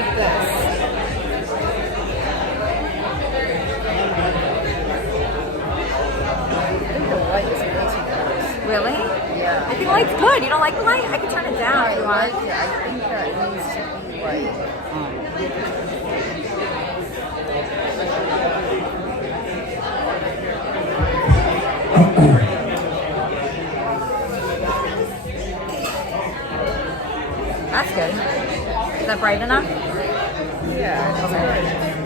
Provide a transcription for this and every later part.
like this. I think the light is way too close. Really? Yeah. I think the light's good. You don't like the light? I can turn it down if you want. I think that needs to be like... That's good. Is that bright enough? Yeah,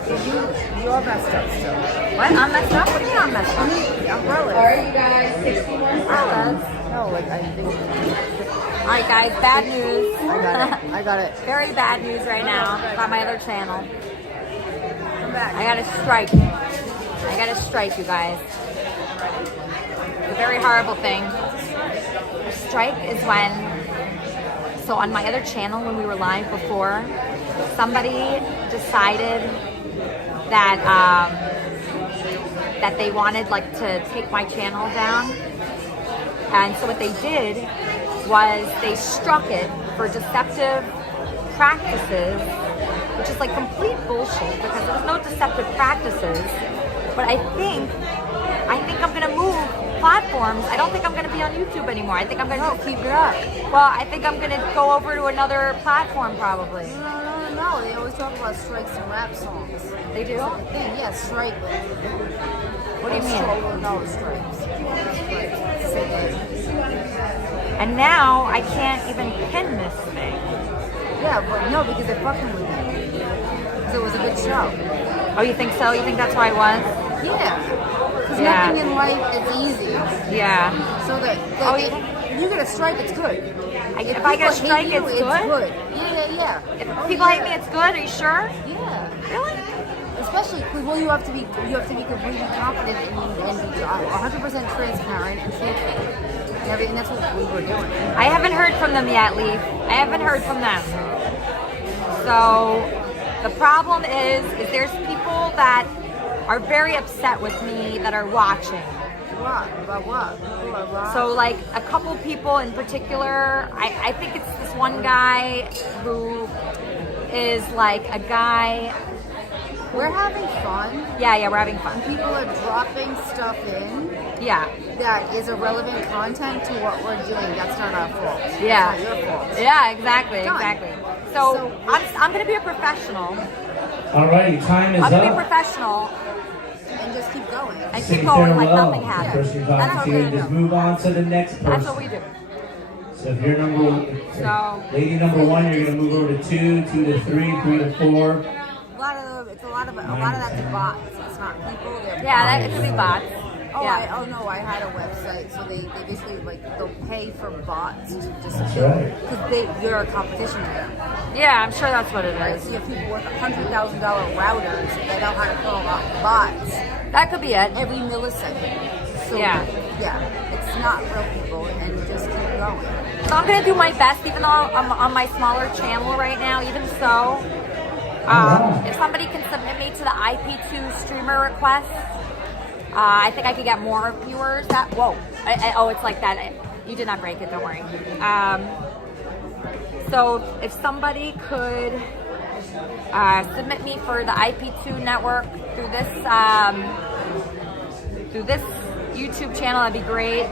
it's good. You're messed up still. What? I'm messed up? What do you mean I'm messed up? The umbrellas. Alright, you guys, 60 more Umbrellas. No, like I think... Alright guys, bad news. I got it. Very bad news right now on my other channel. Come back. I got a strike. I got a strike, you guys. It's a very horrible thing. A strike is when... So on my other channel, when we were live before, somebody decided that that they wanted like to take my channel down, and so what they did was they struck it for deceptive practices, which is like complete bullshit because there's no deceptive practices. But I think I'm gonna move platforms. I don't think I'm gonna be on YouTube anymore. I think I'm gonna just keep it up. Well, I think I'm gonna go over to another platform probably. No. They always talk about strikes and rap songs. They do? Yeah, strike. What do you mean? No, strikes. And now I can't even pin this thing. Yeah, but no, because they're fucking with me. Because it was a good show. Oh, you think so? You think that's why it was? Yeah. Because Yeah. nothing in life is easy. Yeah. So that if you get a strike, it's good. If I get a people strike, hate you, it's good? Yeah. If people hate me, it's good? Are you sure? Yeah. Really? Especially because you have to be completely confident and 100% transparent and truthful. And everything. That's what we were doing. I haven't heard from them yet, Leaf. I haven't heard from them. So the problem is there's people that are very upset with me that are watching. What? About what? So like a couple people in particular, I think it's this one guy who is like a guy. We're having fun. Yeah, we're having fun. People are dropping stuff in. Yeah. That is irrelevant content to what we're doing. That's not our fault. Yeah. That's not your fault. Yeah, exactly. Done. So I'm gonna be a professional. All right, time is I'm gonna be a up. professional And just keep going. and Say keep going like farewell. nothing The happened. person you're That's talking what to, we're and just gonna do. move on to the next person. That's what we do. So if you're So- lady number one, you're gonna move over to 2, 2 to 3, 3 to 4. A lot of that's bots. It's not people. They're Yeah, bots. that could be bots. Oh, Yeah. no, I had a website, so they basically they'll pay for bots to just That's right. because you're a competition to them. Yeah, I'm sure that's what it Right? is. So you have people with $100,000 routers that know how to call out bots That could be it. every millisecond. So Yeah. it's not real people, and just keep going. So I'm gonna do my best, even though I'm on my smaller channel right now. Even so, if somebody can submit me to the IP2 streamer request, I think I could get more viewers. Oh, it's like that. You did not break it. Don't worry. So if somebody could submit me for the IP2 network through this YouTube channel, that'd be great.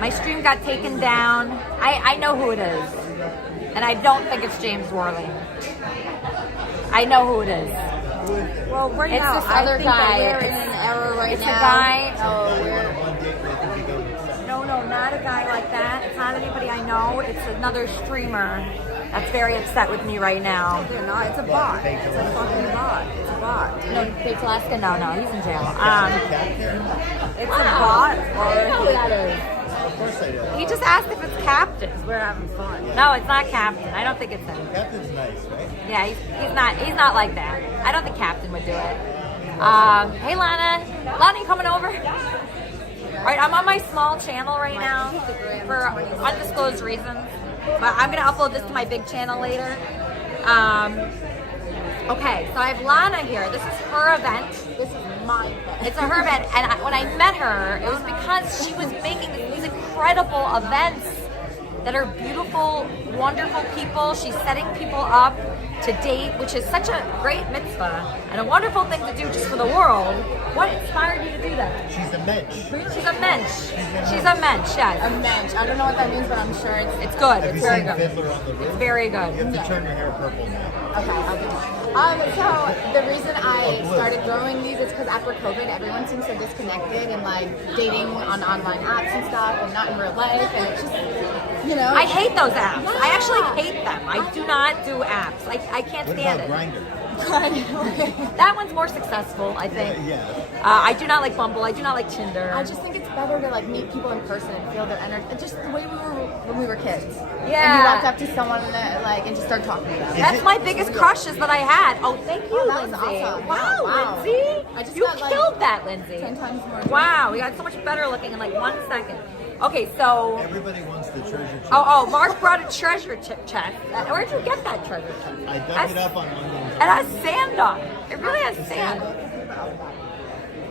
My stream got taken down. I know who it is, and I don't think it's James Worley. I know who it is. Well, right It's now, this I other think guy. that we're in an era right It's now. a guy. Oh, No, not a guy like that. It's not anybody I know. It's another streamer that's very upset with me right now. they're not. It's a bot. It's a fucking bot. It's a bot. No, Big Alaska? No, he's in jail. It's a bot. I know who that is. Of course I do. He just asked if it's Captain. We're having fun. No, it's not Captain. I don't think it's him. Captain's nice, right? Yeah, he's not like that. I don't think Captain would do it. Hey Lana, you coming over? Alright, I'm on my small channel right now for undisclosed reasons, but I'm gonna upload this to my big channel later. Okay, so I have Lana here. This is her event. This is my event. It's her event, and when I met her, it was because she was making these incredible events that are beautiful, wonderful people. She's setting people up to date, which is such a great mitzvah and a wonderful thing to do just for the world. What inspired you to do that? She's a mensch. She's a mensch. She's a mensch, yes. A mensch. I don't know what that means, but I'm sure It's good. Have It's you very seen good. Fiddler on the Roof? It's very good. You have to turn your hair purple now. okay. I'll do that. So the reason I started growing these is because after COVID, everyone seems so disconnected and like dating on online apps and stuff, and not in real life, and it's just, you know. I hate those apps. Yeah. I actually hate them. I do not do apps. I can't What stand about it. Grindr? That one's more successful, I think. Yeah. I do not like Bumble. I do not like Tinder. I just think it's better to like meet people in person and feel their energy. Just the way we were when we were kids. Yeah. And you walk up to someone like and just start talking to them. That's my biggest crushes that I had. Oh, thank you, Oh, that was Lindsay. awesome. Wow, Wow. Lindsay. I just You got, like, killed that, Lindsay. 10 times more. Wow, we got so much better looking in like 1 second. Okay, so. Everybody wants the treasure chest. Oh, Mark brought a treasure chest. Where'd you get that treasure chest? I dug it up on Monday. It has sand on it. It really has sand.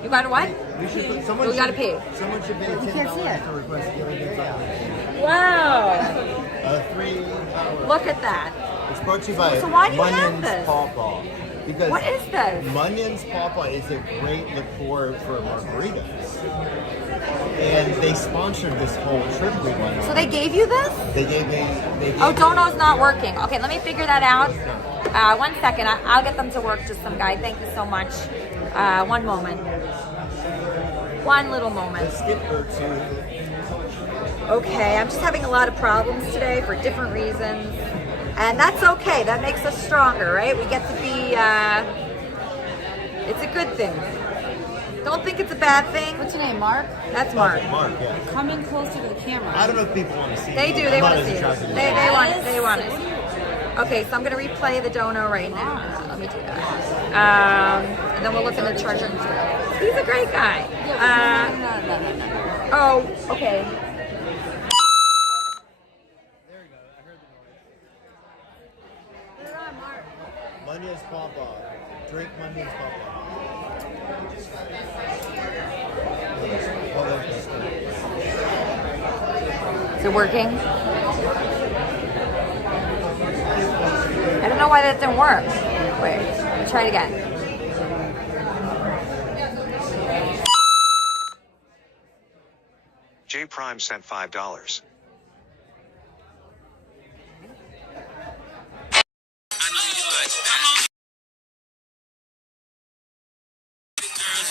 You got a what? We should put, someone We gotta pay. Someone should pay $10 can't see it. to request Gilly Good Time. Wow. 3 hours. Look at that. It's brought to you by So why do you have Munion's this? Pawpaw. Because What is this? Munion's Pawpaw is a great liqueur for margaritas. And they sponsored this whole trip we went on. So they gave you this? They gave me. Oh, Dono's not working. Okay, let me figure that out. 1 second. I'll get them to work, just some guy. Thank you so much. One moment. One little moment. Skip her to. Okay, I'm just having a lot of problems today for different reasons. And that's okay. That makes us stronger, right? We get to be, it's a good thing. Don't think it's a bad thing. What's your name, Mark? That's Mark. Mark, yeah. Come in closer to the camera. I don't know if people want to see They it. do. They I'm want not to as see it. attracted as They you. want it. They want it. Okay, so I'm going to replay the dono right now. Let me do that. And then we'll look in the charger. He's a great guy. Oh, okay. There you go. I heard the noise. Munion's Pawpaw. Drink Munion's Pawpaw. Oh, that's good. Is it working? I don't know why that didn't work. Wait, let me try it again. J Prime sent $5.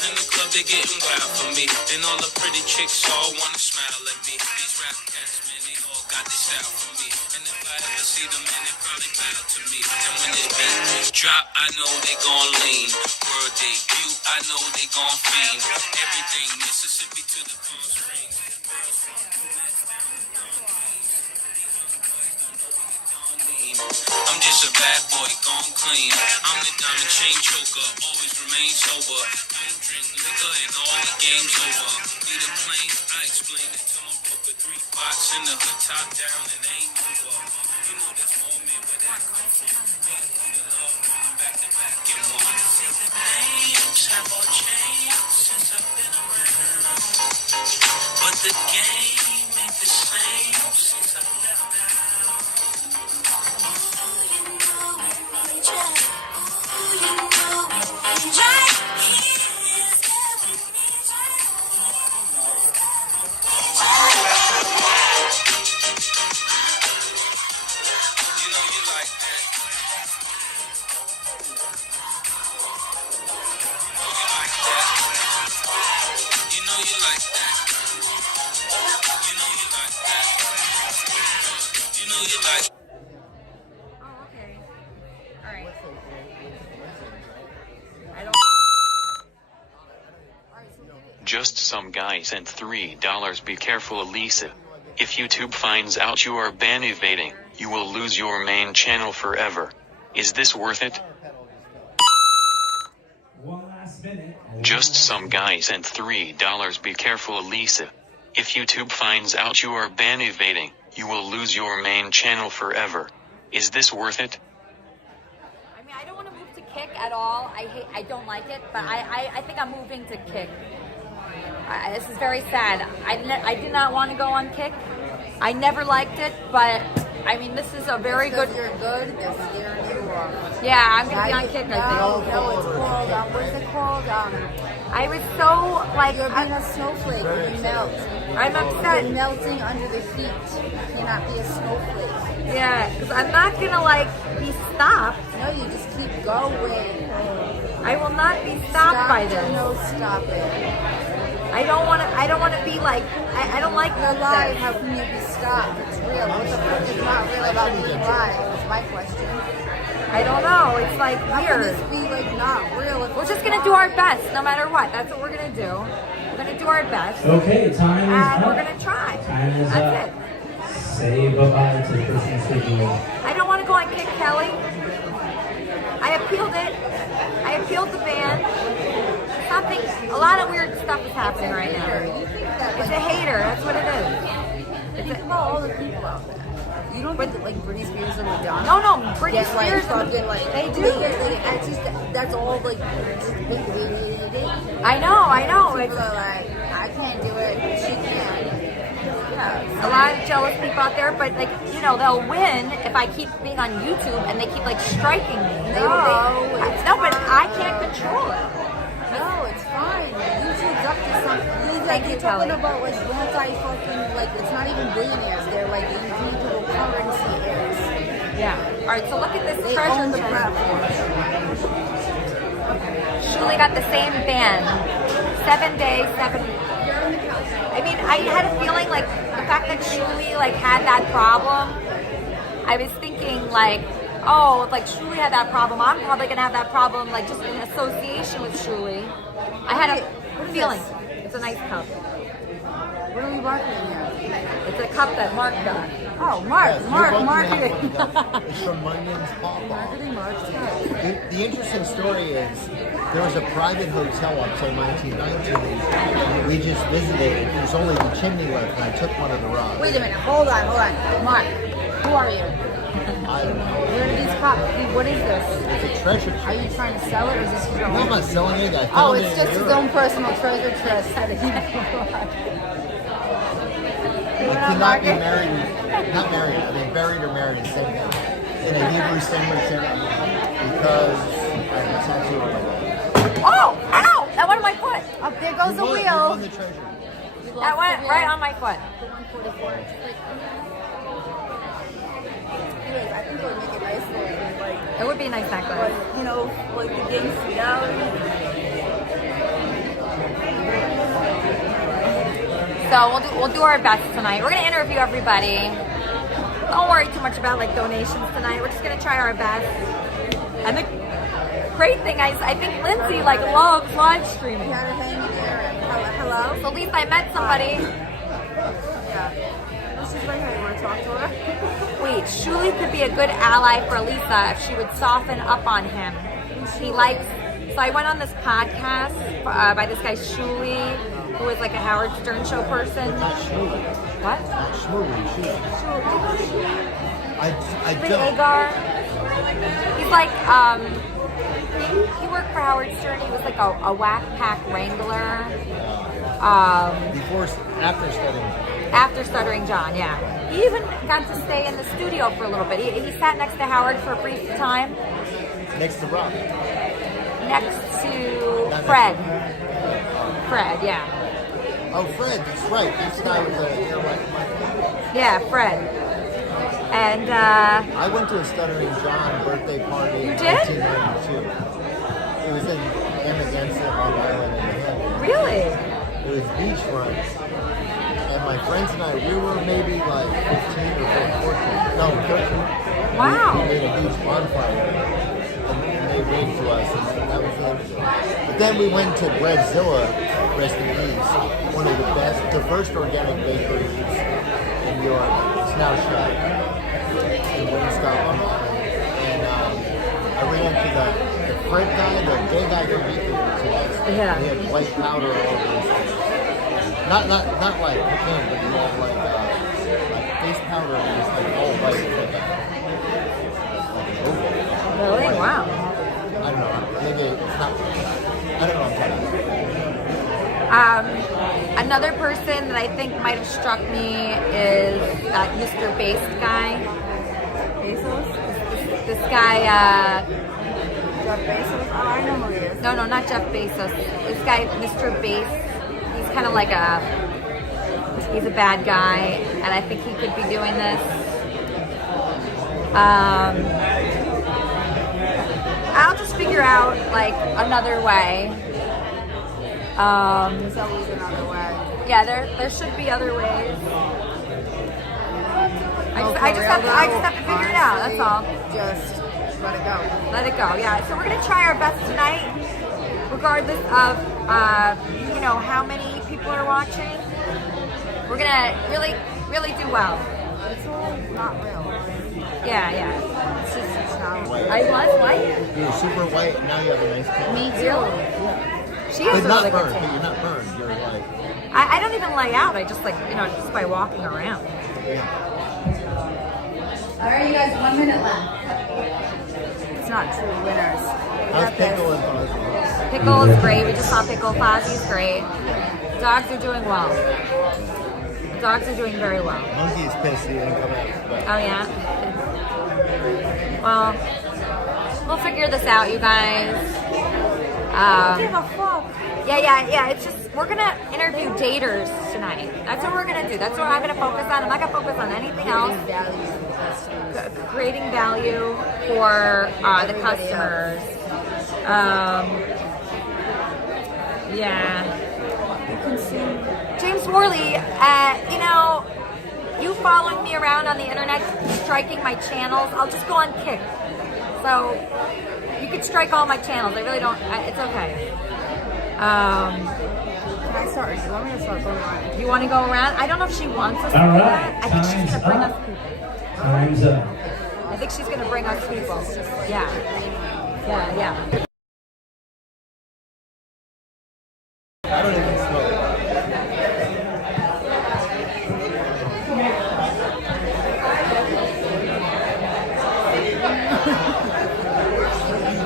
In the club, they getting wild for me. And all the pretty chicks all wanna smile at me. These rap cats, man, they all got this style for me. And if I ever see them, man, they probably bow to me. And when this beat drop, I know they gon' lean. World debut, I know they gon' fiend. Everything Mississippi to the Palm Springs. Girls from Queens down to Don Queens. These young boys don't know what they gon' lean. I'm just a bad boy, gone clean. I'm the diamond chain choker, always remain sober. Don't drink liquor and all the game's over. Need a plane, I explain it to my broker. 3 box in the hood, top down, and ain't over. You know there's more men where that come from. Me and who the love going back to back in one. See the names have all changed since I've been around, but the game ain't the same since I left the house. Oh, okay. All right. I don't Just some guy sent $3. Be careful, Elisa. If YouTube finds out you are renovating, you will lose your main channel forever. Is this worth it? One last minute. Just some guy sent $3. Be careful, Elisa. If YouTube finds out you are renovating, you will lose your main channel forever. Is this worth it? I mean, I don't want to move to Kick at all. I don't like it, but I think I'm moving to Kick. This is very sad. I did not want to go on Kick, I never liked it, but I mean, this is a very good. You're good. They're scaring you off. Yeah, I'm gonna be on kick. I think. No, it's called. What's it called? I was so like. You're being a snowflake. You melt. I'm upset. You're melting under the heat. You cannot be a snowflake. Yeah, because I'm not gonna like be stopped. No, you just keep going. I will not be stopped by this. No, stop it. I don't want to. I don't want to be like. I don't like You're this. live. How can you be stopped? It's real. What the fuck is not real about being live? That's my question. I don't know. It's like How can weird. this be like not real? if We're it's just gonna live? do our best, no matter what. That's what we're gonna do. We're gonna do our best, Okay, time is and up. we're gonna try. Time is That's up. it. Say bye-bye to the Christmas video. I don't want to go on Kick Kelly. I appealed it. I appealed the ban. Something. A lot of weird stuff is happening right now. You think that It's a hater. That's what it is. think about all the people out there. You don't think that like Britney Spears and Madonna No, Britney get like Spears. fucking like They do. It's just that's all like. I know. People are like, I can't do it. She can. Yeah. A lot of jealous people out there, but like, you know, they'll win if I keep being on YouTube and they keep like striking me. No, but I can't control it. No, it's fine. YouTube's up to something. Thank you, You're talking Kelly. about like multi-fucking like it's not even billionaires. They're like individual currency heirs. Yeah. All right. So look at this They treasure own the chest. platform. Shuli got the same ban. 7 days, 7. I mean, I had a feeling like the fact that Shuli like had that problem. I was thinking like, oh, if like Shuli had that problem, I'm probably gonna have that problem like just in association with Shuli. I had a feeling. It's a nice cup. What are we marketing here? It's a cup that Mark got. Oh, Mark, Yes, Mark, you're both marketing. happy. It's from Munion's Pop. Marketing, Mark. The interesting story is there was a private hotel up till 1919. We just visited. There's only the chimney left, and I took one of the rods. Wait a minute. Hold on. Mark, who are you? I don't know. Where are these cups? What is this? It's a treasure Are chest. you trying to sell it or is this your No, I'm own? not selling it. I Oh, found it's it just in his Europe. own personal treasure chest that he I cannot be married. Not married. I mean, buried or married in the same day in a Hebrew cemetery because I have a tattoo on my leg. Oh, ow! That went on my foot. Oh, there goes the You won wheel. the treasure. That went right on my foot. The 144. Anyways, I think it would make it nice for you. Like, It would be a nice necklace. you know, like the gangster. So we'll do our best tonight. We're gonna interview everybody. Don't worry too much about like donations tonight. We're just gonna try our best. And the great thing is, I think Lindsay like loves live streaming. You gotta hang in there. Hello? So at least I met somebody. Yeah. This is right here. You wanna talk to her? Wait, Shuli could be a good ally for Elisa if she would soften up on him. He likes. So I went on this podcast by this guy Shuli, who is like a Howard Stern show person. Not Shuli. What? Not Shuli. Shuli. I The don't. Agar. He's like, he worked for Howard Stern. He was like a whack pack wrangler. Before, after studying. After Stuttering John, yeah. He even got to stay in the studio for a little bit. He sat next to Howard for a brief time. Next to Rob. Next to Not Fred. next Fred, yeah. Oh, Fred. That's right. This guy was a hair like my Yeah, Fred. And, I went to a Stuttering John birthday party You in did? 1992. It was in Amagansett, Long Island, in the Hamptons. really? It was beachfront. And my friends and I, we were maybe like 15 or 14. No, 13. Wow. We made a huge bonfire. And they waved to us. And that was it. But then we went to Breadzilla, rest in peace. One of the best, the first organic bakeries in Europe. It's now shut. It wouldn't stop. And I ran into the Fred guy, the gay guy who made the routines. Yeah. He had white powder all over his face. Not like cocaine, but he had like face powder and just like all white. Like an oval. Really? Wow. I don't know. Maybe it's not. I don't know what I'm talking about. another person that I think might have struck me is that Mr. Bass guy. Bezos? This guy, Jeff Bezos? Oh, I know who he is. no, not Jeff Bezos. This guy, Mr. Bass, he's kind of like he's a bad guy, and I think he could be doing this. I'll just figure out like another way. There's always another way. Yeah, there should be other ways. I just have to figure it out. That's all. Just let it go. Let it go. Yeah. So we're gonna try our best tonight, regardless of how many people are watching. We're gonna really do well. It's all not real. Yeah. It's just a challenge. I was white. You're super white, and now you have a nice tan. Me too. She But is not really good. burned. But you're not burned. You're like, I don't even lay out. I just just by walking around. All right, you guys, 1 minute left. It's not true winners. how's Pickle and Fozzie? Pickle is great. We just saw Pickle. Fozzie's great. Dogs are doing well. The dogs are doing very well. Monkey's pissed he didn't come out. Oh yeah. Well, we'll figure this out, you guys. Give a fuck. Yeah. It's just we're gonna interview daters tonight. That's what we're gonna do. That's what I'm gonna focus on. I'm not gonna focus on anything else. Creating value for the customers. Yeah. James Worley, you following me around on the internet, striking my channels. I'll just go on Kick. So you can strike all my channels. I really don't. It's okay. Can I start? Do you want me to start going around? You want to go around? I don't know if she wants us to All do right, that. I think she's gonna bring time's us people. Time's up. I think she's gonna bring us people. Yeah. I don't even smoke.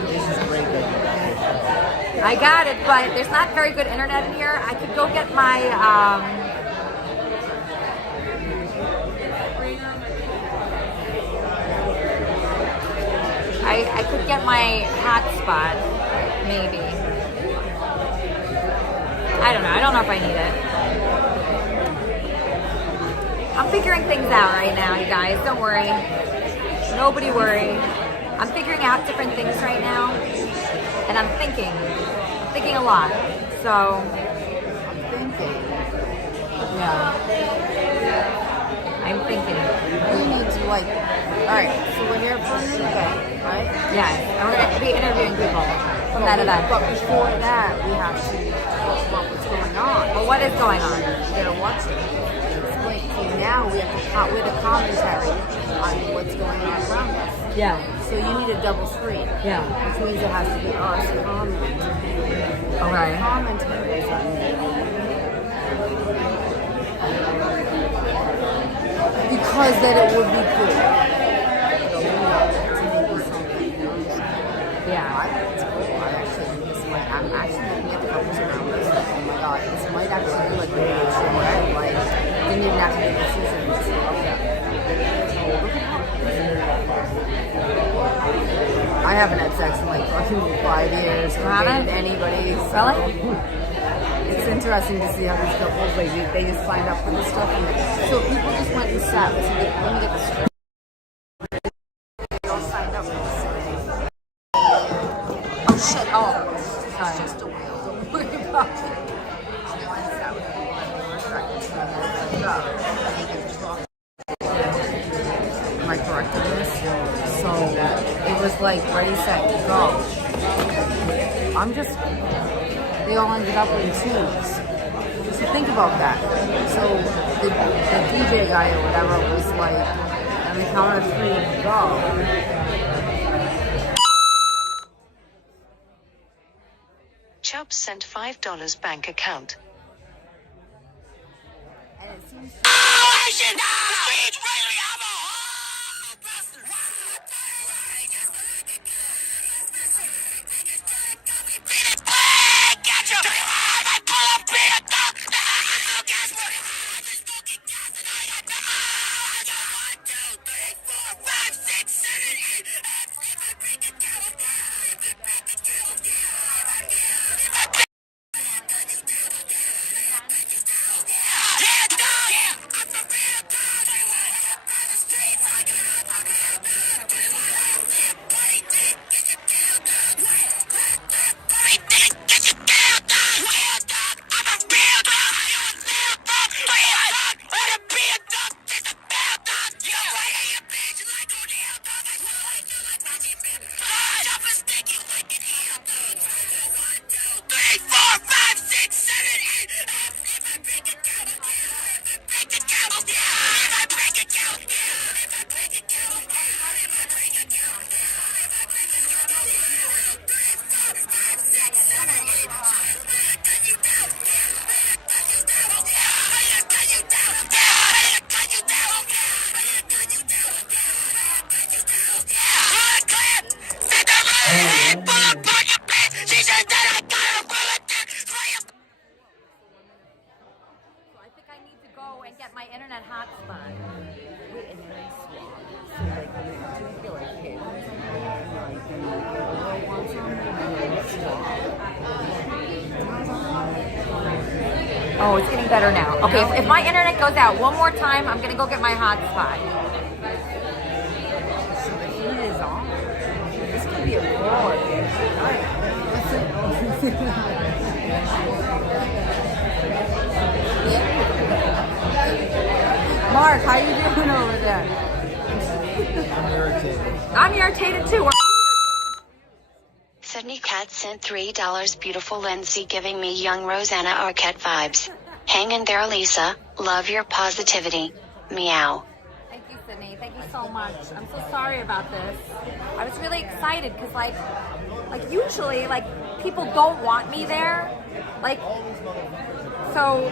This is great that I got it, but there's not very good internet in here. I could go get my I could get my hotspot, maybe. I don't know. I don't know if I need it. I'm figuring things out right now, you guys. Don't worry. Nobody worry. I'm figuring out different things right now, and I'm thinking a lot. So, I'm thinking. We need to alright, so we're here for an event, right? Yeah, and we're going to be interviewing people from that event. But before that, we have to talk about what's going on. But what is going on? They're watching. Wait, so now we have to with a commentary on what's going on around us. Yeah. So you need a double screen. Yeah. Which means it has to be us commenting. Okay. Commentaries on it. Because that it would be cool. Yeah. I think it's cool. I actually think this might. I'm actually looking at the couples around us. Oh my god, this might actually be like a really show. Like, didn't even have to be the season. I haven't had sex in like fucking 5 years. Or Haven't? dated anybody. So Really? it's interesting to see how these couples they just signed up for this stuff. And so people just went and sat. Let me get this straight. They all signed up for this. Oh, shit. Oh. Sorry. Just a wheel. Don't worry about it. Am I correct in this? So it was like ready, set, go. They all ended up in twos. So think about that. So the DJ guy or whatever was like, on the count of 3, go. Chubb sent $5 bank account. And it seems Oh, it's getting better now. Okay, if my internet goes out one more time, I'm gonna go get my hotspot. So the heat is on. This could be a war. Mark, how you doing over there? I'm irritated. I'm irritated too. Sydney Cat sent $3. Beautiful Lindsay giving me young Rosanna Arquette vibes. Hang in there, Elisa. Love your positivity. Meow. Thank you, Sydney. Thank you so much. I'm so sorry about this. I was really excited because, like usually, like people don't want me there. Like, so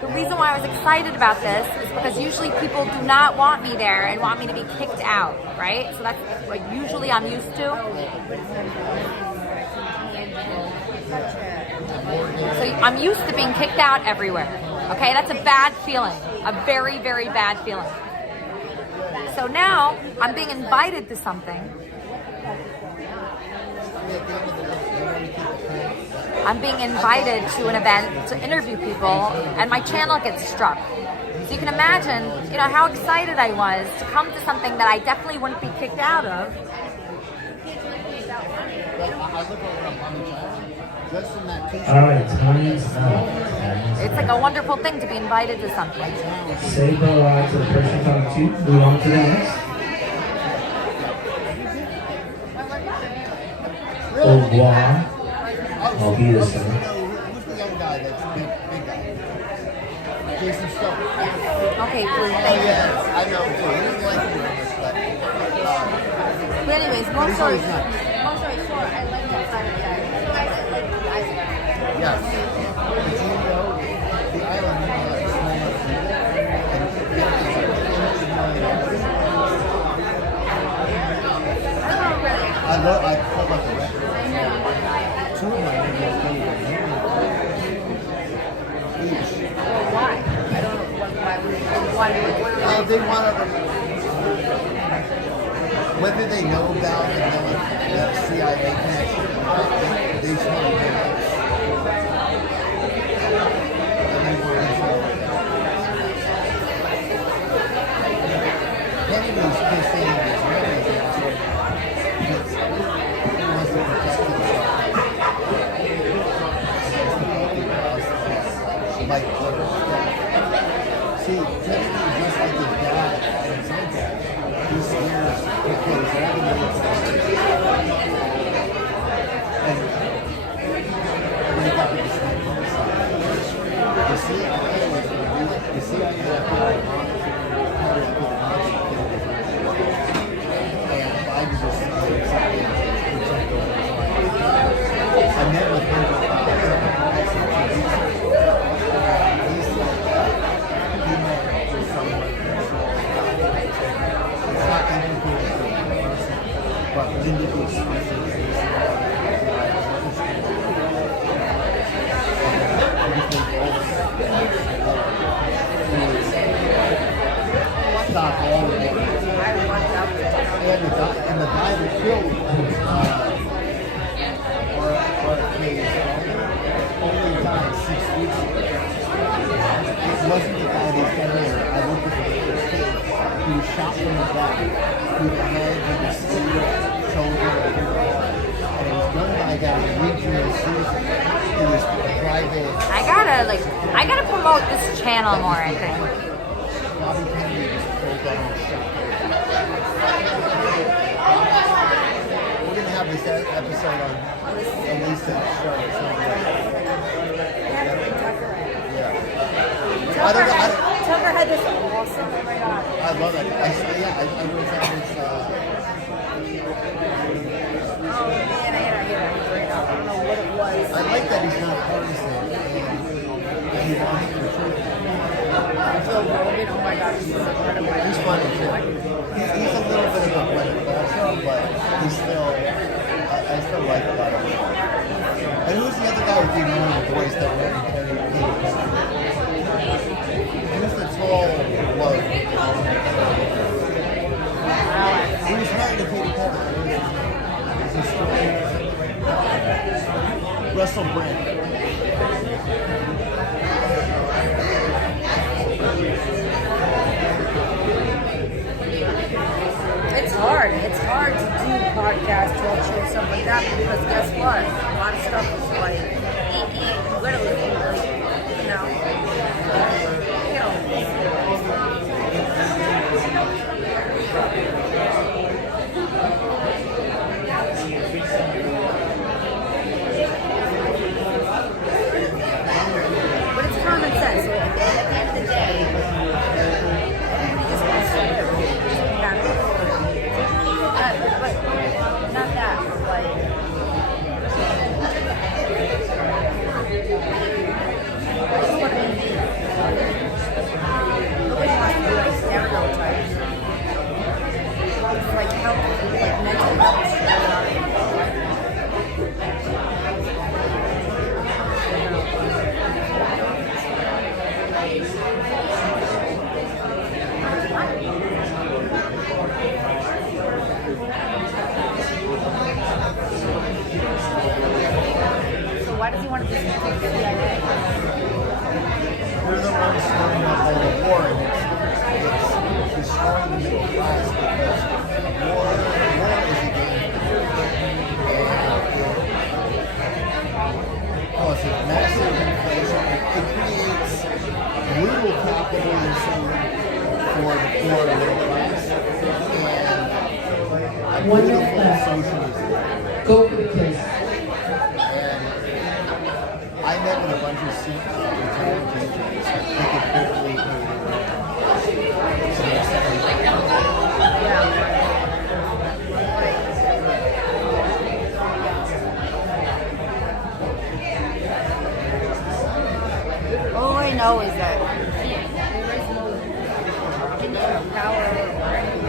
the reason why I was excited about this is because usually people do not want me there and want me to be kicked out, right? So that's what usually I'm used to. So I'm used to being kicked out everywhere. Okay, that's a bad feeling. A very, very bad feeling. So now I'm being invited to something. I'm being invited to an event to interview people, and my channel gets struck. So you can imagine, you know, how excited I was to come to something that I definitely wouldn't be kicked out of. Alright, time's up. It's like a wonderful thing to be invited to something. Say bye to the person talking to you. Move on to the next. Au revoir. I'll be the same. Who's the young guy that's big guy? Jason Stuttering. Okay, please. Oh, yeah, I know. He doesn't like me in this, But anyways, but long he's story always nice. short, I like that side of that. I like the island. Yes. But you know, the island has so much people, and yet it's like I pulled up the record. Two of my videos don't even hear me. Well, why? I don't know why They want to, whether they know about the CIA connection or not, they just want to know. Penny was kissing his like, see, technically just like his dad and his own dad, he swears because all the military and when he got to the sniper side, the CIA was the CIA carried out the Nazi and Biden just said something to protect the I met with him but Linda was stop all of it. And the guy that killed only died 6 weeks ago. It wasn't the guy they sent there. I looked at the first case. He was shot from the back, through the head, through the sleeve, shoulder, and through the heart. And it was one guy got a regional season. It was private. I gotta promote this channel more, I think. Bobby Kennedy was pulled down and shot. We're gonna have this episode on Elisa show. Tucker had this awesome, oh my god. I love it. I was at this. Oh man, I don't know what it was. I like that he's not partisan and he wants the truth. Joe Rogan, oh my god, he's incredible. He's funny too. He's a little bit of a Gwyneth Paltrow, but he's still, I still like a lot of him. And who's the other guy with the annoying voice that went and carried Katy Perry? Who's the tall one? He was married to Katy Perry. Russell Brand. issue and stuff like that. Because guess what? A lot of stuff is like literally, like, you know. But it's common sense. So at the end of the day, everybody just wants to live. But not that. Like, I just want to be me. Nobody wants to be like stereotypes. It's like health, like mental health. So why does he want to discontinue the CIA? They're the ones stirring up all the war, and it's destroying the middle class because war is a game. Causes massive inflation. It creates brutal capitalism for the poor and middle class, and a beautiful socialism. Go for the kiss. And I met with a bunch of Sikhs and teachers. They could totally do All I know is that there is no power or anything.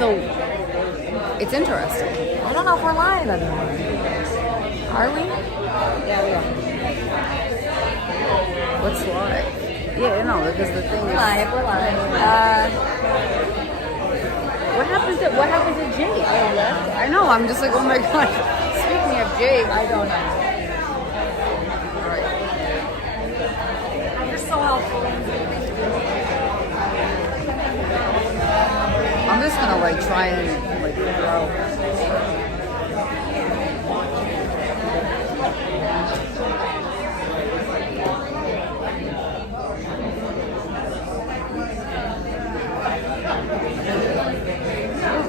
So it's interesting. I don't know if we're live anymore. Are we? Yeah, we are. What's live? Yeah, no, because the thing is... We're live. What happened to Jake? I know, I'm just like, oh my god. Speaking of Jake, I don't know. You're so helpful. I'm just gonna like try and like figure out.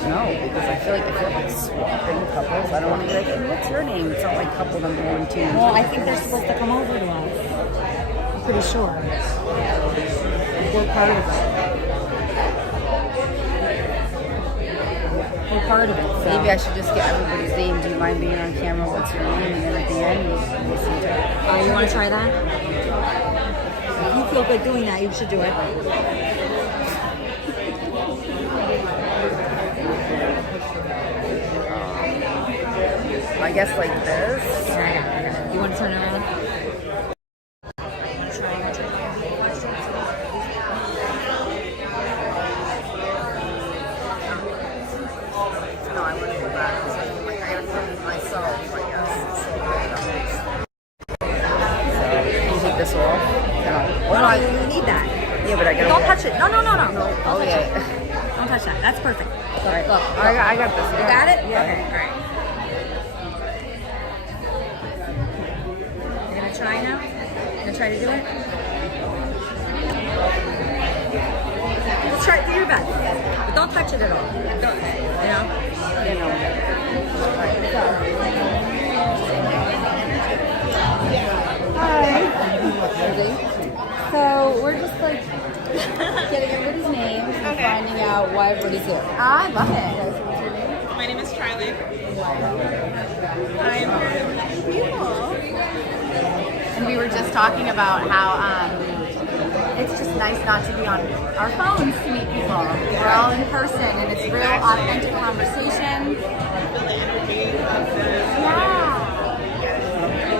No, because I feel like if you're like swapping couples, I don't want to be like, hey, what's your name? It's not like couple number 1, 2. Well, I think they're supposed to come over to us. I'm pretty sure. We're part of it. We're part of it. So. Maybe I should just get everybody's name. Do you mind being on camera? What's your name? And then at the end, we'll see. You want to try that? If you feel good doing that, you should do it. I guess like this. You want to turn it around? No, I wouldn't do that. Like, I gotta film myself, I guess. So, you take this off? Well, you need that. Yeah, but I gotta... Don't touch it. No. Oh, yeah. Don't touch that. That's perfect. All right. Look. I got this. You got it? Yeah. Okay. All right. You're gonna try now? You're gonna try to do it? Just try it. Do your best, but don't touch it at all. Don't, you know. Hi. So we're just like getting everybody's names and finding out why everybody's here. I love it. My name is Charlie. I'm beautiful. And we were just talking about how it's just nice not to be on our phones to meet people. We're all in person and it's real authentic conversation.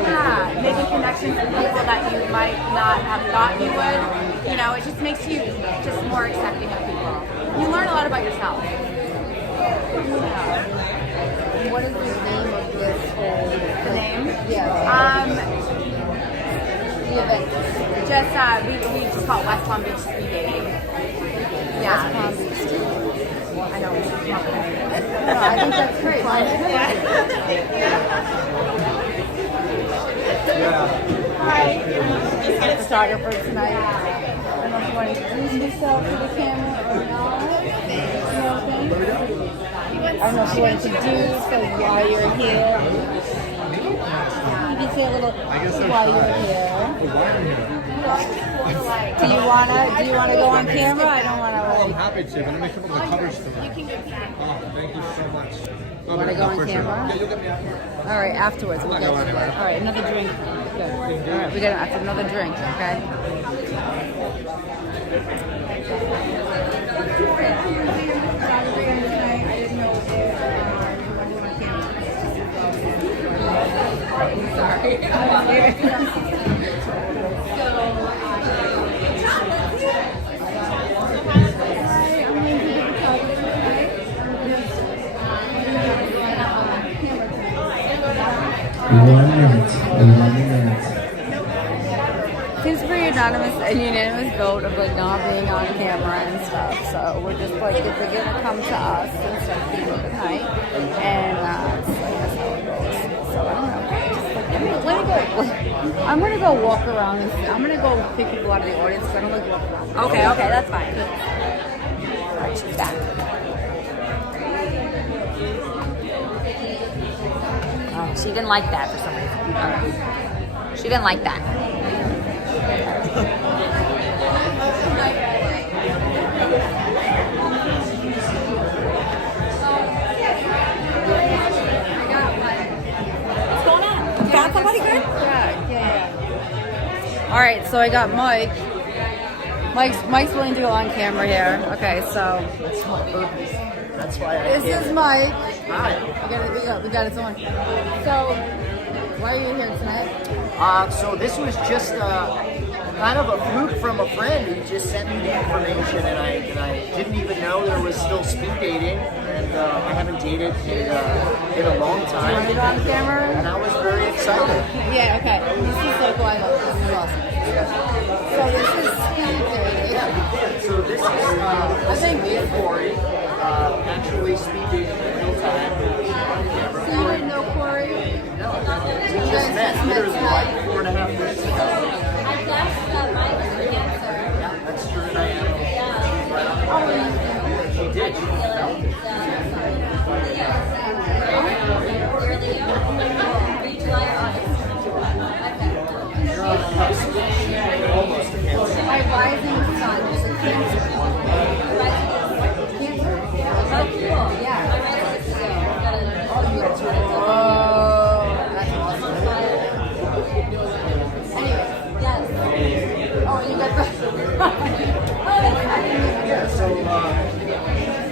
Yeah, making connections with people that you might not have thought you would. You know, it just makes you just more accepting of people. You learn a lot about yourself. What is the name of this whole... The name? Yeah. The event. Just, we just call it West Palm Beach Speed Dating. Yeah. West Palm Beach Street. I know. No, I think that's great. Hi. Just the photographer tonight. I don't know if you want to introduce yourself to the camera or not. I don't know if you want to introduce while you're here. You say a little while you're here. Do you wanna go on camera? I don't wanna. I'm happy to, but let me come up with the coverage to it. Thank you so much. Wanna go on camera? Yeah, you'll get me out. All right, afterwards. I'm not going anywhere. All right, another drink. Good. All right, we got another drink. Okay. Seems pretty anonymous and unanimous vote of like not being on camera and stuff. So we're just like, if they're gonna come to us and start people at night, and that's like that's how it goes. So I don't know. Just like let me go. I'm gonna go walk around and I'm gonna go pick people out of the audience. So I don't like walk around. Okay, that's fine. Alright, she's back. Oh, she didn't like that for some reason. She didn't like that. What's going on? You got somebody good? Yeah. All right, so I got Mike. Mike's willing to go on camera here. Okay, so That's why I this is Mike. Hi. We got it on. So Why are you here tonight? So this was just kind of a fluke from a friend who just sent me the information, and I didn't even know there was still speed dating, and I haven't dated in a long time. You want on camera? And I was very excited. Yeah, okay. This is so cool. I love this. This is awesome. So this is speed dating. Yeah, you can. So this is I think Corey. Actually speed dating in real time. So you didn't know Corey? No, we just met literally like 4.5 minutes ago. Yeah, that's true, and I am. Oh, you She did. She felt it. You're on the cusp. Almost a cancer. My rising sun is a Cancer. Cancer? Oh, cool. Yeah. Oh, that's right. Oh, that's awesome. Anyway. Yes. Oh, you got the... Yeah, so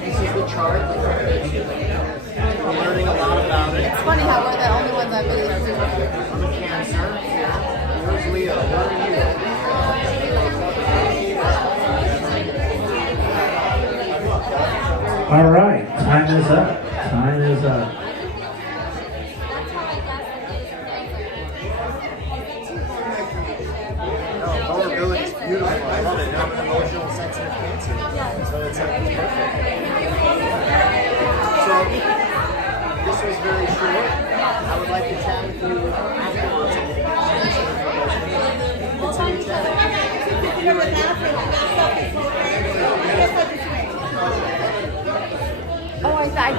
this is the chart. We're learning a lot about it. It's funny how we're the only ones on video too. I'm a Cancer. Where's Leo? Where are you? All right, time is up. Time is up. Vulnerability is beautiful. I love it. I'm an emotional, sensitive Cancer. So it's perfect. So this was very short. I would like to chat with you afterwards. Continue chatting. Oh, I thought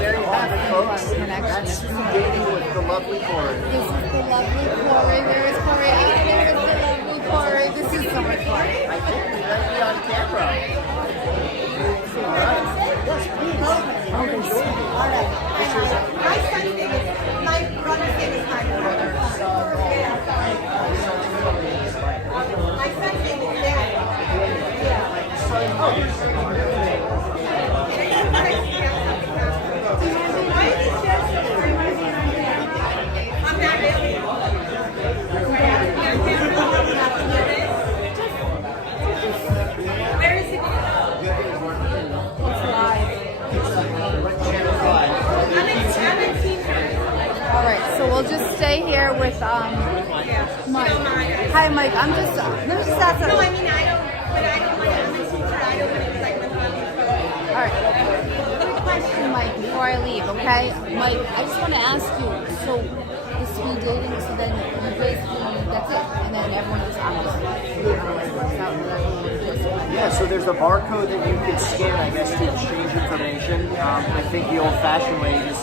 There you have it, folks. That's speed dating with the lovely Corey. this is the lovely Corey. Where is Corey? Ah, there is the lovely Corey. This is so much fun. I think we might be on camera. All right. Yes, please. All right. My son's name is, my brother's name is my brother. My son's name is Dan. I'm not really. Where is it? All right, so we'll just stay here with Mike. Hi, Mike. I'm just let me just ask No, I that. mean, I don't, when I'm a teacher, I don't want to be like with other All right. Quick question, Mike, before I leave, okay? Mike, I just want to ask you. So the speed dating, so then you basically that's it, and then everyone just obviously works out. Yeah, so there's a barcode that you can scan, I guess, to exchange information. I think the old-fashioned way is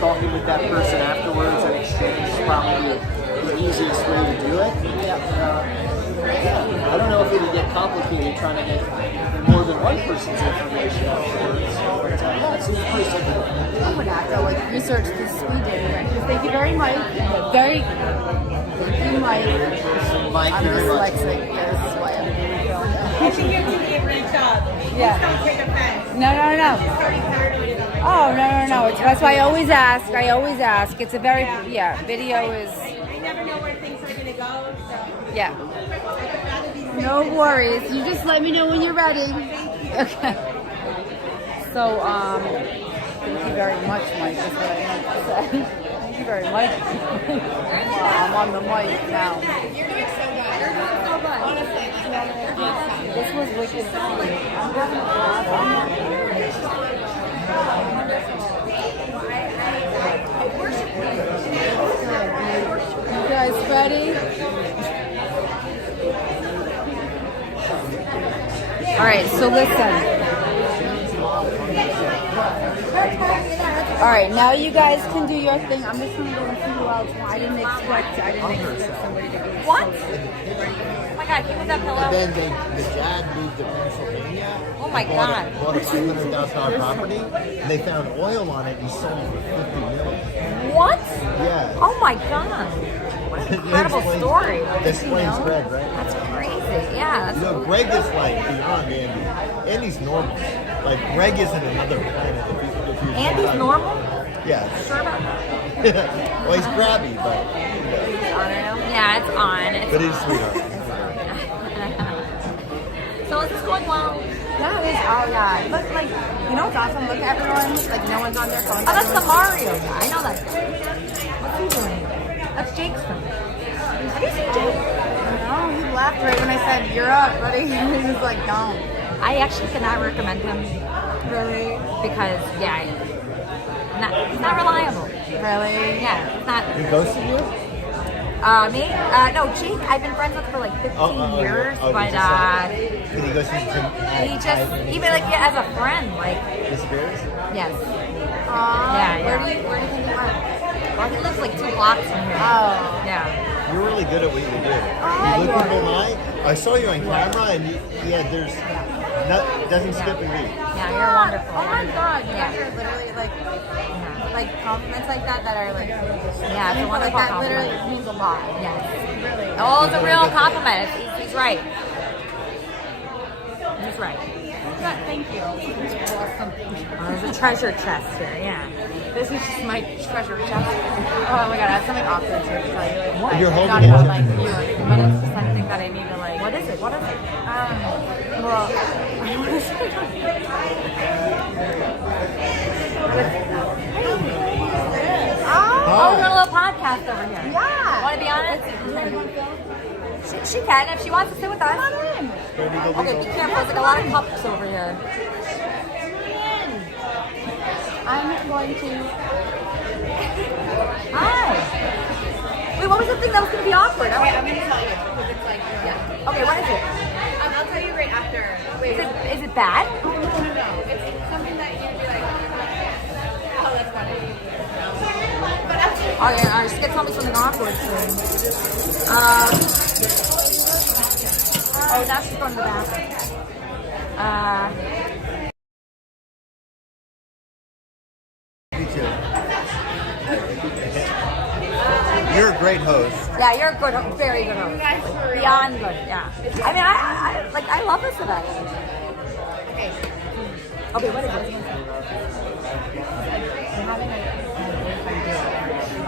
talking with that person afterwards and exchange is probably the easiest way to do it. I don't know if it would get complicated trying to get more than one person's information afterwards. But yeah, it seems pretty simple. I'm gonna have to like research this speed dating. Thank you very much. Thank you, Mike. Mike, I'm very much. dyslexic. Yeah, this is why I'm. You should give me a great job. Yeah. Please don't take offense. No. Starting paranoid about it. Oh, no. That's why I always ask. It's a very, video is, I never know where things are going to go, so yeah. I'd rather be safe. No worries. You just let me know when you're ready. Okay. So, thank you very much, Mike. That's what I meant to say. Thank you very much. I'm on the mic now. You're doing so good. You're doing so good. Honestly, This was wicked fun. I'm having a blast. You guys ready? All right, so listen. All right, now you guys can do your thing. I'm just gonna go and see who else. I didn't expect somebody to be. What? Oh my God, give me that pillow. And then the dad moved to Pennsylvania. Oh my God. Bought a $200,000 property, and they found oil on it and sold it for $50 million. What? Yeah. Oh my God. What an incredible story. This explains Greg, right? That's crazy. Yeah. That's You know, Greg is like beyond Andy. Andy's normal. Like, Greg is in another planet. If you Andy's normal? Yeah. Sure about that? Well, he's grabby, but Yeah, it's on. but he's a sweetheart. So is this going well? Yeah, it is. Oh, yeah. Look, like, you know what's awesome? Look at everyone. Like, no one's on their phone. Oh, that's the Mario guy. I know that guy. What's he doing? That's Jake's friend. Have you seen Jake? No, he laughed right when I said, you're up, buddy. He was like, don't. I actually cannot recommend him. Really? Because, yeah, he's not reliable. Really? Yeah, it's not. He ghosted you? Me? No, Jake, I've been friends with for like 15 years, but Did he ghost you he just, even like as a friend, like, disappears? yes. Yeah. Yeah. Where do you think he went? Well, he lives like 2 blocks from here. Oh. Yeah. You're really good at what you do. You look people in the eye. I saw you on camera, and there's doesn't skip a beat. Yeah, you're wonderful. Oh my god, you Yeah. guys are literally like compliments like that are like, Yeah, it's a wonderful like that compliment. literally means a lot. Yes. Really. Oh, it's a real compliment. He's right. He's right. Thank you. There's a treasure chest here, yeah. This is just my treasure chest. Oh my god, I have something awkward to tell you. Like, You're holding not it. about like you, but it's just something that I need to like. What is it? What is it? Well, I want to say. Oh, we're doing a little podcast over here. Yeah. Want to be on it? She can if she wants to sit with us. Okay, be careful. There's like a lot of cups over here. I'm going to. Hi. Wait, what was the thing that was going to be awkward? Wait, I'm going to tell you because it's like, yeah. Okay, what is it? I'll tell you right after. Wait. Is it bad? No. It's something that you'd be like, oh, that's funny. But after. Oh, yeah, all right, just tell me something awkward soon. Oh, that's just from the bathroom. Me too. You're a great host. Yeah, you're a good, very good host. Beyond good, yeah. I mean, I love this event. Okay, what is it? I'm having a boyfriend do it.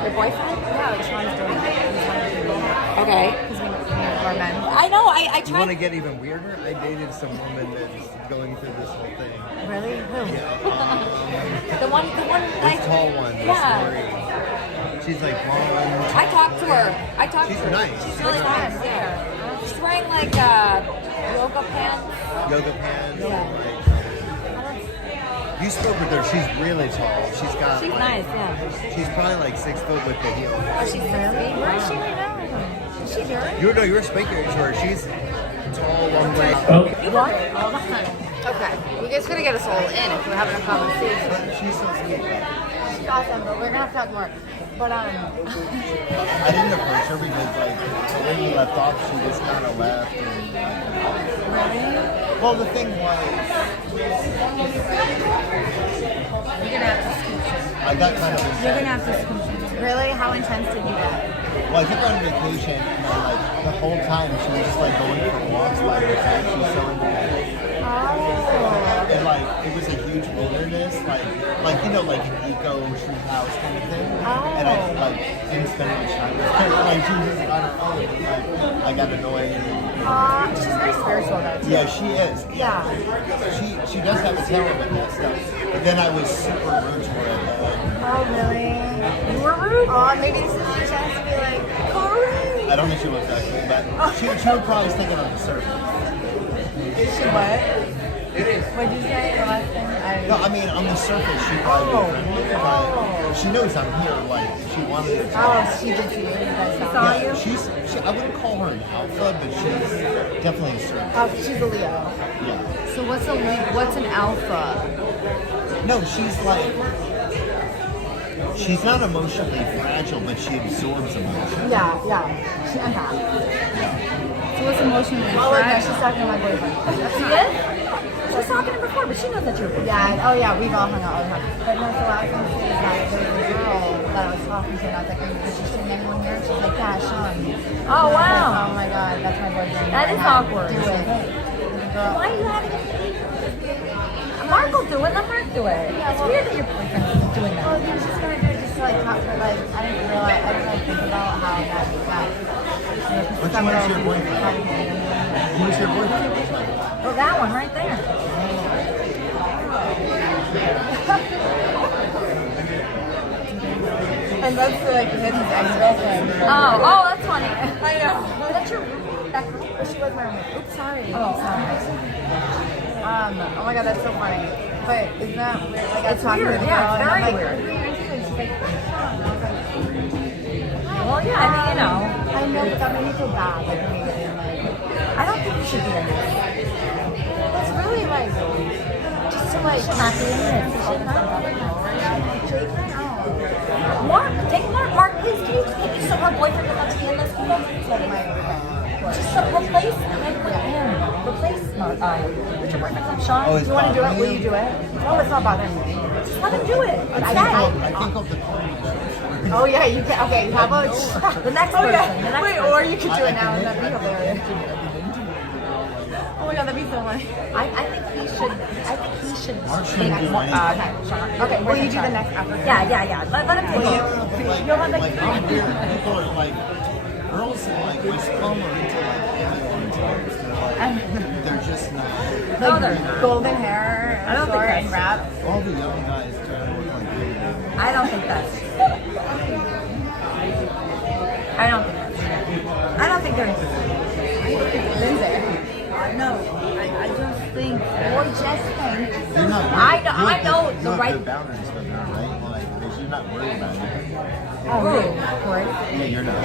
Your boyfriend? Yeah, like Sean's doing it. He's trying to do it. Okay. Because we are men. I know, I You want tried. to get even weirder? I dated some woman that's going through this whole thing. Really? Who? Yeah. The one, This tall one. This Yeah. Lori. She's like blonde. I talked to her. She's to her. nice. She's really nice, yeah. She's wearing like yoga pants. Yoga pants. Yeah. You spoke with her. She's really tall. She's got. She's like, nice, yeah. She's probably like 6 foot with the heels. Oh, she's really? Where is she right now? Is she here? You were speaking to her. She's tall, long legs. What? Okay. We just gonna get us all in if we're having a conversation. She's so sweet. She's awesome, but we're gonna have to talk more. But I didn't approach her because like when we left off, she just kind of left. And, well, the thing was, you're gonna have to scooch. I got kind of. You're gonna have to scooch. Really? How intense did you get? Well, I took her on vacation, and then like the whole time she was just like going for walks by herself. She's so independent. And like it was a huge wilderness, like you know, like an eco tree house kind of thing. And I like didn't spend much time with her. Like she was just on her own. Like I got annoyed. She's very spiritual though. Yeah, she is. Yeah. She does have a talent with that stuff. But then I was super rude to her at the end. Oh really? You were rude? Oh, maybe this is a chance to be like, Corey. I don't think she was that cool, but she would probably stick it on the surface. She what? What'd you say? The last thing? No, I mean on the surface she probably but she knows I'm here. Like she wanted to. Oh, she did see you. She saw you. I wouldn't call her an alpha, but she's definitely a surface. Oh, she's a Leo. Yeah. So what's an alpha? No, she's like. She's not emotionally fragile, but she absorbs emotion. Yeah. She unhappy. So what's emotionally fragile? She's talking to my boyfriend. She is? She was talking to her before, but she knows that you're a Yeah, oh yeah, we've all hung out all the time. But no, so what I was going to say is that there was a girl that I was talking to, and I was like, are you interested in anyone here? She's like, yeah, Sean. Oh, wow. Like, oh my god, that's my boyfriend. That is awkward. Do it. Why are you having it? Mark will do it, let Mark do it. It's weird that your boyfriend doing Well, that? he was just gonna do it just to, like, talk, but, like, I didn't realize, I didn't really think about how that. Which one is your boyfriend? Who's your boyfriend? Well, that one right there. And that's like his ex-girlfriend. Oh, that's funny. I know. That's your that girl? But she was my roommate. Oops, sorry. Oh. Oh my god, that's so funny. But isn't that weird? Like, I was It's talking weird, to the yeah, girl, it's and I'm very like, weird. "Who are you into?" And she's like, "Sean." And I was like, Well, yeah, I mean, you know. I know, but that made me feel bad. Like, immediately. I'm like, I don't think you should be in this. it's really like, just to like, Not be in this. Jake, I don't know. Mark, take Mark. Mark, please, can you so her boyfriend doesn't have to be in this? It's like my Just replace him with him. Replace Mark. What's your boyfriend's name? Sean? Oh, Do you want to do it? Will you do it? No, it's not bothering me. Just let him do it. It's I that. think of the Oh yeah, you can. Okay, how about The next Oh person. yeah. The next Wait, person. or you could do it now, and that'd be hilarious. Oh my god, that'd be so funny. I think he should. I think he should. Mark shouldn't do Okay, anything. Sean. Okay, will you do the next episode? Yeah. Let him take it. Like, I'm weird. People are like, girls like just come into like everyone's they're just not. No, they're not. Golden hair, I don't think short, that's- and wrap. All the young guys try to look like you. I don't think that's. I don't think that's. I don't think they're. Lindsay. No, I just think. Or just think. You're not. I know you the have right. good boundaries with her, right? Like, because you're not worried about it. Oh, really? Yeah, you're not.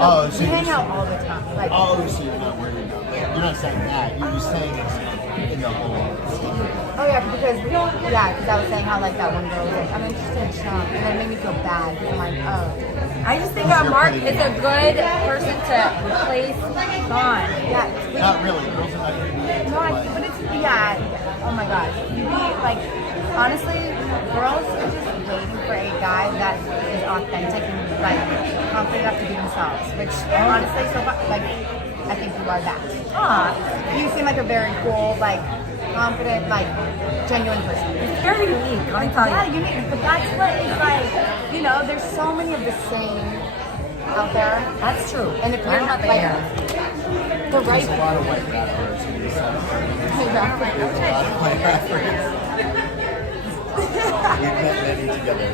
Oh, so we you're hang out all the time. Like, Oh, so you're not worried about it. You're not saying that. You're just saying it's in the whole scheme. oh yeah, because I was saying how like that one girl was like, I'm interested in Sean, and it made me feel bad. I'm like, oh. I just think Mark is a good person to replace Sean. Yeah. Not really. Girls are not going to be. No, but it's oh my gosh. You be like, honestly, girls are just waiting for a guy that is authentic and like confident enough to be themselves. Which honestly, so far, like, I think you are that. You seem like a very cool, like, confident, like, genuine person. It's very unique. Let me tell Yeah, you. unique. But that's what is like, you know, there's so many of the same out there. That's true. And if you're not like the right There's a lot of white rappers in this side. A lot of white rappers. We've met many together.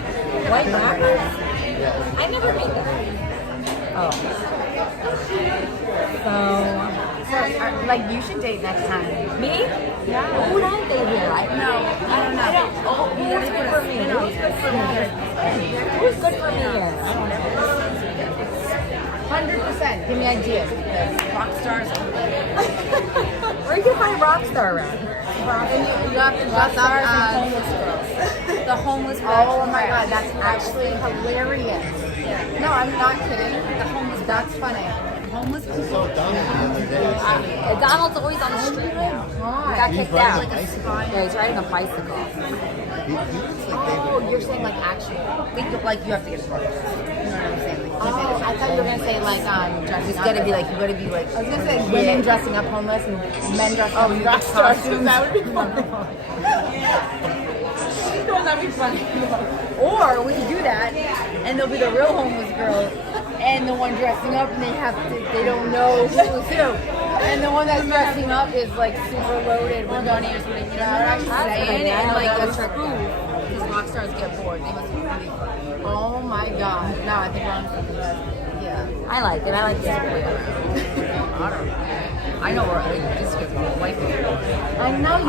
White rappers? Yeah. I never meet them. Oh. So, like, you should date next time. me? Yeah. Who would I date here? I don't know. Oh, who's good for me? Who's good for me? Who's good for me here? 100%. Give me ideas. Rock stars. Where you can find rock star around? And you have to dress up as homeless girls. The homeless girl. Oh my god, that's actually hilarious. No, I'm not kidding. The homeless, that's funny. Homeless people. So dumb the other day. Donald's always on the street now. He got He's kicked riding out. a bicycle. Yeah, he's riding a bicycle. He looks like Oh, you're saying like actual. Like you have to get a car. You know what I'm saying? Oh, I thought you were gonna say like dressing It's up. gotta be like you gotta be like. I was gonna say women dressing up homeless and men dressing up rock stars. That would be funny. No, that'd be funny. Or we could do that, and they'll be the real homeless girl, and the one dressing up, and they don't know who's who. And the one that's dressing up is like super loaded with money or something. You know what I'm saying? And like that's true. Because rock stars get bored. They must be really fun. Oh my god. No, I think we're on something. Yeah. I like it. I like this way around. I don't know. I know where this gets white people. I know you.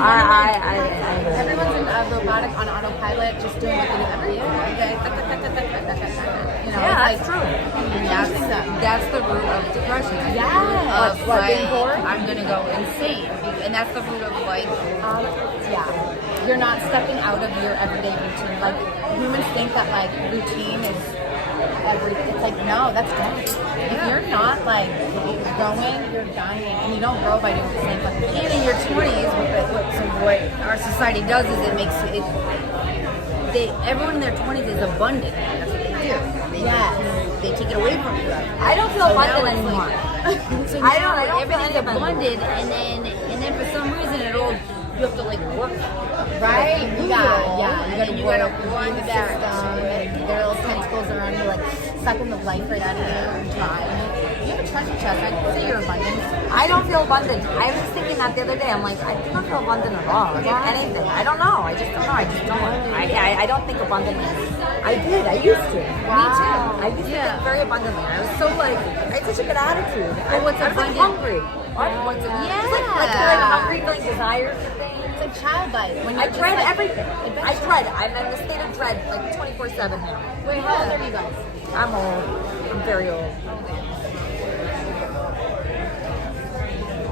Everyone's in robotic on autopilot, just doing what they do every year. You know, Yeah, it's that's true. And That's the root of depression. Yes. Of What, like, being bored? I'm gonna go insane, and that's the root of like. yeah. You're not stepping out of your everyday routine. Like humans think that like routine is everything. It's like no, that's dead. If you're not like growing, you're dying, and you don't grow by doing the same fucking thing. And in your 20s, what our society does is it makes it. Everyone in their 20s is abundant. That's what they do. They take it away from you. I don't feel abundant anymore. So I don't everything's everything's abundant, and then for some reason you have to like work. Right? You Yeah. You gotta work, run the that system. their little tentacles around you, like sucking the life right out of you and trying. You have a treasure chest. I can see your abundance. I don't feel abundant. I was thinking that the other day. I'm like, I do not feel abundant at all. Anything. I don't know. I just don't know. I just don't. I don't think abundantly. I did. I used to. Wow. Me too. I used to think very abundantly. I was so like, I had such a good attitude. Well, what's I was like abundant? hungry. What's it? Yeah. Like feeling hungry, feeling desires for things. It's like childlike. When I you're just dread like, everything. I dread. I'm in a state of dread like 24/7 now. Wait, how old are you guys? I'm old. I'm very old.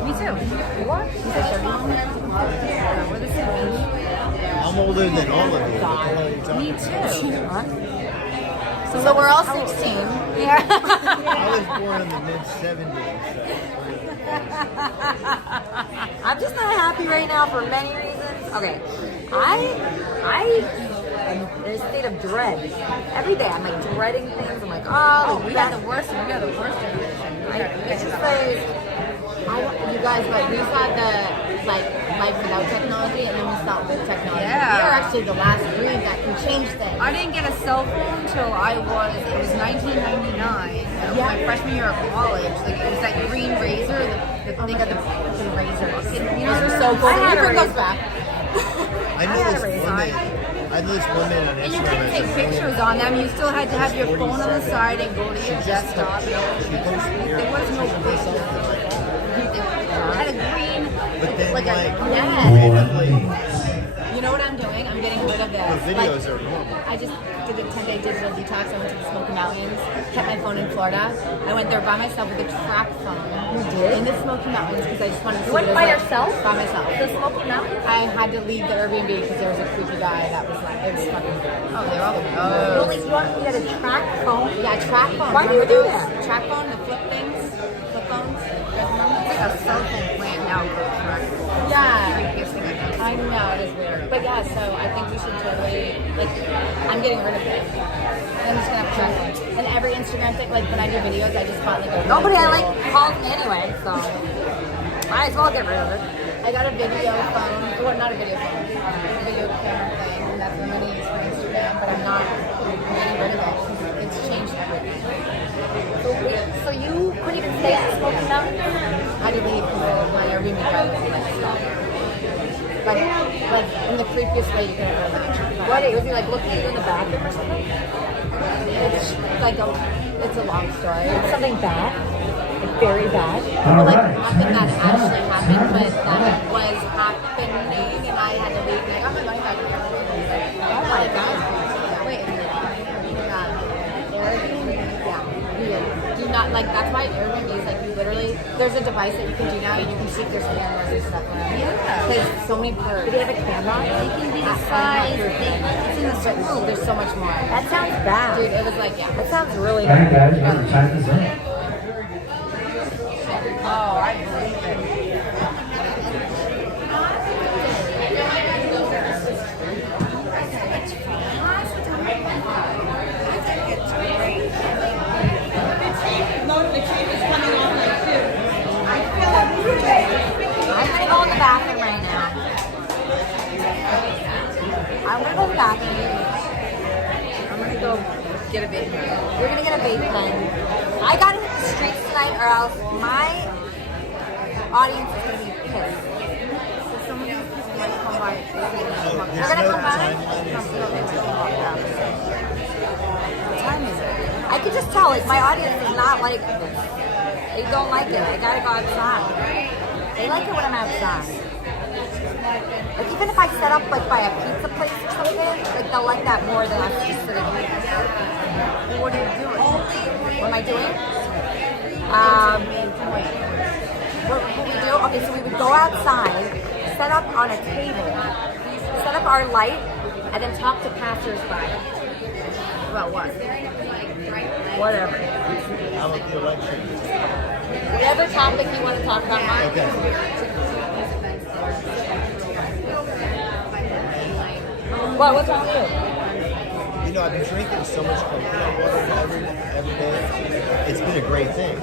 Me too. You are? You said 31? Yeah, we're the same age. I'm older than all of you. What the hell are you talking Me about? too. So we're all 16. Yeah. I was born in the mid-70s. I'm just not happy right now for many reasons. Okay, I am in a state of dread. Every day I'm like dreading things. I'm like, we got the worst. We got the worst generation. It's just like, You guys, like, we've had the life without technology, and then we start with technology. Yeah. We are actually the last breed that can change things. I didn't get a cell phone until it was 1999. My freshman year of college. Like, it was that green razor. They got the razor. Yours are so cool. I had a Bring us razor. back. I know this woman. I know this woman on Instagram. And you couldn't take pictures on them. You still had to have your phone on the side and go to your desktop. There was no picture. It had a green, like a You know what I'm doing? I'm getting rid of this. The videos are normal. I just did a 10-day digital detox. I went to the Smoky Mountains, kept my phone in Florida. I went there by myself with a track phone. You did? In the Smoky Mountains because I just wanted to see You went what it by was like. yourself? By myself. The Smoky Mountains? I had to leave the Airbnb because there was a creepy guy that was like, it was fucking weird. Oh, they're all You had a track phone? Yeah, track phone. Why do you do Remember that? those? Track phone, the flip things, flip phones. You guys remember? It's like a cell phone plan now. Yeah. I know, it is weird. But yeah, so I think we should totally, like, I'm getting rid of it. I'm just gonna have to track it. And every Instagram thing, like when I do videos, I just call it like a Nobody calls me anyway, so might as well get rid of it. I got a video phone, well, not a video phone, a video camera thing, and that's what I'm gonna use for Instagram, but I'm getting rid of it because it's changed everything. So you couldn't even stay at the Smoky Mountains? I had to leave because my Airbnb guy was like, like in the creepiest way you can ever imagine. What? Was he like looking at you in the bathroom or something? It's like it's a long story. It's something bad? Like very bad? Well, like nothing that actually happened, but that was happening, and I had to leave. And I got my money back. Oh my god! Wait. Airbnb? Yeah. Weird. Do not like. That's why Airbnb is like you literally. There's a device that you can do now, and you can see if there's cameras and stuff. Yeah. Because so many perks. Do they have a camera? They can be the size. It's in the circle. There's so much more. That sounds bad. Dude, it was like That sounds really All right, bad. guys, remember, time is up. Oh, I believe it. I'm gonna go in the bathroom right now. I'm gonna go in the bathroom. I'm gonna go get a baby. You're gonna get a vape pen. I gotta hit the streets tonight or else my audience is gonna be pissed. So some of these people might come by. They're gonna come by? What time is it? I could just tell, like, my audience does not like this. They don't like it. I gotta go outside. They like it when I'm outside. Like, even if I set up, like, by a pizza place or something, like, they'll like that more than us just sitting here. Well, what are you doing? What am I doing? What we do? Okay, so we would go outside, set up on a table, set up our light, and then talk to passersby. About what? Whatever. How about the election? Whatever topic you want to talk about, Mark. Okay. What? What's wrong with you? You know, I've been drinking so much coconut water every day. It's been a great thing.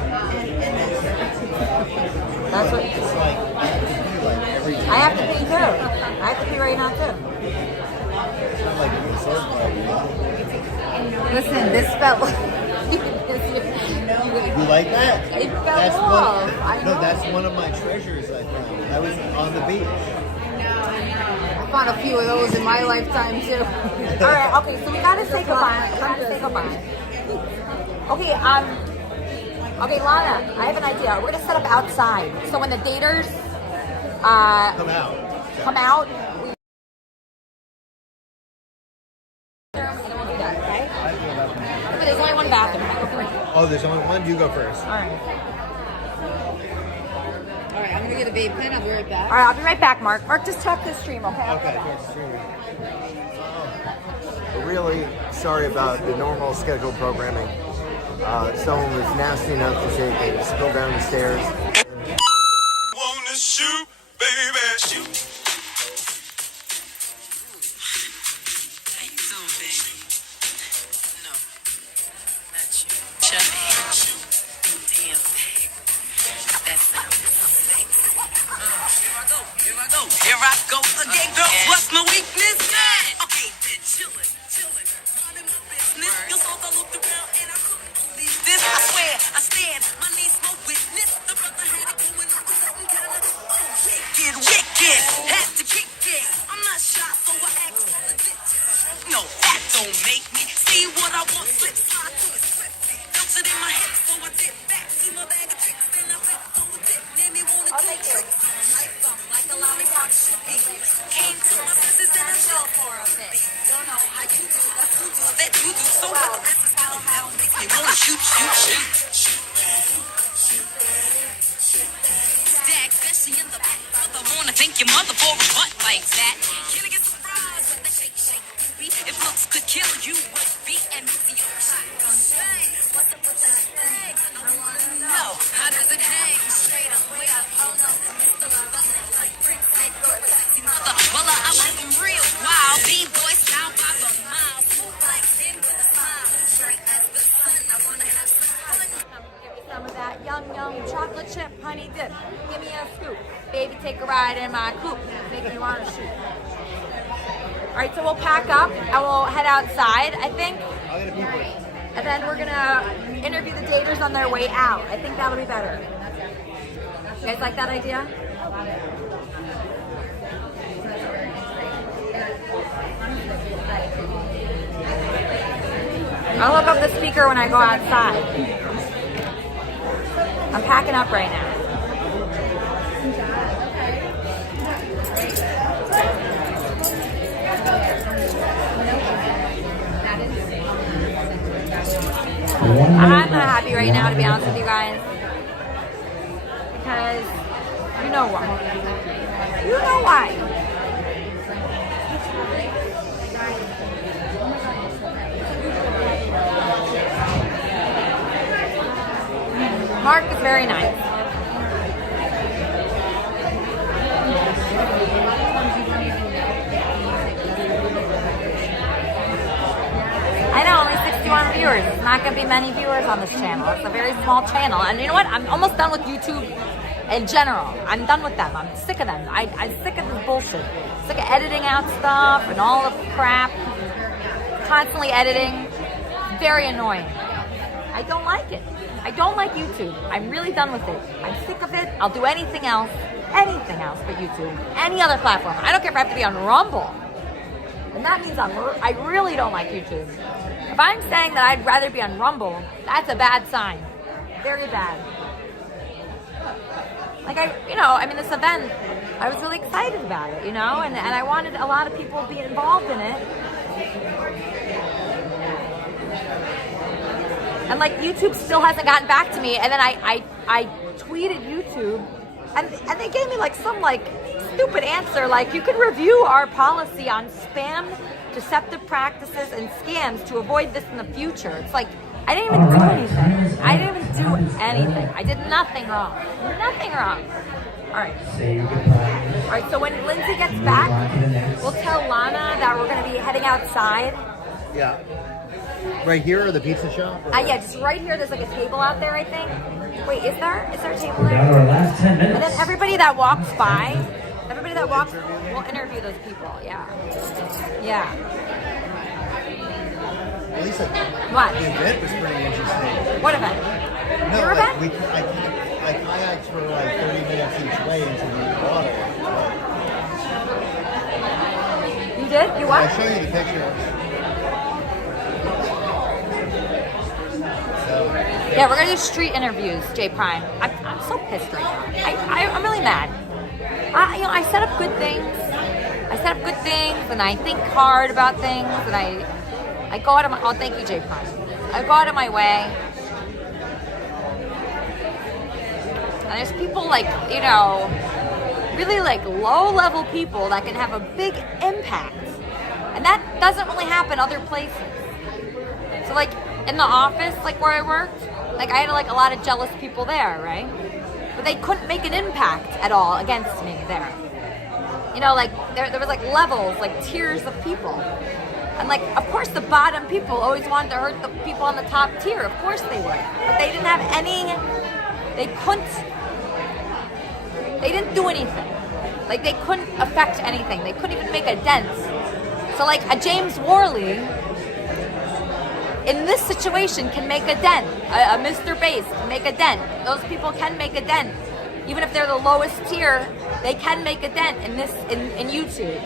That's what. It's like I have to be like every free. I have to pee too. I have to pee right now too. It's not like a resort club, you know? Listen, this felt like You like that? it fell off. That's one of my treasures I found. I was on the beach. I found a few of those in my lifetime too. All right, okay, so we gotta say goodbye. We gotta say goodbye. Okay, okay, Lana, I have an idea. We're gonna set up outside. So when the daters come out, we and we'll do that, okay? But there's only one bathroom. I go first. Oh, there's only one? You go first. All right. All right, I'm gonna get a vape pen. I'll be right back. All right, I'll be right back, Mark. Mark, just talk to the stream, okay? Okay, yes, We're really sorry about the normal scheduled programming. Someone was nasty enough to say they just go down the stairs. Wanna shoot, baby, shoot. How you doing, baby? No, not you. Chubby. Damn, babe. That sounds sexy. Here I go again, girl. What's my weakness? Okay, then chillin'. Minding my business. You saw I looked around and I couldn't believe this. I swear, I stand. My knees no witness. The brother had it going on with something kind of wicked. Had to kick it. I'm not shy, so I asked for the ditch. No, that don't make me see what I want. Slip slide to it swiftly. Felt it in my head, so I dip back. See my bag of tricks, then I went for a dip. Made me wanna do tricks. Like a lollipop should be. Came to my senses and I fell for a bit. Don't know how you do that you do that you do. So what the rest is hell makes me wanna shoot. Stack, especially in the back. Mother wanna thank your mother for a butt like that. Can I get surprised with the shake, baby? If looks could kill you, would be and move your shotgun. What's up with that thing? I wanna know. How does it hang? Straight up, way up, hold on. Like bricks, take your sexy mother. Well, I want them real wild. B-boy style by the mile. Smooth like sin with a smile. Straight as the sun. I wanna have some fun. Give me some of that yum chocolate chip honey dip. Give me a scoop. Baby, take a ride in my coupe. Make me want to shoot. All right, so we'll pack up and we'll head outside, I think. And then we're gonna interview the daters on their way out. I think that'll be better. You guys like that idea? I'll hook up the speaker when I go outside. I'm packing up right now. I'm not happy right now, to be honest with you guys. Because you know why. You know why. Mark is very nice. I know, only 61 viewers. It's not going to be many viewers on this channel. It's a very small channel. And you know what? I'm almost done with YouTube in general. I'm done with them. I'm sick of them. I'm sick of this bullshit. Sick of editing out stuff and all the crap. Constantly editing. Very annoying. I don't like it. I don't like YouTube. I'm really done with it. I'm sick of it. I'll do anything else but YouTube. Any other platform. I don't care if I have to be on Rumble. And that means I really don't like YouTube. If I'm saying that I'd rather be on Rumble, that's a bad sign. Very bad. Like this event, I was really excited about it, and I wanted a lot of people to be involved in it. And YouTube still hasn't gotten back to me. And then I tweeted YouTube, and they gave me some stupid answer, you could review our policy on spam, deceptive practices, and scams to avoid this in the future. It's I didn't even do anything. I did nothing wrong. Nothing wrong. All right, so when Lindsay gets back, we'll tell Lana that we're going to be heading outside. Yeah. Right here or the pizza shop? Yeah, just right here. There's a table out there, I think. Wait, is there a table there? Down to our last 10 minutes. And then everybody that walks by somebody that walks, we'll interview those people. Yeah. Yeah. Elisa, What? the event was pretty interesting. What event? No, Your event? I kayaked for like 30 minutes each way into the water. You did? You what? I'll show you the pictures. Yeah, we're gonna do street interviews, J Prime. I'm so pissed right now. I'm really mad. I set up good things. And I think hard about things, and I go out of my. Oh, thank you, J Prime. I go out of my way. And there's people like, really like low-level people that can have a big impact, and that doesn't really happen other places. So like in the office, like where I worked, like I had like a lot of jealous people there, right? But they couldn't make an impact at all against me there. Like there was like levels, like tiers of people. And like, of course the bottom people always wanted to hurt the people on the top tier. Of course they would. But they didn't have they didn't do anything. Like they couldn't affect anything. They couldn't even make a dent. So like a James Worley in this situation can make a dent. A Mr. Bass can make a dent. Those people can make a dent. Even if they're the lowest tier, they can make a dent in YouTube.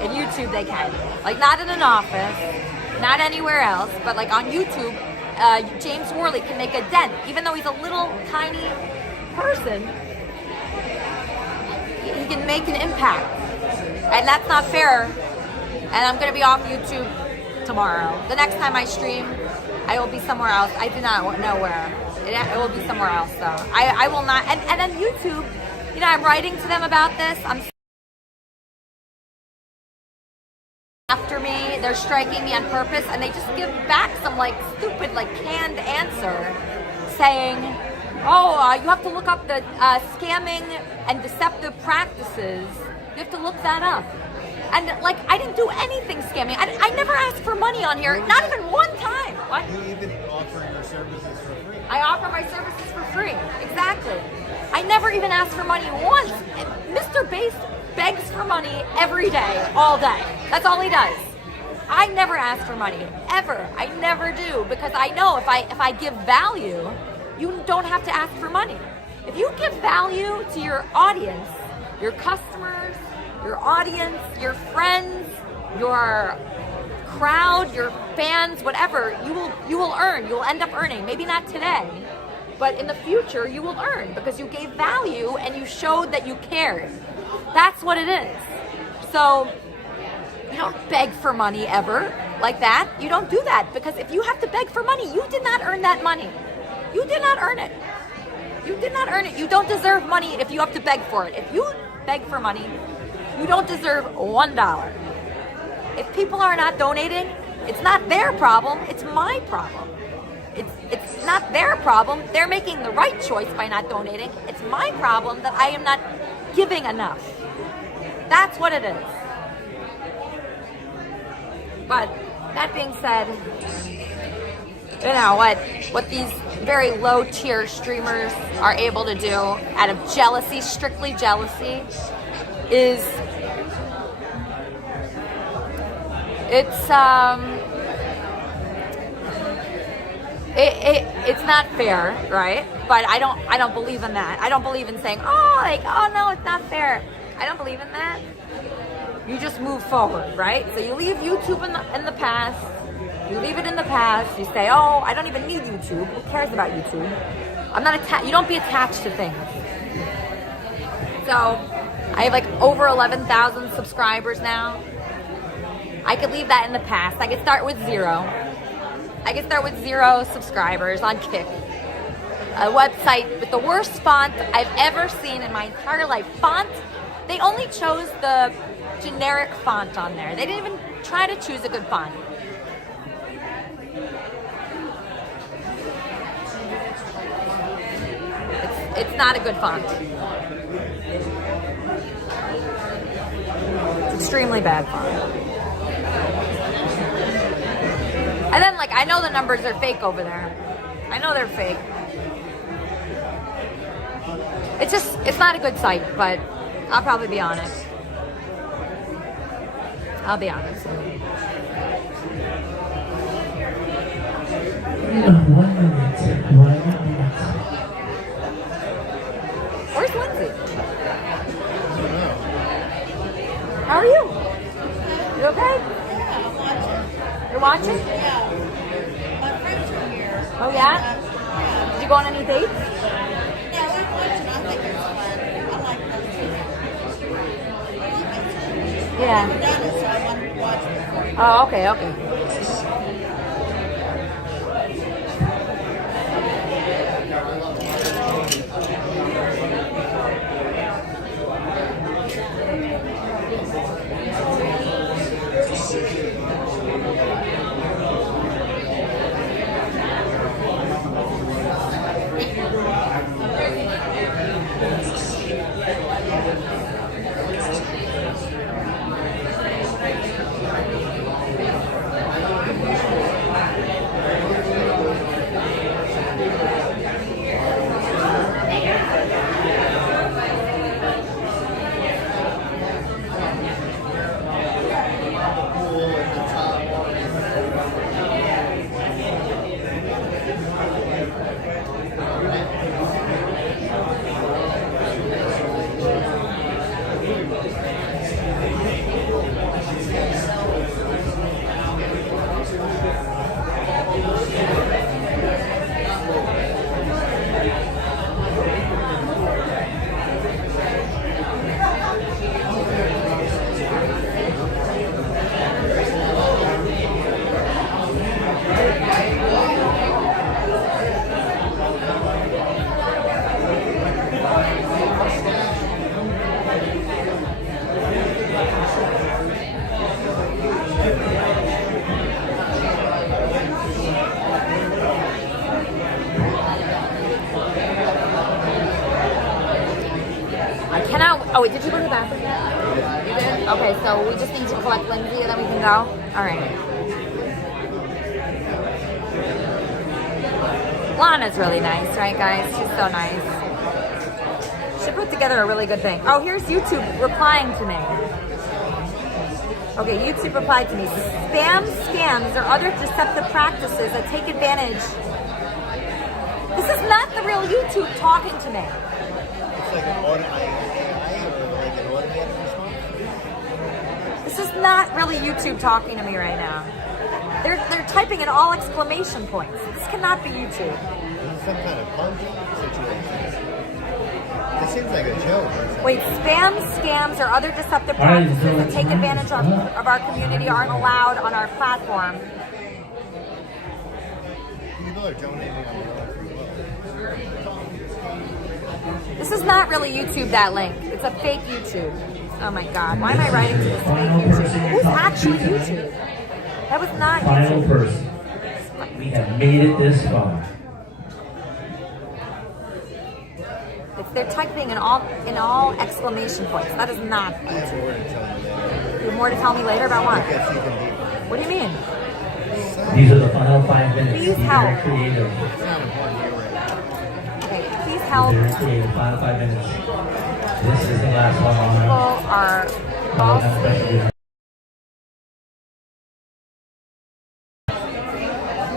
In YouTube they can. Like not in an office, not anywhere else, but like on YouTube, James Worley can make a dent. Even though he's a little tiny person, he can make an impact. And that's not fair. And I'm gonna be off YouTube tomorrow. The next time I stream, I will be somewhere else. I do not know where. It will be somewhere else though. I will not. And on YouTube, I'm writing to them about this. I'm after me. They're striking me on purpose, and they just give back some like stupid, like canned answer, saying, "Oh, you have to look up the scamming and deceptive practices. You have to look that up." And like, I didn't do anything scamming. I never asked for money on here, not even one time. What? You even offer your services for free. I offer my services for free. Exactly. I never even asked for money once. Mr. Bass begs for money every day, all day. That's all he does. I never ask for money, ever. I never do, because I know if I give value, you don't have to ask for money. If you give value to your audience, your customers, your audience, your friends, your crowd, your fans, whatever, you will earn. You'll end up earning. Maybe not today, but in the future you will earn because you gave value and you showed that you cared. That's what it is. So you don't beg for money ever like that. You don't do that, because if you have to beg for money, you did not earn that money. You did not earn it. You did not earn it. You don't deserve money if you have to beg for it. If you beg for money, you don't deserve $1. If people are not donating, it's not their problem, it's my problem. It's not their problem. They're making the right choice by not donating. It's my problem that I am not giving enough. That's what it is. But that being said, what these very low tier streamers are able to do out of jealousy, strictly jealousy, is it's not fair, right? But I don't believe in that. I don't believe in saying, oh no, it's not fair. I don't believe in that. You just move forward, right? So you leave YouTube in the past. You leave it in the past. You say, oh, I don't even need YouTube. Who cares about YouTube? I'm not attached. You don't be attached to things. So I have like over 11,000 subscribers now. I could leave that in the past. I could start with 0. I could start with 0 subscribers on Kick. A website with the worst font I've ever seen in my entire life. Font, they only chose the generic font on there. They didn't even try to choose a good font. It's not a good font. It's extremely bad font. And then, I know the numbers are fake over there. I know they're fake. It's not a good site, but I'll probably be on it. I'll be honest. 1 minute. 1 minute. Where's Lindsay? How are you? You okay? Yeah, I'm watching. You're watching? Yeah. My friends are here. Oh yeah? Did you go on any dates? Yeah, I'm watching. I think it's fun. I like those two. Yeah. I've done it, so I wanted to watch it. Oh, okay, okay. Oh, wait, did you go to the bathroom? You did? Okay, so we just need to collect Lindsay and then we can go? All right. Lana's really nice, right, guys? She's so nice. She put together a really good thing. Oh, here's YouTube replying to me. Okay, YouTube replied to me. Spam, scams, or other deceptive practices that take advantage. This is not the real YouTube talking to me. It's like an automated response. This is not really YouTube talking to me right now. They're typing in all exclamation points. This cannot be YouTube. This is some kind of punching situation. This seems like a joke. Wait, spam, scams, or other deceptive practices that take advantage of our community aren't allowed on our platform. People are donating on the This is not really YouTube, that link. It's a fake YouTube. Oh my God, why am I writing to this fake YouTube? Who's actually YouTube? That was not Final YouTube. person. We have made it this far. They're typing in all exclamation points. That is not YouTube. I have more to tell you later. You have more to tell me later about what? Because you can be. What do you mean? These are the final 5 minutes. Please Be help. very creative. It's not important here right now. Okay, please Be help. very creative. Final 5 minutes. This is the last one on People are falsely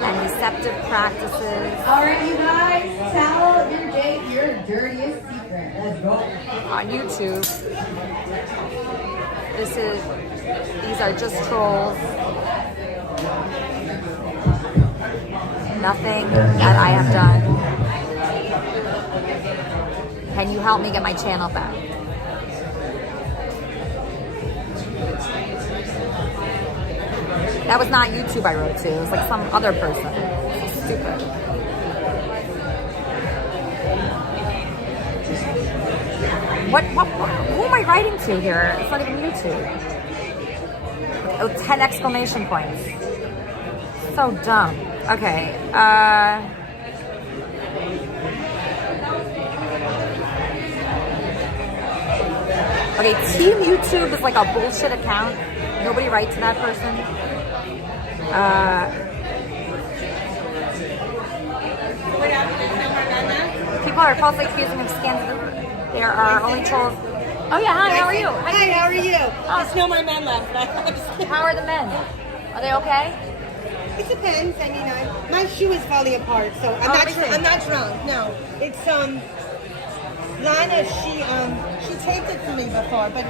and deceptive practices. All right, you guys, tell your date your dirtiest secret. Let's go. On YouTube. These are just trolls. Nothing that I have done. Can you help me get my channel back? That was not YouTube I wrote to. It was like some other person. So stupid. What, who am I writing to here? It's not even YouTube. Oh, 10 exclamation points. So dumb. Okay. Okay, Team YouTube is like a bullshit account. Nobody writes to that person. People are falsely accusing of scams. There are only trolls. Oh yeah, hi, how are you? Hi, how are you? There's no more men left. How are the men? Are they okay? It depends. I mean, my shoe is falling apart, so I'm not drunk. No, it's Lana. She taped it for me before, but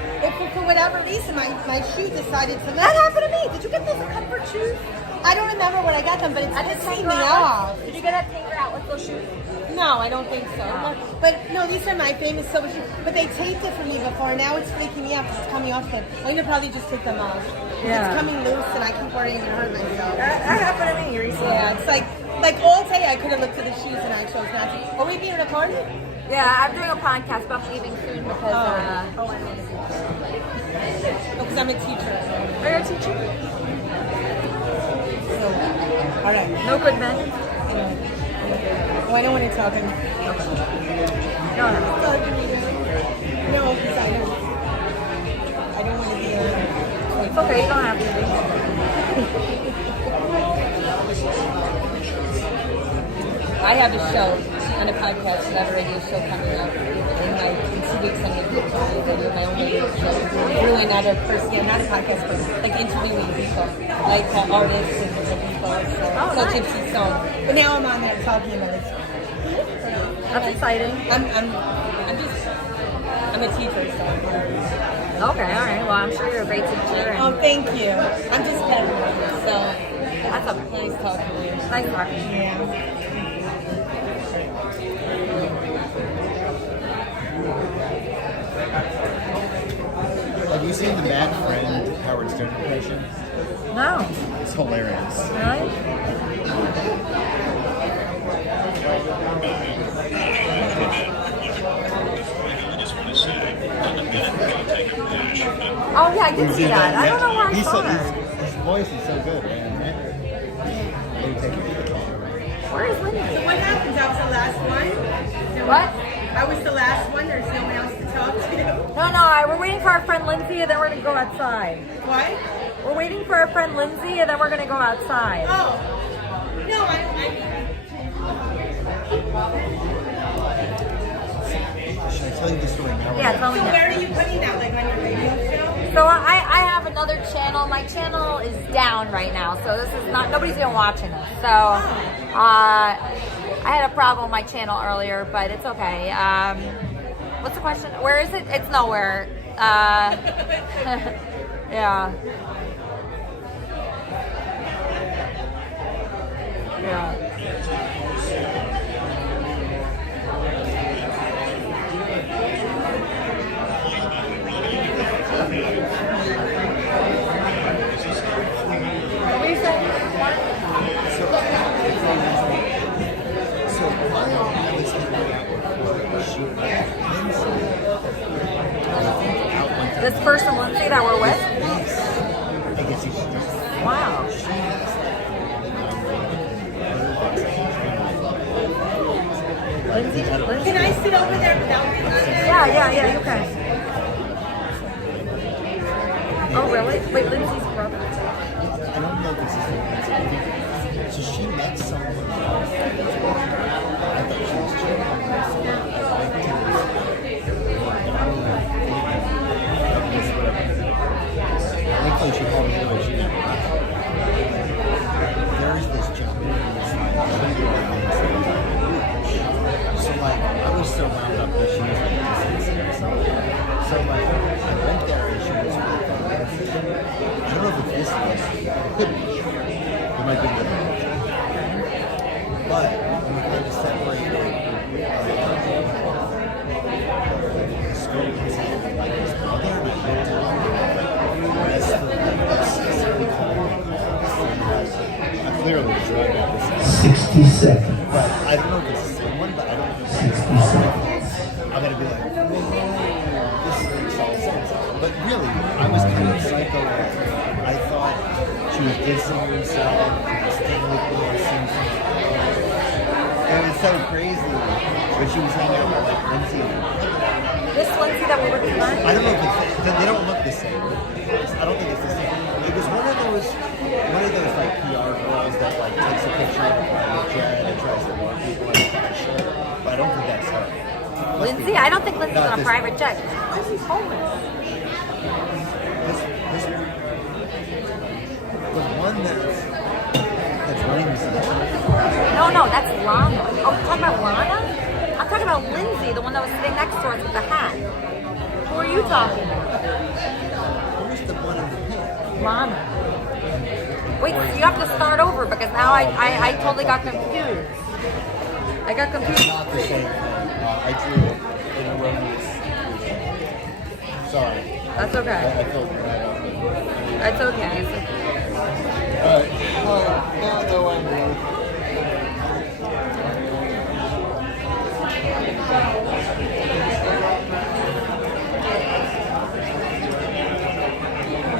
for whatever reason, my shoe decided to. That happened to me. Did you get those comfort shoes? I don't remember when I got them, but it's pissing me off. Did you get that Tinker out with those shoes? No, I don't think so. But no, these are my famous silver shoes. But they taped it for me before. Now it's freaking me out because it's coming off again. I'm gonna probably just take them off. Yeah. It's coming loose, and I keep worrying to hurt myself. That happened to me recently. Yeah, it's like all day I could have looked at the shoes and I chose not to. Are we being recorded? Yeah, I'm doing a podcast, but I'm leaving soon because. Because I'm a teacher. Are you a teacher? All right. No good men. Oh, I don't want to talk. No. No, because I don't want to be. It's okay. You don't have to be. I have a show on a podcast, I have a radio show coming up in 2 weeks. I'm going to do my own radio show. Really another person, not a podcast, but like interviewing people, like artists and different people. So Gypsy Song. But now I'm on there talking about it. That's exciting. I'm a teacher, so. Okay, all right. Well, I'm sure you're a great teacher. Oh, thank you. I'm just better. So that's a nice talking to you. Nice talking to you. Yeah. Have you seen the Mad Friend Howard Stern impression? No. It's hilarious. Really? Oh yeah, I did see that. I don't know where I saw that. His voice is so good, man. Where is Lindsay? So what happens? That was the last one? What? I was the last one. There's no one else to talk to. No, we're waiting for our friend Lindsay and then we're going to go outside. What? We're waiting for our friend Lindsay and then we're going to go outside. Oh. No, Should I tell you the story now? Yeah, tell me So now. where are you putting that? Like on your radio show? So I have another channel. My channel is down right now, so this is not, nobody's even watching it. So I had a problem with my channel earlier, but it's okay. What's the question? Where is it? It's nowhere. Yeah. Yeah. This person, Lindsay, that we're with? Wow. Lindsay? Can I sit over there without being on there? Yeah, you can. Oh, really? Wait, Lindsay's brother? I don't know if this is Lindsay. So she met someone. I thought she was Thankfully, she called me anyway. She didn't. There's this Japanese so like I was so wound up that she was like insensitive or something. So like I went there and she was really I don't know if it's this one. It could be. It might be the but when they just separated the scope was like his brother and I looked at I clearly drug episode. 60 seconds. But I don't know if it's the same one, but I don't know. 60 seconds. I'm gonna be like, whoa, this makes all sense. But really, I was kind of psycho. I thought she was dissing herself, staying with me or something. It was so crazy. But she was hanging out with like Lindsay and This Lindsay that we're with tonight? I don't know if it's, they don't look the same. I don't think it's the same. It was one of those like PR girls that like takes a picture of a private jet and tries to warn people and kind of shit. But I don't think that's her. Lindsay? I don't think Lindsay's on a private jet. Why is he homeless? The one that's Lindsay. No, that's Lana. Oh, you're talking about Lana? I'm talking about Lindsay, the one that was sitting next to us with the hat. Who are you talking about? Who's the one in the pink? Lana. Wait, so you have to start over because now I totally got confused. I got confused. Not the same thing. I drew it in erroneous. Sorry. That's okay. I filled it right up. It's okay. It's okay. Alright. Well, now I'm ready.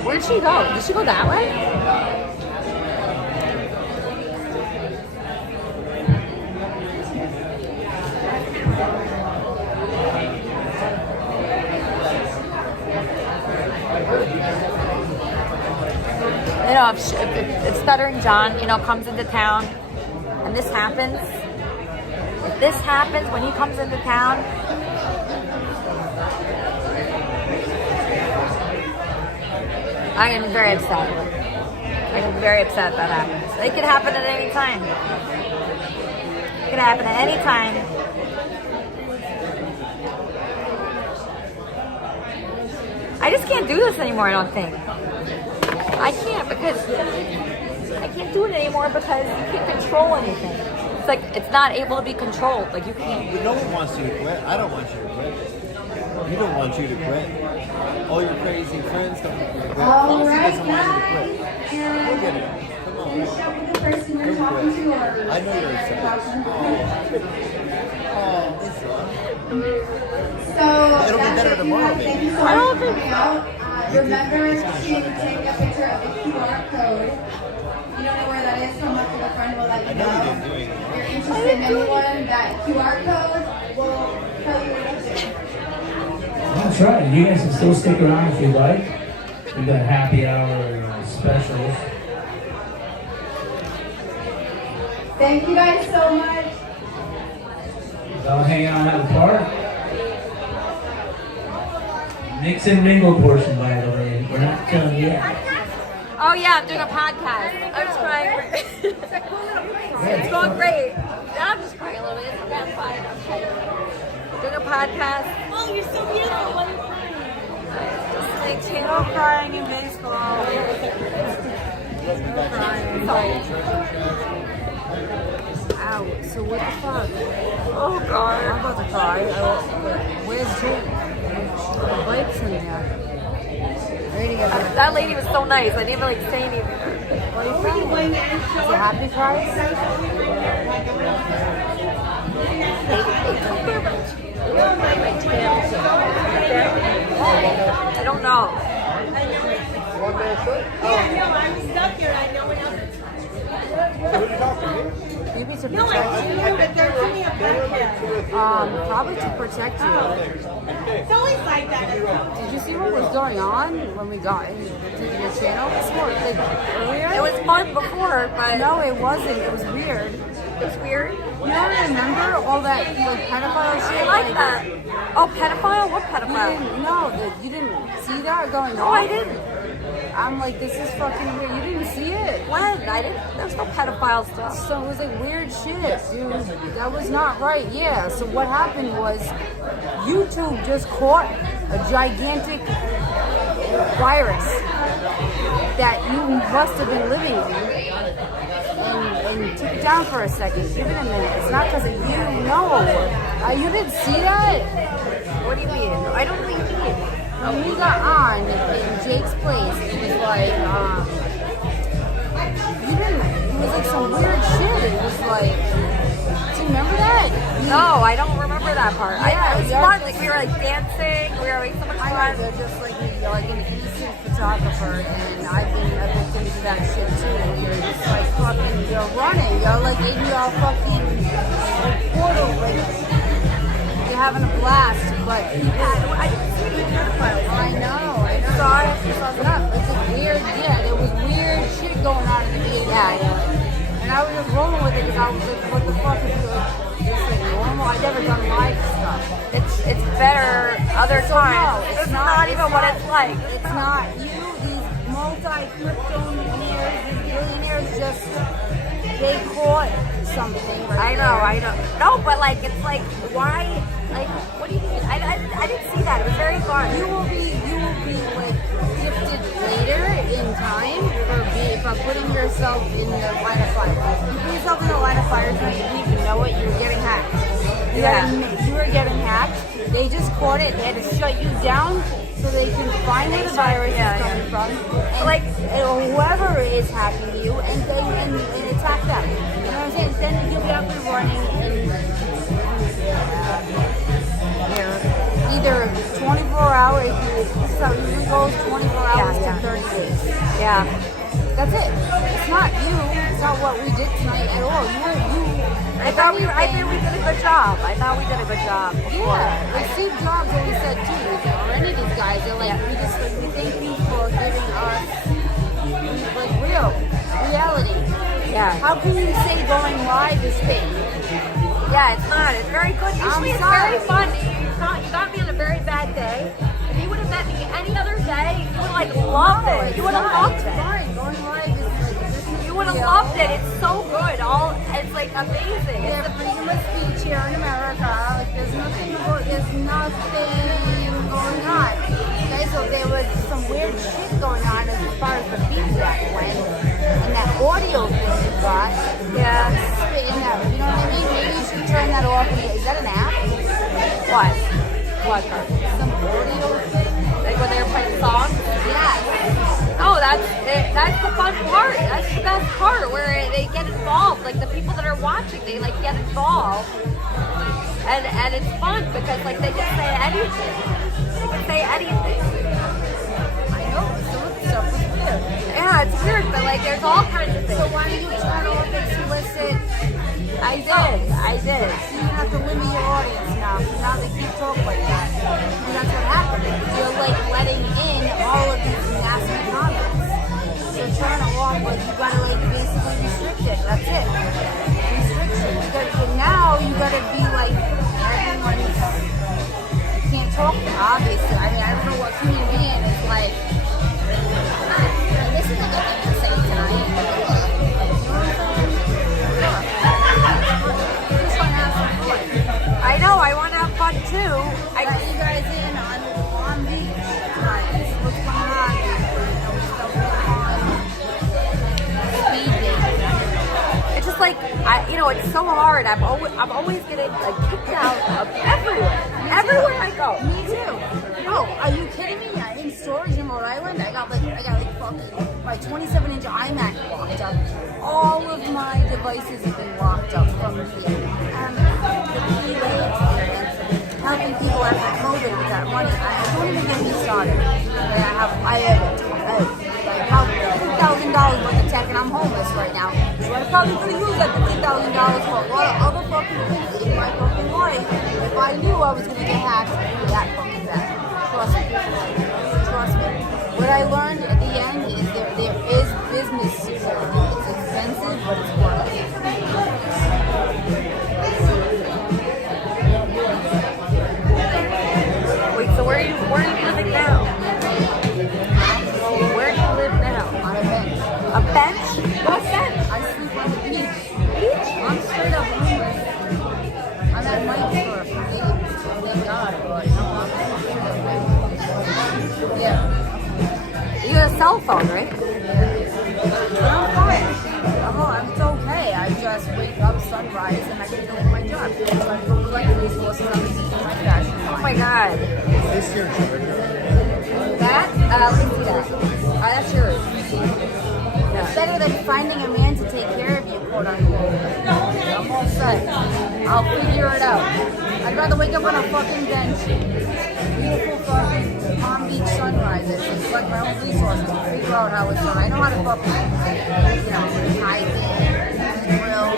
Where'd she go? Did she go that way? You know, if Stuttering John, comes into town, and this happens, when he comes into town, I'm gonna be very upset. That happens. It could happen at any time. It could happen at any time. I just can't do this anymore, I don't think. I can't do it anymore because you can't control anything. It's like it's not able to be controlled. Like you can't. No one wants you to quit. I don't want you to quit. You don't want you to quit. All your crazy friends don't want you to quit. All right, doesn't want you to quit. guys. Look at it. Come on. Finish up with the person you're talking to, or I know you're excited. So It'll be that's better it, tomorrow, you guys. Thank you so I don't much for coming out. Remember to take a picture of the QR code. You don't know where that is, come up to the front, we'll let you know. I know you didn't do anything. If you're interested in anyone, that QR code will tell you what to do. That's right. You guys can still stick around if you like. We've got happy hour specials. Thank you guys so much. Y'all hang out at the park. Mix and mingle portion, by the way. We're not done yet. Oh yeah, I'm doing a podcast. I'm just crying. It's going great. I'm just crying a little bit. Okay, I'm fine. I'm fine. Doing a podcast. Oh, you're so beautiful. Why are you crying? Just like no crying in baseball. Sorry. Ow, so what the fuck? Oh god. I'm about to cry. Where's Jake? The bike's in there. Ready to get back. That lady was so nice. I didn't even say anything. What are you feeling? Is it happy fries? I don't know. I'm stuck here. I know what else. Maybe to No, I protect see you. you, but they're doing a podcast. Probably to protect you. It's always like that. Did you see what was going on when we got into your channel before? Like earlier? It was fun before, but No, it wasn't. It was weird. it's weird. You don't remember all that like pedophile shit? I like that. Oh, pedophile? What pedophile? You didn't see that going on? No, I didn't. I'm like, this is fucking weird. You didn't see it? When? I didn't. There's no pedophile stuff. So it was like weird shit, dude. That was not right. Yeah. So what happened was YouTube just caught a gigantic virus that you must have been living in and took it down for a second. Give it a minute. It's not because of you. No. You didn't see that? What do you mean? I don't think you mean. When we got on in Jake's place, it was like, it was like some weird shit. It was like, do you remember that? No, I don't remember that part. Yeah, it was fun. Like we were like dancing. We were like so much fun. They're just like you're like an innocent photographer, and I've been addicted to that shit too. You're just like fucking, you're running. You're like in your fucking portal, like you're having a blast. But I didn't see any pedophiles. I know. Sorry, it's like weird. Yeah, there was weird shit going on in the beginning. And I was just rolling with it because I was like, what the fuck is this like normal? I've never done live stuff. It's it's better other So times. no, it's not even what it's like. It's not you. These multi-crypto-millionaires, these billionaires, just they caught something. Right I know. No, but like it's like why? Like what do you mean? I didn't see that. It was very fun. You will be like gifted later in time for putting yourself in the line of fire. You put yourself in the line of fire, so you didn't even know it. You were getting hacked. You were getting hacked. They just caught it. They had to shut you down so they can find where the virus is coming from. And like whoever is hacking you, and attack them. You know what I'm saying? Then you'll be up and running either 24 hours. This is how it usually goes: 24 hours to 30 days. Yeah. That's it. It's not you. It's not what we did tonight at all. I think we did a good job. Yeah. Like Steve Jobs always said too, or any of these guys, they're like, we thank you for giving us like reality. Yeah. How can you say going live is fake? Yeah, it's not. It's very good. Usually it's very fun. You got me on a very bad day. If you would have met me any other day, you would have loved it. You would have loved it. Fine. Going live is like, you would have loved it. It's so good. It's like amazing. They have freedom of speech here in America. Like there's nothing going on. Okay, so there was some weird shit going on as far as the feedback went, and that audio thing you got. Yeah. Spitting out. You know what I mean? Maybe you should turn that off. Is that an app? What? Some audio thing. Like when they were playing songs? Yeah. Oh, that's the fun part. That's the best part where they get involved. Like the people that are watching, they like get involved, and it's fun because like they can say anything. They can say anything. I know. Some of the stuff is weird. Yeah, it's weird, but like there's all kinds of things. So why don't you turn off explicit? I did. So you have to limit your audience now. So now they keep talking like that. And that's what happened. You're like letting in all of these nasty comments. So turn it off, like you gotta like basically restrict it. That's it. Restriction. But now you gotta be like everyone's. You can't talk obviously. I mean, I don't know what human being is like. This is a good thing to say tonight. I know, I want to have fun too. I got you guys in on beach tonight. This is what's going on. Speed dating. It's just like it's so hard. I'm always getting like kicked out of everywhere. Everywhere I go. Me too. Oh, are you kidding me? In storage in Rhode Island, I got like fucking my 27-inch iMac locked up. All of my devices have been locked up from the helping people after COVID with that money. I don't even get me started. I have $50,000 worth of tech and I'm homeless right now. So I probably could have used that $50,000 for a lot of other fucking things in my fucking life. If I knew I was going to get hacked, I'd be that fucking bad. Trust me. What I learned at the end is there is business security. It's expensive, but it's worth it. Wait, so where are you living now? Where do you live now? On a bench. A bench? What bench? I sleep on the beach. Beach? I'm straight up homeless. I'm at Mike's for a few days. Thank God, but yeah. You got a cell phone, right? But I'm fine. It's okay. I just wake up sunrise and I can do my job. So I go collect resources on the beach in my fashion line. Oh my God. Is this your Jordana? That? Let me see that. That's yours. Yeah. It's better than finding a man to take care of you, quote unquote. I'm all set. I'll figure it out. I'd rather wake up on a fucking bench. Beautiful fucking Palm Beach sunrises and collect my own resources and figure out how it's done. I know how to fucking, tie things, drill,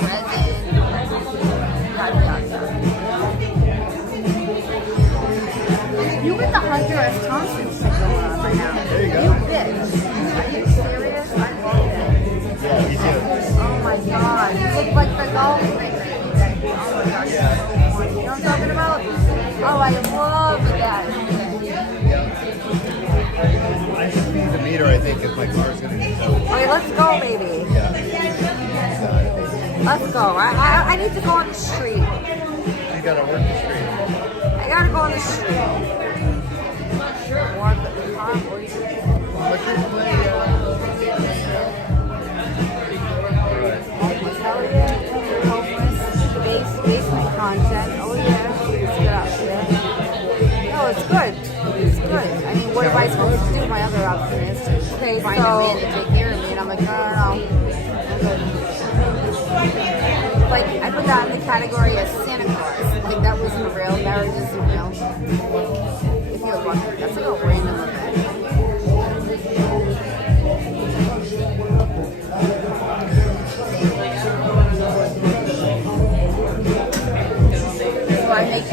resin, yada yada. You with the Hunter S. Thompson shit going on right now. There you go. You bitch. Are you serious? I love that. Yeah, you do. Oh my god. You look like the golf. Oh my gosh. You know what I'm talking about? Oh, I love that. I just need the meter, I think, if my car's gonna get towed. Okay, let's go, baby. Yeah. Let's go. I need to go on the street. You gotta work the street. I gotta go on the street. What did you play? Basement content. Oh yeah, it's good out there. No, it's good. It's good. I mean, what am I supposed to do? My other option is to find a man to take care of me, and I'm like, no. I'm good. Like I put that in the category of Santa Claus. Like that wasn't real. Marriage isn't real. If you're lucky, that's like a random event. I make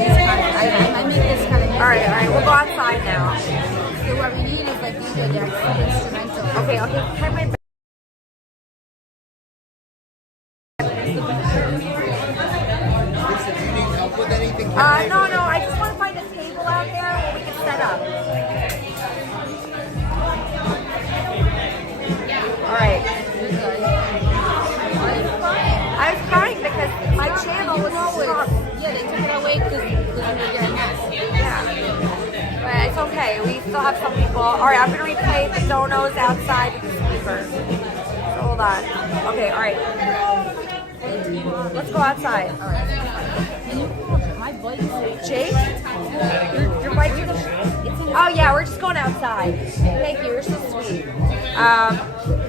this kind of All right, we'll go outside now. So what we need is like you did that instrumental. Okay, try my best. No, I just want to find a table out there where we can set up. All right. I was crying because my channel was stuck. Yeah, they took it away because we were getting us. Yeah. But it's okay. We still have some people. All right, I'm going to replay the donos outside with the speakers. So hold on. Okay, all right. Let's go outside. All right. My bike is Jake? Your bike is... Oh, yeah, we're just going outside. Thank you. You're so sweet. All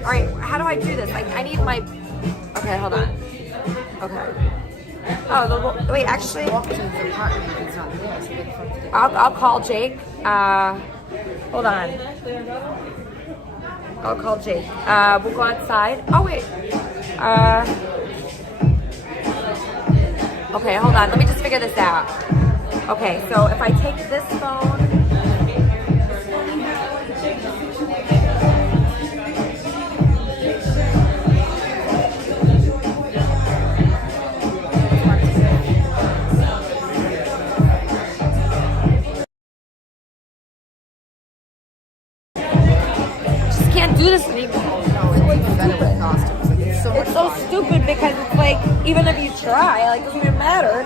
right, how do I do this? I need my... Okay, hold on. Okay. Oh, wait, actually... I'll call Jake. Hold on. I'll call Jake. We'll go outside. Oh, wait. Okay, hold on. Let me just figure this out. Okay, so if I take this phone... Can't do this anymore. No, it's even better with costumes. Like, it's so stupid because it's like, even if you try, like, it doesn't even matter.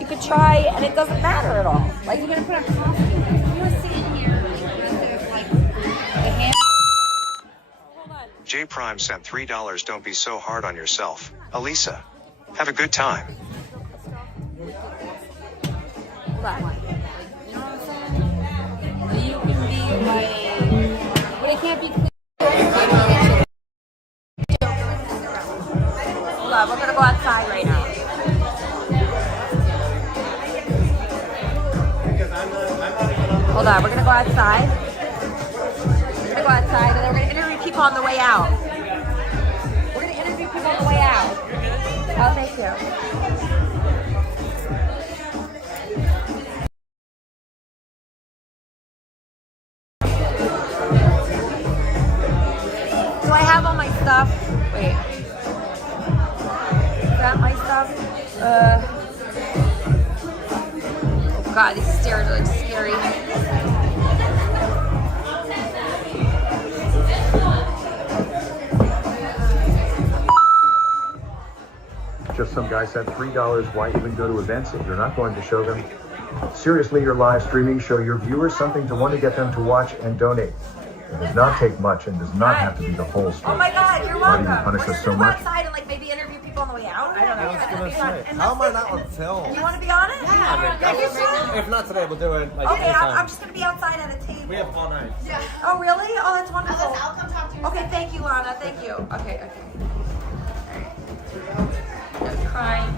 You could try and it doesn't matter at all. Like, you're gonna put on costume. You were sitting here, like, the hand. J Prime sent $3. Don't be so hard on yourself, Elisa. Have a good time. that one. You know what I'm saying? You can be like, but it can't be clear. Hold on, we're gonna go outside right now. Hold on, we're gonna go outside. We're gonna go outside and then we're gonna interview people on the way out. We're gonna interview people on the way out. Oh, thank you. Do I have all my stuff? Wait. Is that my stuff? Oh god, these stairs are like scary. Just some guy sent $3. Why even go to events if you're not going to show them? Seriously, your live streaming show your viewers something to want to get them to watch and donate. It does not take much and does not have to be the whole story. Oh my god, you're Why welcome. do you punish us so Go much? outside and like maybe interview people on the way out. I don't know. I was gonna say, how am I not on film? You want to be on it? Yeah. Are you sure? If not today, we'll do it like Okay, anytime. I'm just gonna be outside at a table. We have all night. Yeah. Oh really? Oh, that's wonderful. I'll come talk to you. Okay, thank you, Lana. Thank you. Okay. I'm crying.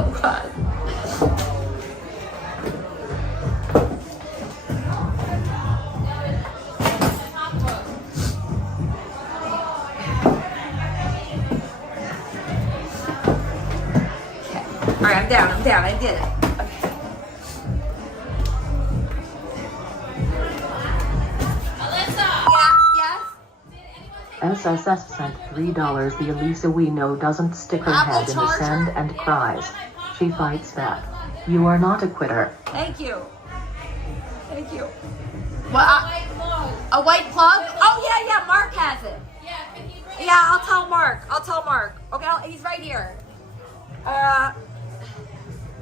Oh god. All right, I'm down. I did it. I'm SSS sent $3. The Elisa we know doesn't stick her head in the sand and cries. She fights back. You are not a quitter. Thank you. Thank you. Well, a white plug? Oh, yeah, Mark has it. Yeah, I'll tell Mark. Okay, he's right here.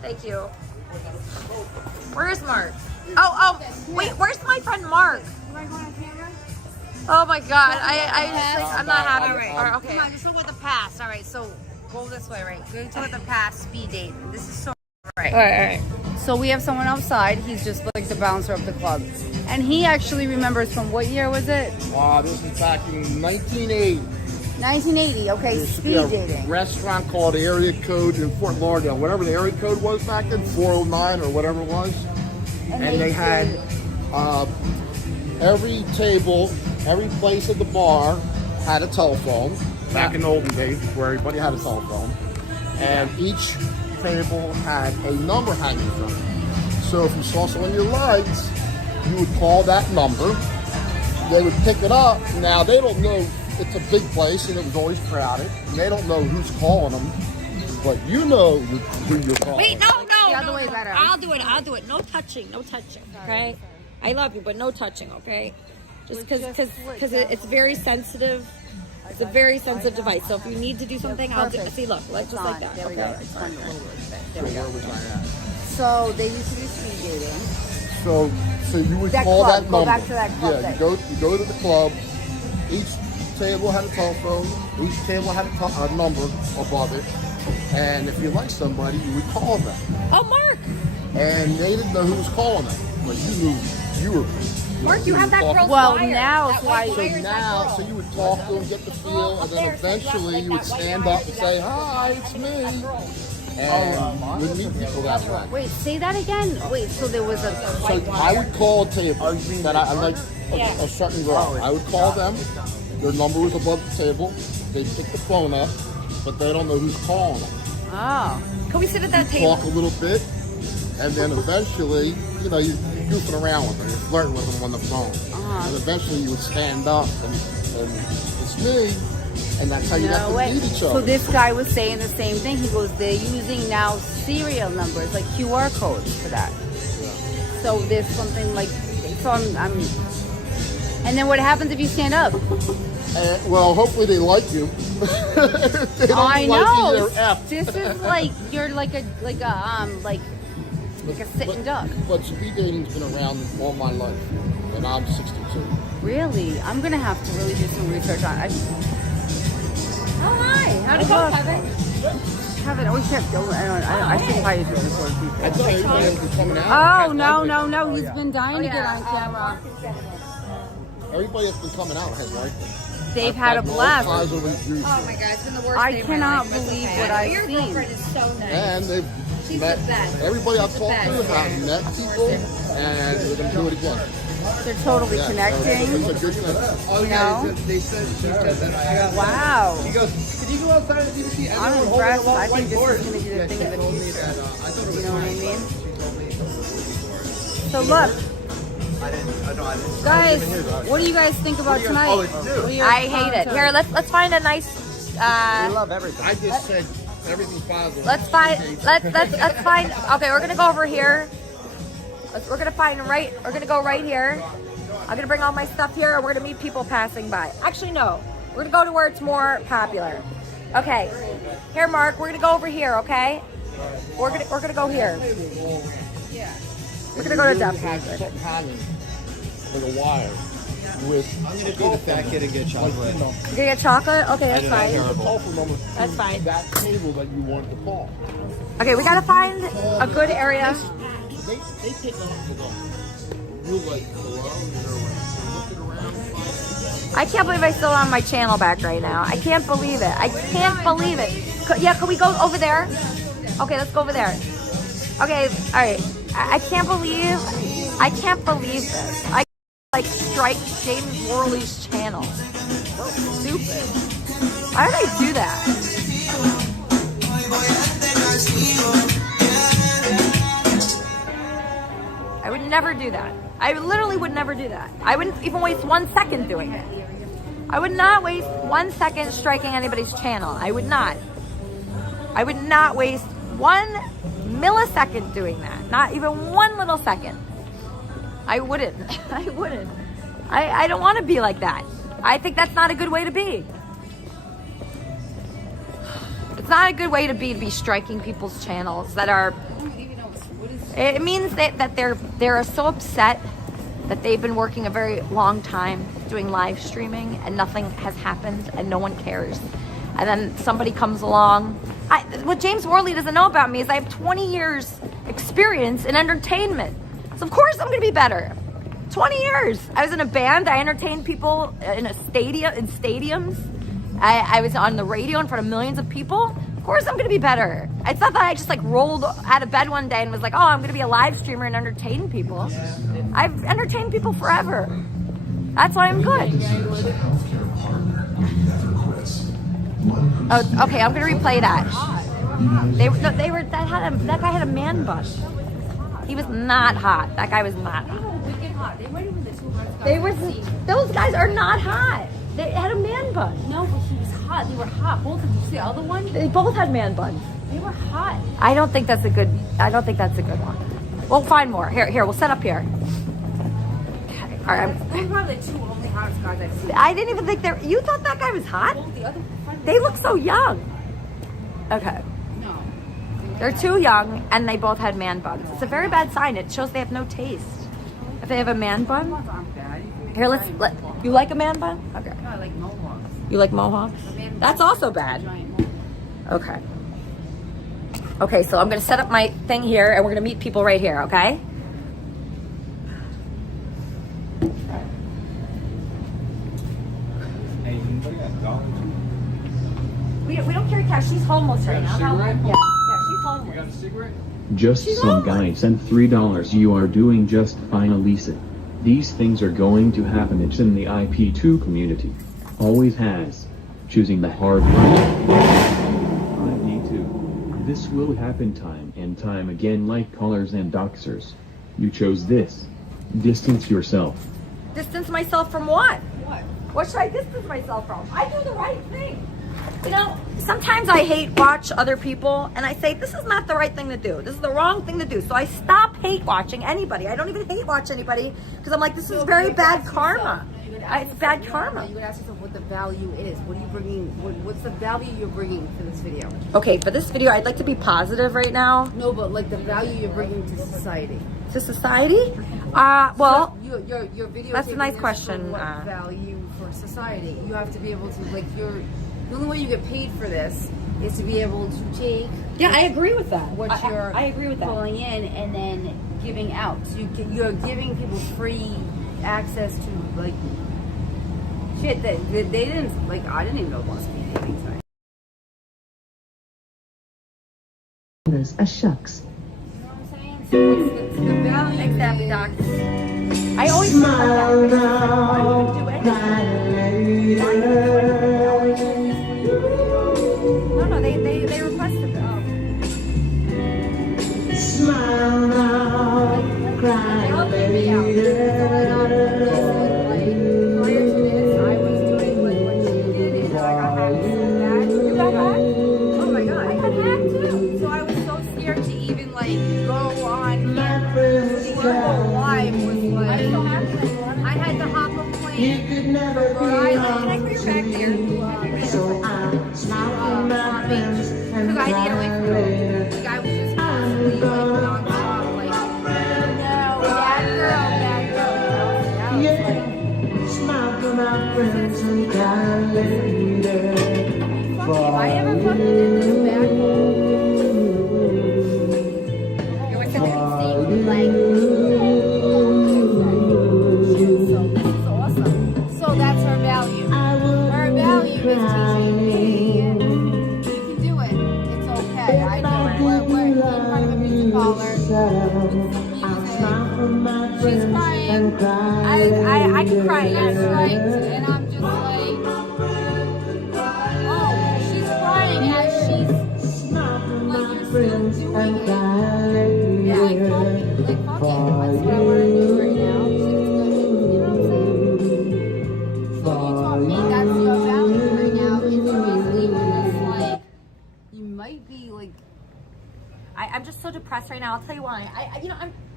Thank you. Where is Mark? Oh, wait, where's my friend Mark? Oh my God, I'm not happy. All right, Okay. come on, just look at the past. All right, so go this way, right? Go to the past speed date. This is so right. All right. So we have someone outside. He's just like the bouncer of the club, and he actually remembers from what year was it? This was back in 1980. 1980. Okay, speed dating. Restaurant called Area Code in Fort Lauderdale, whatever the area code was back then, 409 or whatever it was. And they had every table, every place at the bar had a telephone. Back in the olden days, where everybody had a telephone, and each table had a number hanging from it. So if you saw someone you liked, you would call that number. They would pick it up. Now they don't know. It's a big place and it was always crowded. And they don't know who's calling them, but you know who you're calling. Wait, no. The other way better. I'll do it. No touching, okay? I love you, but no touching, okay? Just because it's very sensitive. It's a very sensitive device. So if you need to do something, I'll do. See, look, just like that. There we go. It's fine. There we go. Where was I at? So they used to do speed dating. So you would That call club, that number. go back to that club Yeah, thing. you go to the club. Each table had a telephone. Each table had a number above it. And if you liked somebody, you would call them. Oh, Mark! And they didn't know who was calling them, but you knew you were. Mark, you have that girl's Well, wire. now That white So wire is that now, girl. so you would talk to them, get the feel, and then eventually you would stand up and say, "Hi, it's me," and you'd meet people that way. Wait, say that again. Wait, so there was a. So I would call a table that I like a certain girl. I would call them. Their number was above the table. They pick the phone up, but they don't know who's calling them. Oh. Can we sit at that table? Talk a little bit, and then eventually, you're goofing around with them, you're flirting with them on the phone. And eventually you would stand up and it's me, and that's how you got to meet each other. So this guy was saying the same thing. He goes, they're using now serial numbers, like QR codes for that. So there's something like, so I'm and then what happens if you stand up? Well, hopefully they like you. If they don't I like know. you, they're F. This is like you're like a sitting duck. But speed dating's been around all my life, and I'm 62. Really? I'm gonna have to really do some research on it. Oh, hi. How'd it go, Kevin? Kevin, we kept going. I think I used to record people. I thought everybody was coming out. Oh, no. He's been dying to get on camera. Everybody that's been coming out has liked it. They've had a blast. Oh my God, it's been the worst I day of cannot my life. believe Okay. what I've Your seen. girlfriend is so nice. And they've She's met the best. everybody I've She's the talked to best. have met people, and we're going to do it again. They're totally Yeah, connecting. It's a good thing. You know? She said that I Wow. She goes, "Did you go outside and see I'm everyone holding a impressed. long I think this whiteboard?" is going to be the thing of the future. I thought it was You know what I fine. mean? She told me. So look, I didn't. guys, what do you guys think about tonight? Oh, it's new. What are your I hate it. thoughts? Here, let's find a nice. We love everything. I just said everything's positive. Let's find. Let's find. Okay, we're gonna go over here. We're gonna go right here. I'm gonna bring all my stuff here, and we're gonna meet people passing by. Actually, no. We're gonna go to where it's more popular. Okay. Here, Mark. We're gonna go over here. Okay. We're gonna go here. We're gonna go to have Duff. something hanging with a wire. With I'm gonna be the fat kid and get chocolate. You're gonna get chocolate? Okay, that's fine. telephone number. That's fine. That table that you wanted to call. Okay, we gotta find a good area. They take them up to go. You like hello, you're looking around. I can't believe I still have my channel back right now. I can't believe it. I can't believe it. Can we go over there? Okay, let's go over there. Okay, all right. I can't believe this. I strike Jaden Worley's channel. So stupid. Why did I do that? I would never do that. I literally would never do that. I wouldn't even waste 1 second doing it. I would not waste 1 second striking anybody's channel. I would not. I would not waste 1 millisecond doing that. Not even 1 little second. I wouldn't. I wouldn't. I don't want to be like that. I think that's not a good way to be. It's not a good way to be striking people's channels that are. It means that they're so upset that they've been working a very long time doing live streaming and nothing has happened and no one cares. And then somebody comes along. What James Worley doesn't know about me is I have 20 years experience in entertainment. So of course I'm gonna be better. 20 years. I was in a band. I entertained people in stadiums. I was on the radio in front of millions of people. Of course I'm gonna be better. It's not that I just like rolled out of bed one day and was like, oh, I'm gonna be a live streamer and entertain people. I've entertained people forever. That's why I'm good. Oh, okay, I'm gonna replay that. That guy had a man bun. He was not hot. That guy was not hot. Those guys are not hot. They had a man bun. No, but he was hot. They were hot. Both of them. You see the other one? They both had man buns. They were hot. I don't think that's a good one. We'll find more. Here, we'll set up here. Okay. All right. Those are probably the two only hottest guys I've seen. I didn't even think you thought that guy was hot? They look so young. Okay. No. They're too young and they both had man buns. It's a very bad sign. It shows they have no taste. If they have a man bun. Here, you like a man bun? Okay. No, I like mohawks. You like mohawks? That's also bad. Okay. Okay, so I'm gonna set up my thing here and we're gonna meet people right here, okay? We don't carry cash. She's homeless right now. Yeah, she's homeless. You got a cigarette? Just some guy sent $3. You are doing just fine, Elisa. These things are going to happen. It's in the IP2 community. Always has. Choosing the hard life. IP2. This will happen time and time again like callers and doxers. You chose this. Distance yourself. Distance myself from what? What should I distance myself from? I do the right thing. You know, sometimes I hate watch other people and I say, this is not the right thing to do. This is the wrong thing to do. So I stop hate watching anybody. I don't even hate watch anybody because I'm like, this is very bad karma. It's bad karma. You would ask yourself what the value is. What are you bringing? What's the value you're bringing to this video? Okay, for this video, I'd like to be positive right now. No, but like the value you're bringing to society. To society? Well, your video. That's a nice question. What value for society? You have to be able to the only way you get paid for this is to be able to take. Yeah, I agree with that. What I agree with that. Pulling in and then giving out. So you're giving people free access to like shit that they didn't like. I didn't even know about speed dating tonight. There's a shucks. You know what I'm saying? So it's the value. Exactly, Doc. I always smile now. No, they requested that. Smile now, cry later. So I smile for my friends and cry later. The guy was just constantly nonstop, bad girl. Yeah, smile for my friends and cry later. If I ever fucking did this bad you were saying so this is awesome. So that's her value. Her value is teaching me you can do it. It's okay. I do it. We're in front of a music parlor. She's crying. I can cry. Yes, right. And I'm just like, oh, she's crying. I'm just so depressed right now. I'll tell you why.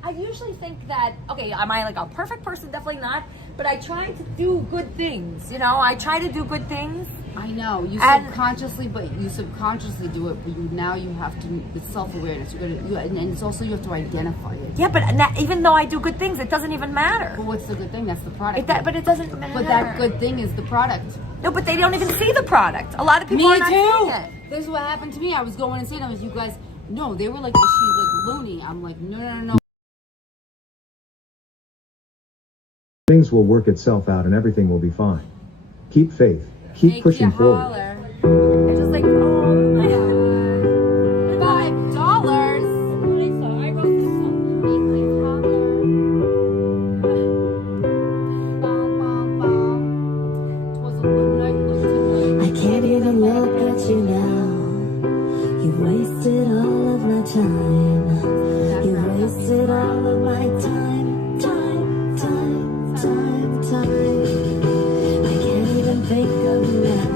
I usually think that, okay, am I like a perfect person? Definitely not. But I try to do good things, you know? I try to do good things. I know. You subconsciously do it, but now you have to, it's self-awareness. And it's also, you have to identify it. Yeah, but even though I do good things, it doesn't even matter. But what's the good thing? That's the product. But it doesn't matter. But that good thing is the product. No, but they don't even see the product. A lot of people are not seeing it. This is what happened to me. I was going and saying, I was, you guys, no, they were like, is she like loony? I'm like, no. Things will work itself out and everything will be fine. Keep faith. Keep pushing forward. It's just like, oh my God. $5. Elisa, I wrote this song. I can't even look at you now. You've wasted all of my time. You've wasted all of my time. I can't even think of you now.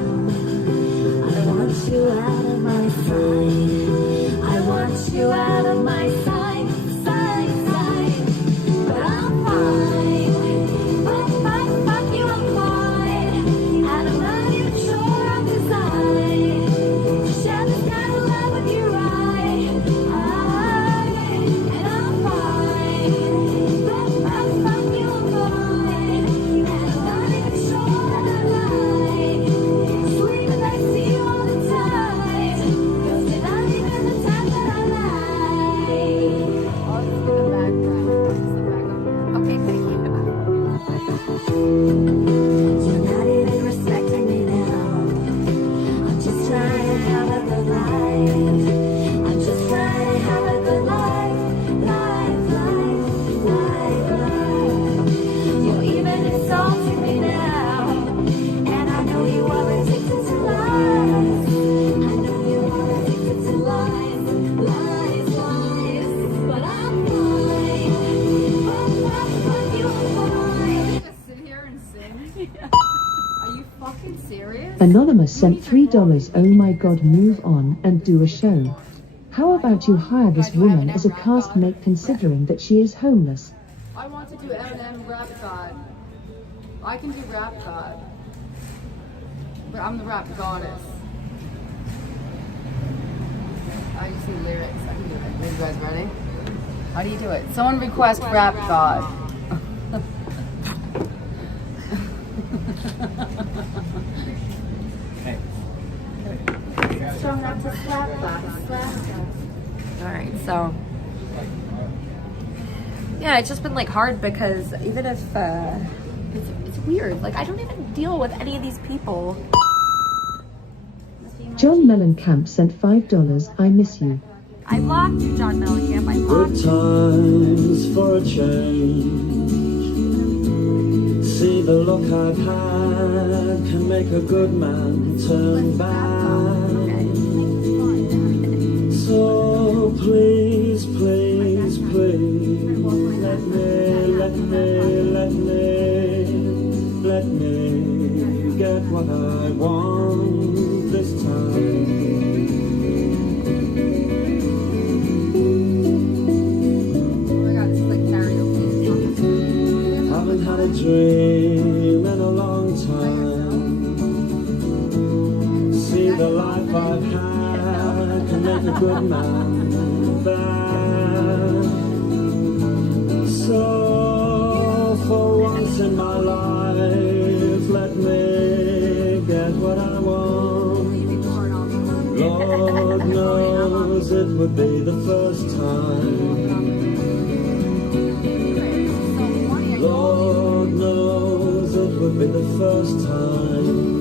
I want you out of my sight. I want you out of my sight. But I'm fine. Fuck you, I'm fine. And I'm not even sure I'm designed to share this kind of love with you, right? And I'm fine. Fuck you, I'm fine. And I'm not even sure that I like sleeping next to you all the time. 'Cause you're not even the type that I like. Okay, thank you. You're not even respecting me now. I'm just trying to have a good life. I'm just trying to have a good life. You're even insulting me now. And I know you are addicted to lies. I know you are addicted to lies. But I'm fine. Fuck you, I'm fine. Just sit here and sing? Are you fucking serious? Anonymous sent $3. Oh my god, move on and do a show. How about you hire this woman as a castmate considering that she is homeless? I want to do Eminem Rap God. I can do Rap God. But I'm the Rap Goddess. I just need lyrics. I can do it. Are you guys ready? How do you do it? Someone request Rap God. Strong up to slap box. All right, so yeah, it's just been like hard because even if it's weird, like I don't even deal with any of these people. John Mellencamp sent $5. I miss you. I blocked you, John Mellencamp. I blocked you. Times for a change. See the look I've had can make a good man turn bad. So please, please, please, let me get what I want this time. Haven't had a dream in a long time. See the life I've had can make a good man bad. So for once in my life, let me get what I want. Lord knows it would be the first time. Lord knows it would be the first time.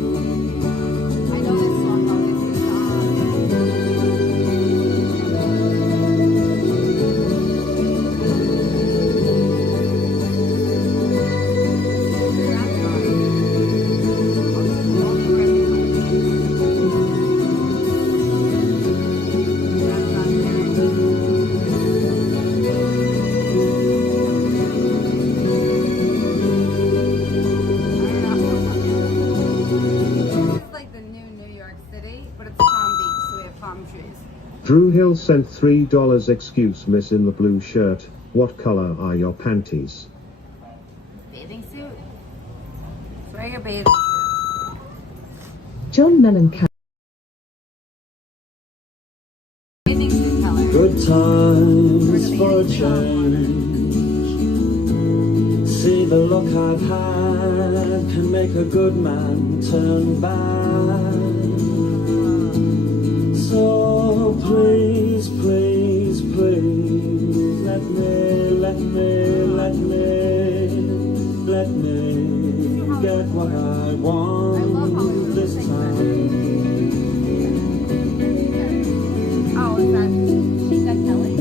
It's like the new New York City, but it's Palm Beach, so we have palm trees. Drew Hill sent $3. Excuse miss in the blue shirt. What color are your panties? Bathing suit? Wear your bathing suit. John Mellencamp. Bathing suit color. Good times for a change. See the look I've had can make a good man turn bad. So please, please, please, let me get what I want this time. Oh, is that Kelly?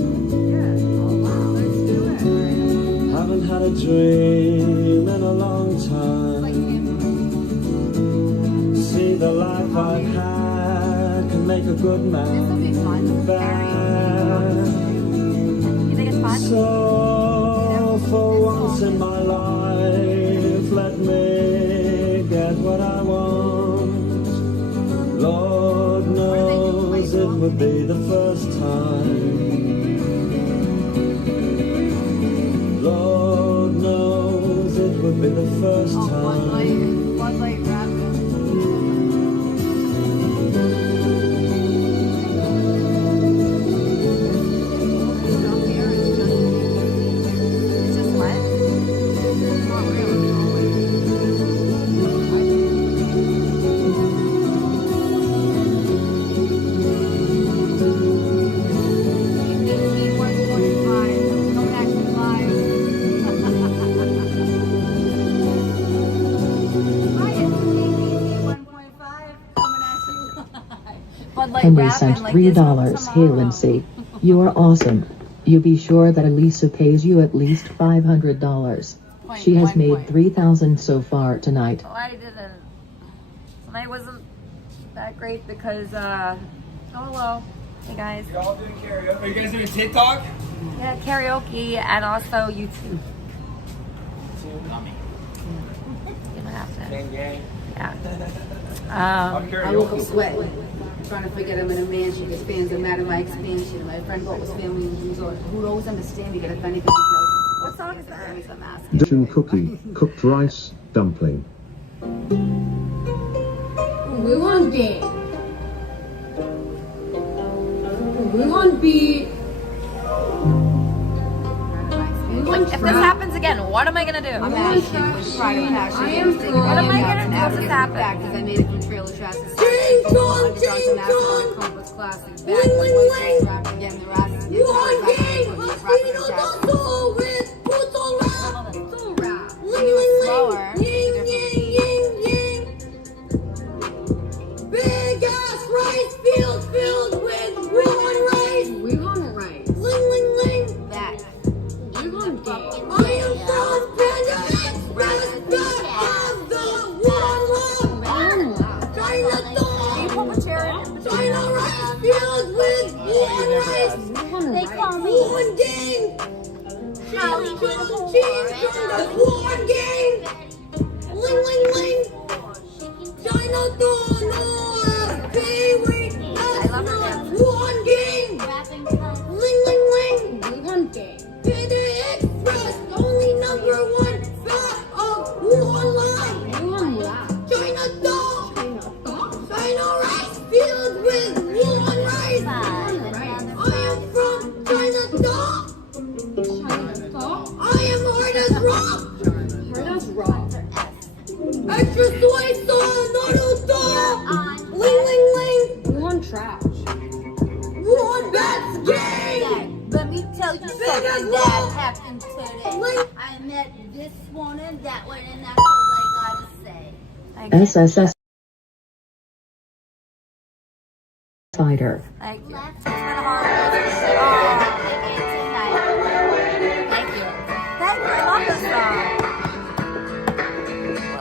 Yeah. Oh, wow. Let's do it. Haven't had a dream in a long time. See the life I've had can make a good man bad. You think it's fun? So for once in my life, let me get what I want. Lord knows it would be the first time. Lord knows it would be the first time. Bud Light Rapid. Just what? Not really. Henry sent $3. Hey Lindsay, you are awesome. You be sure that Elisa pays you at least $500. She has made $3,000 so far tonight. Well, I didn't. Tonight wasn't that great because, oh, hello. Hey guys. You're all doing karaoke. Are you guys doing TikTok? Yeah, karaoke and also YouTube. Dummy. You don't have to. Gang, gang. Yeah. I woke up sweating, trying to forget I'm in a mansion because fans are mad at my expansion. My friend bought was family and who knows understand me that if anything goes. What song is that? I'm asking. Dish cookie, cooked rice, dumpling. We want game. We want beat. Like, if this happens again, what am I gonna do? I'm asking with pride and passion. I am What am I gonna do if this happens? Because I made it from trailer chassis. Ding dong, ding dong. Classic. Back when boys rap again, the rats. You want game? Slower. Big ass rice field filled with raw rice. We want rice. Ling ling ling. That. We want game. I am from Panda Express. That is the one love. China rice field with one rice. They call me one game. Holly One game. Ling ling ling. China favorite. I love one game. Ling ling ling. One game. Panda Express, only number one fat of one line. China rice filled with one rice. I am from China. I am hard as rock. Extra soy sauce, noodle sauce. Ling ling ling. We want trash. We want best game. Let me tell you something that happened today. I met this one and that one, and that's all I gotta say. SSS Fighter. Thank you. Thank you. I love this song.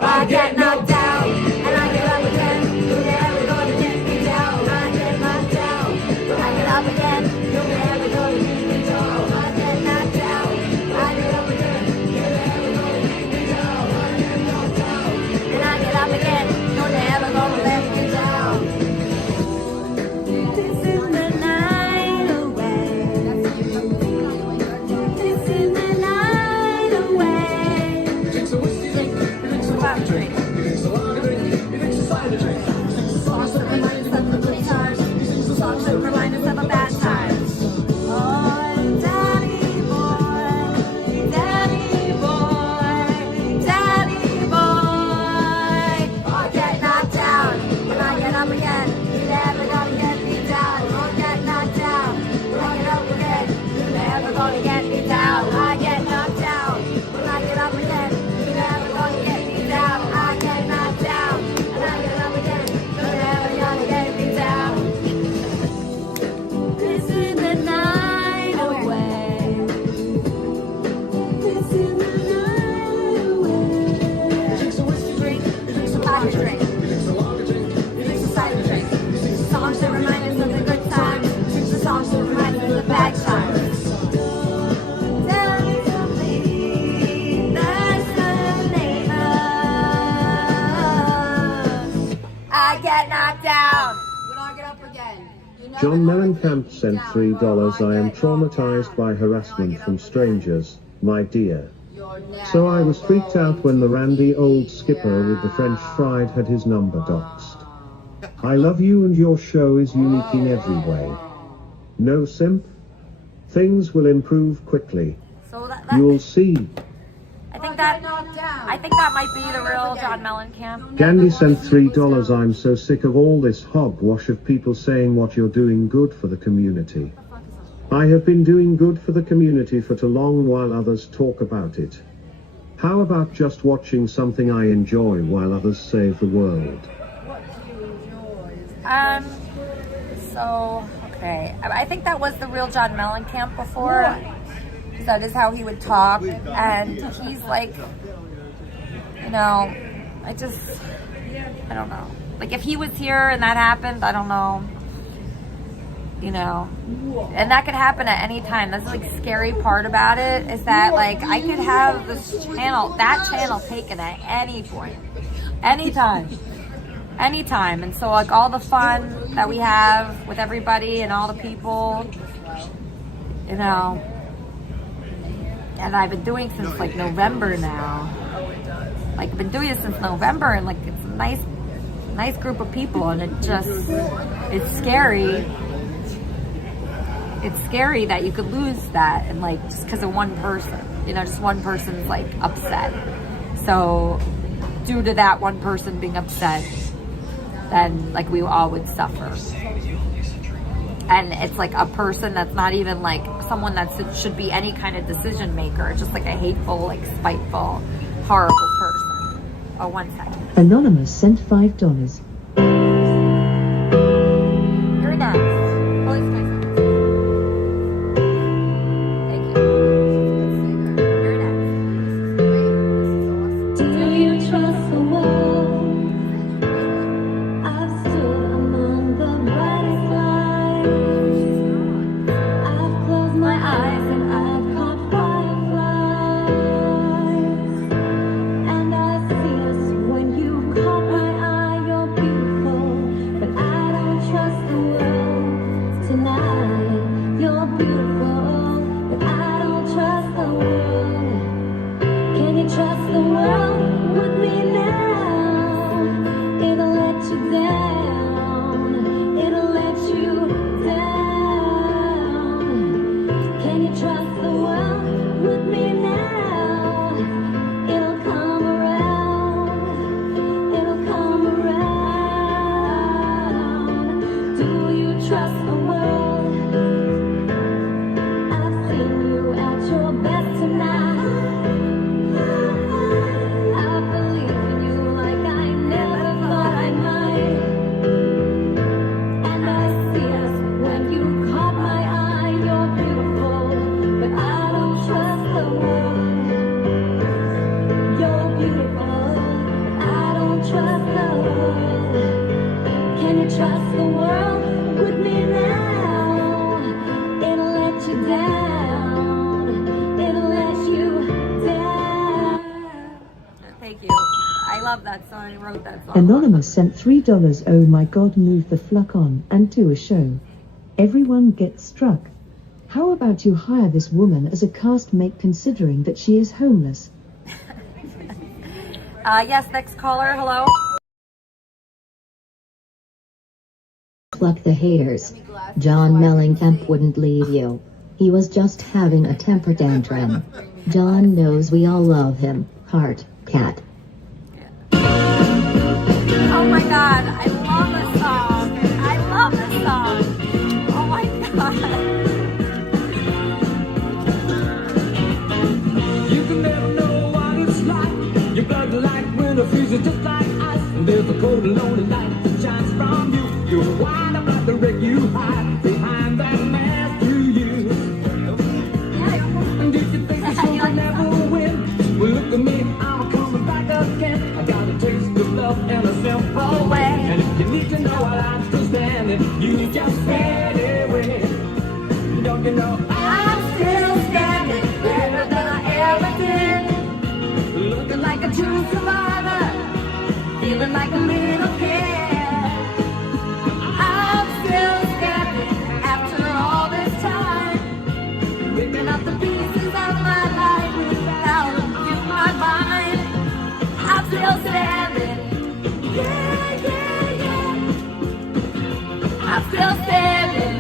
I get knocked down, and I get up again. You're never gonna get me down. I get knocked down, I get up again. You're never gonna get me down. I get knocked down, I get up again. You're never gonna get me down. I get knocked down, And I get up again. You're never gonna let me down. This is the night. up again. You're never gonna get me down. Won't get knocked down. When I get up again, you're never gonna get me down. I get knocked down. When I get up again, you're never gonna get me down. I get knocked down. And I get up again, you're never gonna get me down. This is the night away. This is the night away. Drinks a whiskey drink, drinks a vodka drink. Drinks a cider drink. Songs that remind us of the good times. Drinks the songs that remind us of the bad times. Tell me, that's the name of I get knocked down. When I get up again. John Mellencamp sent $3. I am traumatized by harassment from strangers, my dear. So I was freaked out when the randy old skipper with the French fried had his number doxed. I love you and your show is unique in every way. No simp. Things will improve quickly. So You'll see. I think that might be the real John Mellencamp. Gandhi sent $3. I'm so sick of all this hogwash of people saying what you're doing good for the community. I have been doing good for the community for too long while others talk about it. How about just watching something I enjoy while others save the world? So, okay. I think that was the real John Mellencamp before. Because that is how he would talk. And he's like, you know, I don't know. Like, if he was here and that happened, I don't know. You know, and that could happen at any time. That's like scary part about it is that like I could have that channel taken at any point, anytime. And so like all the fun that we have with everybody and all the people, you know, and I've been doing since like November now. Like I've been doing it since November, and like it's a nice group of people, and it's scary. It's scary that you could lose that, and like just because of one person, you know, just one person's like upset. So due to that one person being upset, then like we all would suffer. And it's like a person that's not even like someone that should be any kind of decision maker, just like a hateful, like spiteful, horrible person. Oh, 1 second. Anonymous sent $5. You're next. Anonymous sent $3. Oh my god, move the fluck on and do a show. Everyone gets struck. How about you hire this woman as a castmate considering that she is homeless? Yes, next caller, hello? Pluck the haters. John Mellencamp wouldn't leave you. He was just having a temper tantrum. John knows we all love him. Heart, cat. Oh my god, I love this song. is just like ice. There's a cold and lonely light that shines from you. You wind up like the wreck you hide behind that mask you use. And did you think this would never win? Well, look at me, I'm coming back again. I got a taste of love in a simple way. And if you need to know while I'm still standing, you just fade away. Don't you know I'm still standing better than I ever did? Looking like a true survivor, feeling like a little kid. I'm still standing after all this time, picking up the pieces of my life without you in my mind. I'm still standing, yeah, yeah, yeah. I'm still standing,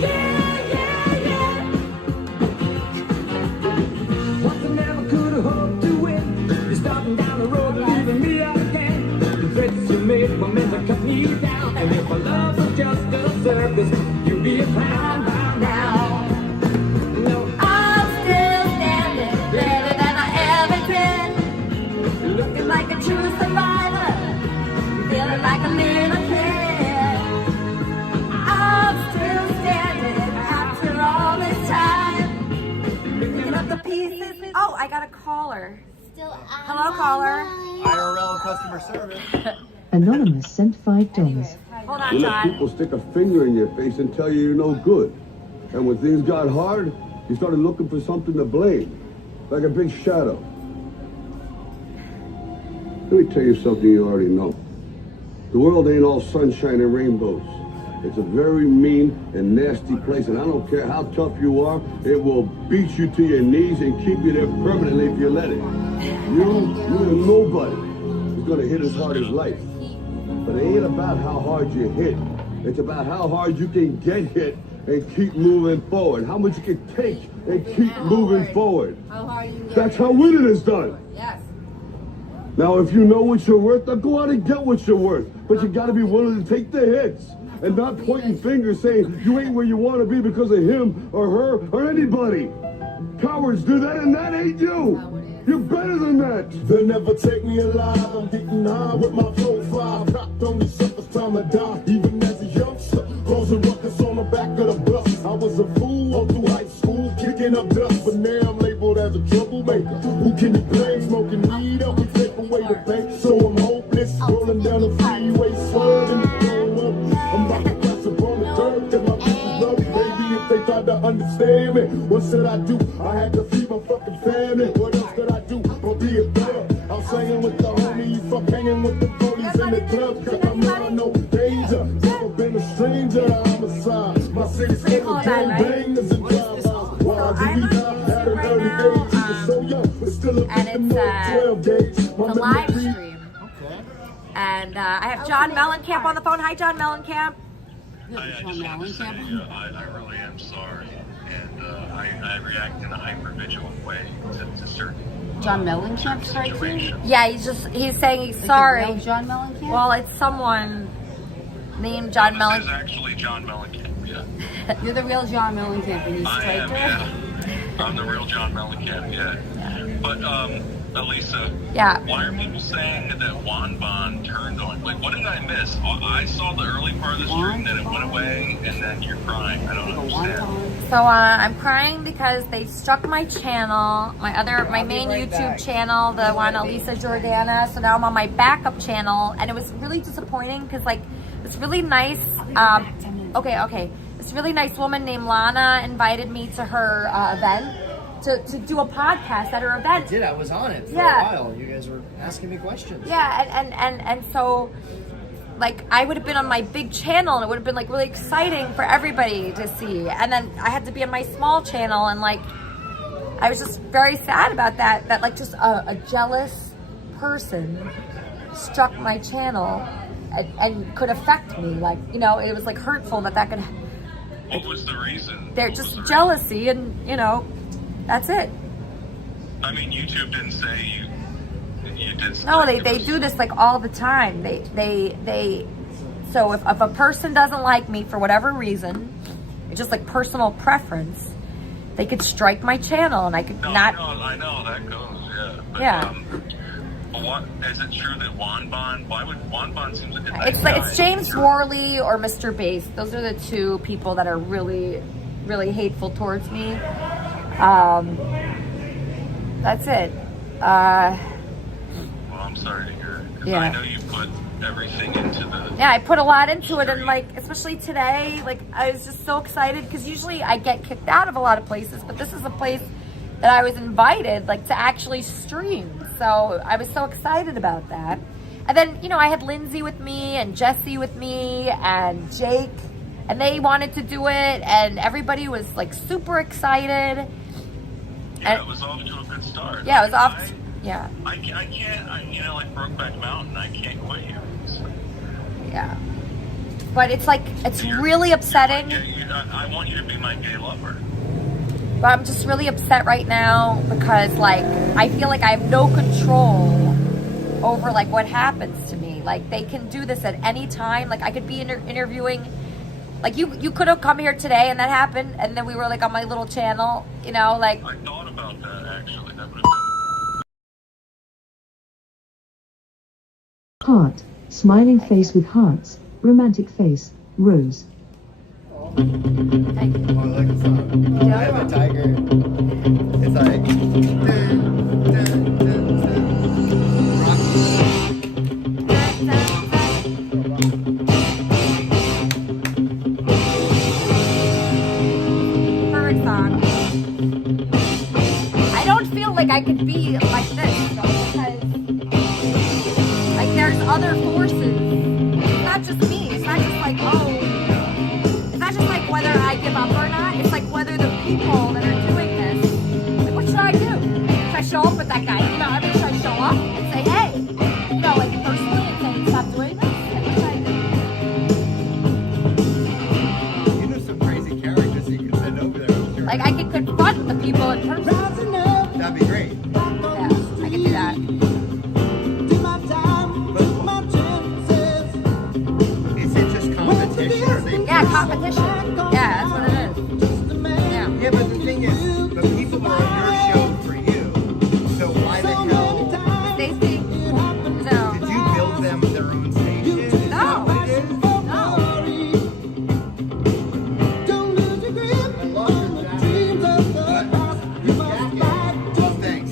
yeah, yeah, yeah. What I never could have hoped to win. You're starting down the road, leaving me again. The threats you made were meant to cut me down. And if my love was just a circus, you'd be a clown by now. No, I'm still standing better than I ever been. Looking like a true survivor, feeling like a little kid. I'm still standing after all this time, picking up the pieces. Oh, I got a caller. Hello, caller. IRL customer service. Anonymous sent $5. Hold on, You let John. people stick a finger in your face and tell you you're no good. And when things got hard, you started looking for something to blame. Like a big shadow. Let me tell you something you already know. The world ain't all sunshine and rainbows. It's a very mean and nasty place, and I don't care how tough you are, it will beat you to your knees and keep you there permanently if you let it. You and nobody is gonna hit as hard as life. But it ain't about how hard you hit. It's about how hard you can get hit and keep moving forward. How much you can take and keep moving forward. How hard you get. That's how winning is done. Yes. Now, if you know what you're worth, then go out and get what you're worth. But you gotta be willing to take the hits and not pointing fingers saying you ain't where you want to be because of him or her or anybody. Cowards do that, and that ain't you. You're better than that. They'll never take me alive. I'm getting high with my profile. Cocked on the surface, time to die. Even as a youngster, causing ruckus on the back of the bus. I was a fool all through high school, kicking up dust. But now I'm labeled as a troublemaker. Who can you blame? Smoking weed up and take away the pain. So I'm hopeless, rolling down the freeway, swerving the throw up. I'm about to pass upon the dirt, cause my bitches love me. Maybe if they tried to understand me, what should I do? I had to feed my fucking family. What else could I do? Or be a thug? I'm singing with the homies, fuck hanging with the police in the club. Cause I'm not no danger. Never been a stranger to homicide. My city's full of gangbangers and drive-bys. Why do we die at an early age? Even so young, but still a victim of 12 gauge. The live stream. And I have John Mellencamp on the phone. Hi, John Mellencamp. I really am sorry, and I react in a hyper-vigilant way to certain John Mellencamp strikes you? Yeah, he's saying he's sorry. Real John Mellencamp? Well, it's someone named John This is Mellencamp. actually John Mellencamp, yeah. You're the real John Mellencamp and you I strike am, her? yeah. I'm the real John Mellencamp, yeah. But, Elisa, yeah. Why are people saying that Juan Bon turned on? Like, what did I miss? I saw the early part of the stream, then it went away, and then you're crying. I don't understand. So I'm crying because they struck my channel, my main YouTube channel, the one Elisa Jordana. So now I'm on my backup channel, and it was really disappointing because like this really nice, this really nice woman named Lana invited me to her event. To do a podcast at her event. I did. I was on it for a while. You guys were asking me questions. Yeah, and so, like, I would have been on my big channel, and it would have been like really exciting for everybody to see. And then I had to be on my small channel, and like, I was just very sad about that. That like just a jealous person struck my channel and could affect me. Like, you know, it was like hurtful that could. What was the reason? They're just jealousy, and you know. That's it. I mean, YouTube didn't say you did. No, they do this like all the time. So if a person doesn't like me for whatever reason, it's just like personal preference, they could strike my channel and I could not. I know that goes, yeah. But, yeah. What is it true that Wanban? Why would Wanban seem like a nice It's guy? James Worley or Mr. Bass. Those are the two people that are really, really hateful towards me. That's it. Well, I'm sorry to hear it. 'Cause Yeah. I know you put everything into the. Yeah, I put a lot into it, and like, especially today, like, I was just so excited because usually I get kicked out of a lot of places, but this is a place that I was invited, like, to actually stream. So I was so excited about that. And then, you know, I had Lindsay with me and Jesse with me and Jake, and they wanted to do it, and everybody was like super excited. Yeah, it was off to a good start. Yeah, it was off. Yeah. I can't, you know, like Brokeback Mountain, I can't quit you. So. Yeah. But it's like, it's really upsetting. I want you to be my gay lover. But I'm just really upset right now because, like, I feel like I have no control over, like, what happens to me. Like, they can do this at any time. Like, I could be interviewing, like, you could have come here today and that happened, and then we were, like, on my little channel, you know, like. I thought about that, actually. That would have been. Heart. Smiling face with hearts. Romantic face. Rose. Thank you. Oh, I like the song. I have a tiger. It's like. Perfect song. I don't feel like I could be like this, though, because, like, there's other forces. It's not just me. It's not just like, oh. It's not just like whether I give up or not. It's like whether the people that are doing this, like, what should I do? Should I show up with that guy? You know, should I show up and say, hey, you know, like, personally, and say, stop doing this? Like, what should I do? You know some crazy characters you can send over there. Like, I could confront the people in person. That'd be great. Yeah, I could do that. Is it just competition? Or they Yeah, competition. Yeah, that's what it is. Yeah. Yeah, but the thing is, the people are on your show for you. So why the hell? They think. No. Did you build them their own station? Is that No. what it is? Oh, thanks.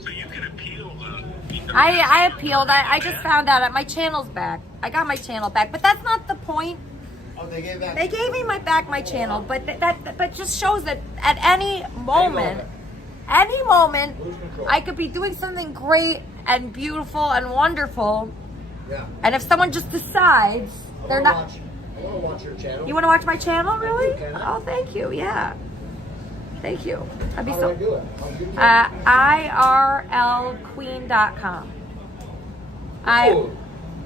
So you can appeal the. I appealed. I just found out my channel's back. I got my channel back, but that's not the point. Oh, they gave that. They gave me my channel, but that just shows that at any moment, I could be doing something great and beautiful and wonderful. Yeah. And if someone just decides they're not. I want to watch your channel. You want to watch my channel, really? Can I? Oh, thank you. Yeah. Thank you. I'd be How so. do I do it? I'll give you IRLqueen.com.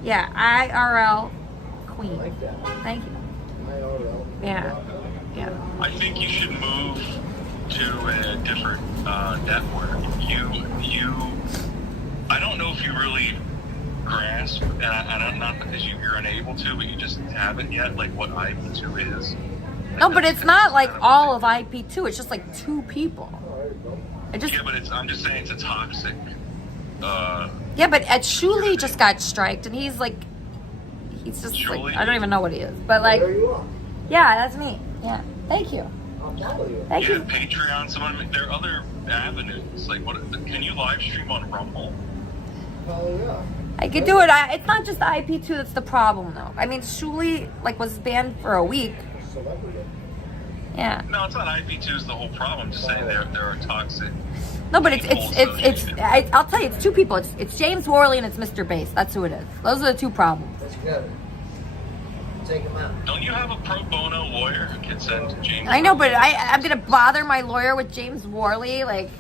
Yeah, IRL Queen. I like that. Thank you. IRL. Yeah. Yeah. I think you should move to a different network. I don't know if you really grasp, and I not because you're unable to, but you just haven't yet, like what IP2 is. No, but it's not like all of IP2. It's just like two people. Yeah, but I'm just saying it's a toxic. Yeah, but Shuli just got striked, and he's just Shuli? like, I don't even know what he is, but like, yeah, that's me. Yeah, thank you. Thank you. you. Patreon, someone. There are other avenues. Like, what? Can you live stream on Rumble? Oh yeah. I could do it. It's not just the IP2 that's the problem, though. I mean, Shuli was banned for a week. Yeah. No, it's not IP2 is the whole problem. Just saying there are toxic. No, but I'll tell you, it's two people. It's James Worley and it's Mr. Bass. That's who it is. Those are the two problems. That's good. Take him out. Don't you have a pro bono lawyer who can send James? I know, but I'm gonna bother my lawyer with James Worley, like.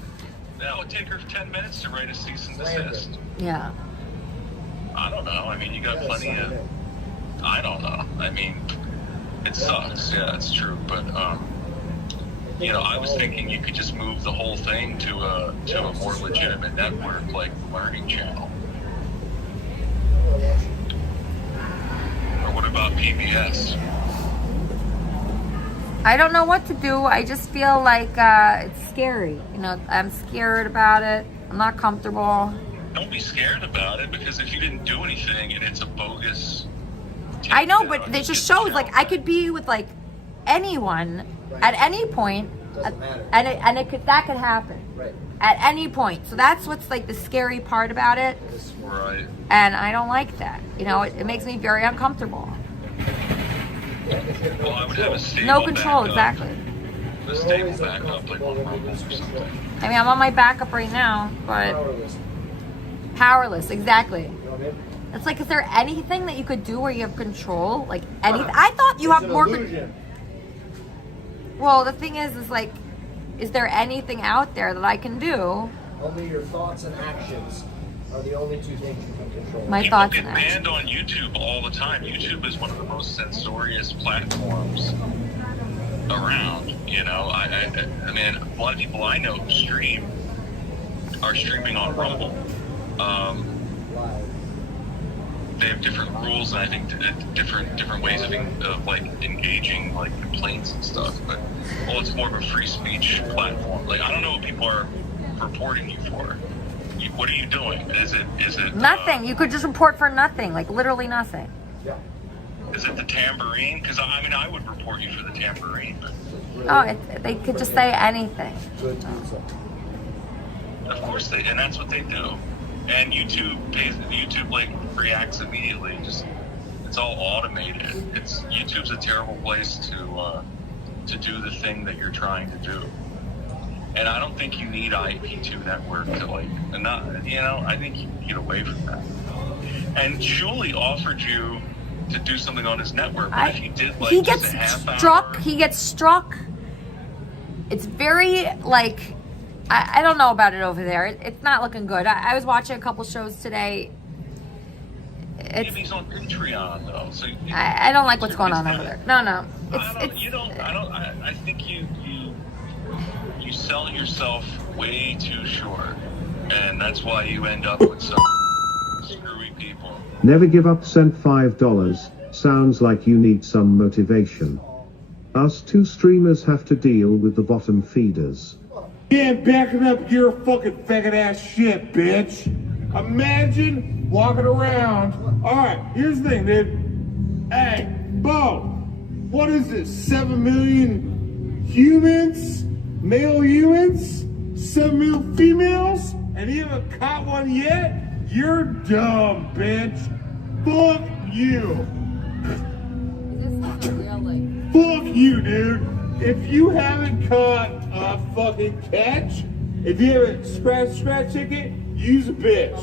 That would take her 10 minutes to write a cease and desist. Yeah. I don't know. I mean, you got plenty of. I don't know. I mean, it sucks. Yeah, it's true. But You know, I was thinking you could just move the whole thing to a more legitimate network like Learning Channel. Or what about PBS? I don't know what to do. I just feel like it's scary. You know, I'm scared about it. I'm not comfortable. Don't be scared about it, because if you didn't do anything and it's a bogus... I know, but it just shows, like, I could be with, like, anyone at any point, and it could, that could happen at any point. So that's what's, like, the scary part about it. Right. And I don't like that. You know, it makes me very uncomfortable. Well, I would have a stable No control, backup. exactly. A stable backup, like on Rumbles or something. I mean, I'm on my backup right now, but powerless, exactly. It's like, is there anything that you could do where you have control? Like anything? I thought you have more. Well, the thing is like, is there anything out there that I can do? Only your thoughts and actions are the only two things you can control. My People thoughts get and banned on YouTube all the time. YouTube is one of the most censorious platforms around. You know, I mean, a lot of people I know who stream are streaming on Rumble. They have different rules, and I think different ways of like engaging like complaints and stuff. But it's more of a free speech platform. Like, I don't know what people are reporting you for. What are you doing? Is it Nothing. You could just report for nothing, like literally nothing. Is it the tambourine? Because I mean, I would report you for the tambourine. Oh, they could just say anything. Of course and that's what they do. And YouTube like reacts immediately. Just, it's all automated. YouTube's a terrible place to do the thing that you're trying to do. And I don't think you need IP2 network to like, I think you can get away from that. And Shuli offered you to do something on his network, but if you did like He just gets a half struck. hour, He gets struck. It's very like, I don't know about it over there. It's not looking good. I was watching a couple shows today. maybe he's on Patreon though. So I don't like what's going on over there. No. I think you sell yourself way too short, and that's why you end up with some screwy people. Never give up sent $5. Sounds like you need some motivation. Us two streamers have to deal with the bottom feeders. Yeah, backing up your fucking faggot ass shit, bitch. Imagine walking around. Alright, here's the thing, dude. Hey, Bo, what is this? 7 million humans? Male humans? 7 million females? And you haven't caught one yet? You're dumb, bitch. Fuck you. Fuck you, dude. If you haven't caught a fucking catch, if you haven't scratch ticket, use a bitch.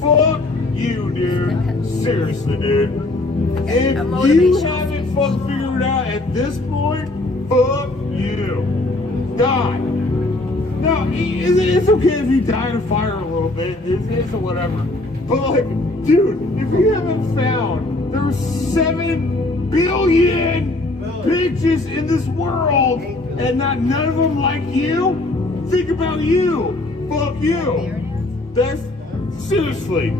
Fuck you, dude. Seriously, dude. If you haven't fucking figured it out at this point, fuck you. Die. No, it's okay if you die in a fire a little bit. It's whatever. But like, dude, if you haven't found there's 7 billion bitches in this world and none of them like you, think about you. Fuck you. That's seriously,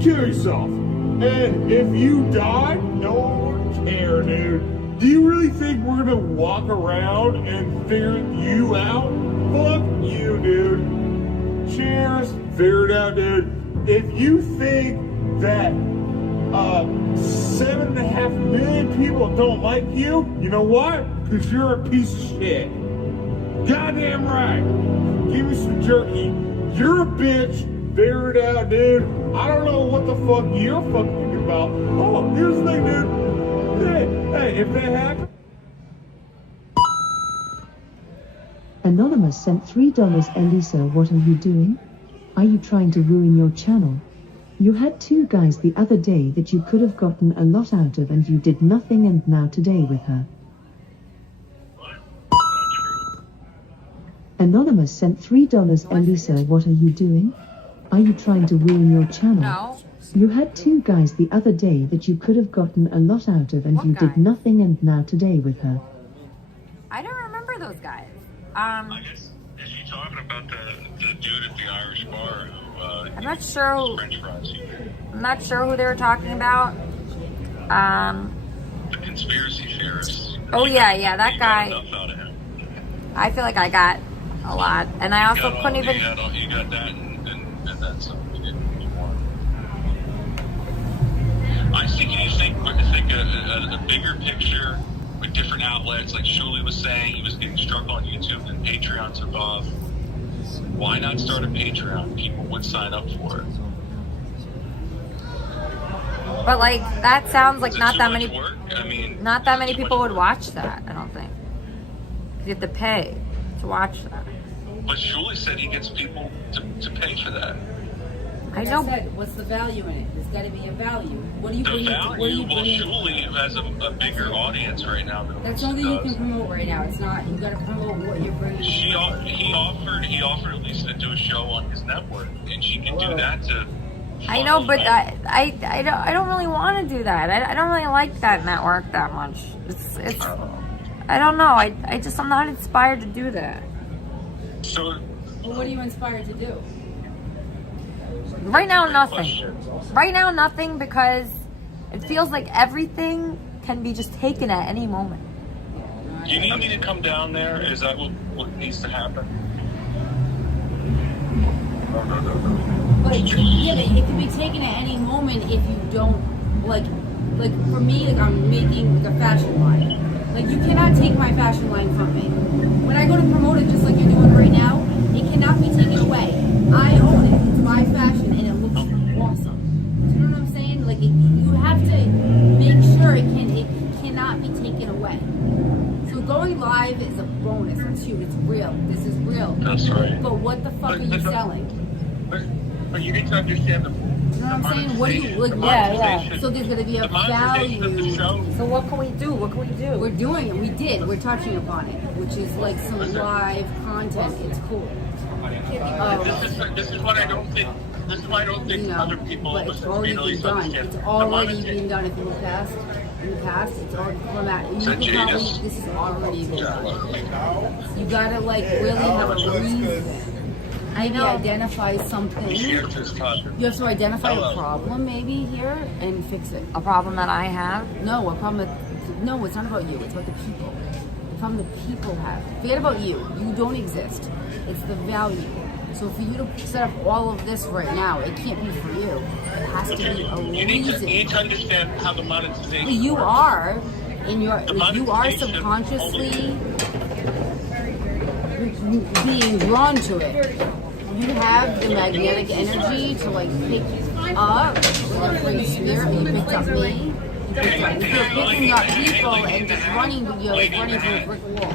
kill yourself. And if you die, no one would care, dude. Do you really think we're gonna walk around and figure you out? Fuck you, dude. Cheers. Figure it out, dude. If you think that 7.5 million people don't like you, you know what? Because you're a piece of shit. Goddamn right. Give me some jerky. You're a bitch. Figure it out, dude. I don't know what the fuck you're fucking thinking about. Oh, here's the thing, dude. Hey, if that happens. Anonymous sent $3. Elisa, what are you doing? Are you trying to ruin your channel? You had 2 guys the other day that you could have gotten a lot out of and you did nothing, and now today with her. Anonymous sent $3. Elisa, what are you doing? Are you trying to ruin your channel? No. You had 2 guys the other day that you could have gotten a lot out of and you did nothing, and now today with her. I don't remember guess, is she talking about the dude at the Irish bar who, I'm not sure. French fries? I'm not sure who they were talking about. The conspiracy theorists. Oh yeah, that guy. Enough out of him. I feel like I got a lot, and I also couldn't even. You got that, and then some. I think you think a bigger picture with different outlets, like Shuli was saying, he was getting struck on YouTube, and Patreon took off. Why not start a Patreon? People would sign up for it. But like that sounds like Is it not too that much many. work? I mean, Not that many people would watch that. I don't think. You have to pay to watch that. but Shuli said he gets people to pay for that. Like I said, what's the value in it? There's got to be a value. What do you The bring? value, well, Shuli has a bigger audience right now than That's Elisa something you does. can promote right now. It's not. You got to promote what you're bringing. He offered Elisa to do a show on his network, and she can do that to. I know, but I don't really want to do that. I don't really like that network that much. It's I don't know. I'm not inspired to do that. So. Well, what are you inspired to do? Right now, nothing. Right now, nothing, because it feels like everything can be just taken at any moment. Do you need me to come down there? Is that what needs to happen? But yeah, but it can be taken at any moment if you don't like for me, like I'm making like a fashion line. Like you cannot take my fashion line from me. When I go to promote it, just like you're doing right now, it cannot be taken away. I own it. It's my fashion, and it looks awesome. Do you know what I'm saying? Like you have to make sure it cannot be taken away. So going live is a bonus. It's huge. It's real. This is real. That's right. But what the fuck are you selling? But you need to understand the. You know what I'm saying? What do you like? Yeah. So there's gonna be a value. So what can we do? What can we do? We're doing it. We did. We're touching upon it, which is like some live content. It's cool. This is what I don't think. This is why I don't think other people. But it's already been done. It's already been done. If you look past, in the past, it's already from that. You can tell me this is already been done. You gotta like really have a reason. Maybe identify something. You have to identify a problem maybe here and fix it. A problem that I have? No, a problem that, no, it's not about you. It's about the people. The problem the people have. Forget about you. You don't exist. It's the value. So for you to set up all of this right now, it can't be for you. It has to be a reason. You need to understand how the monetization You works. are in your. You are subconsciously being drawn to it. You have the magnetic energy to like pick up the free spirit. You picked up me. You're picking up people and just running, but you're like running to a brick wall.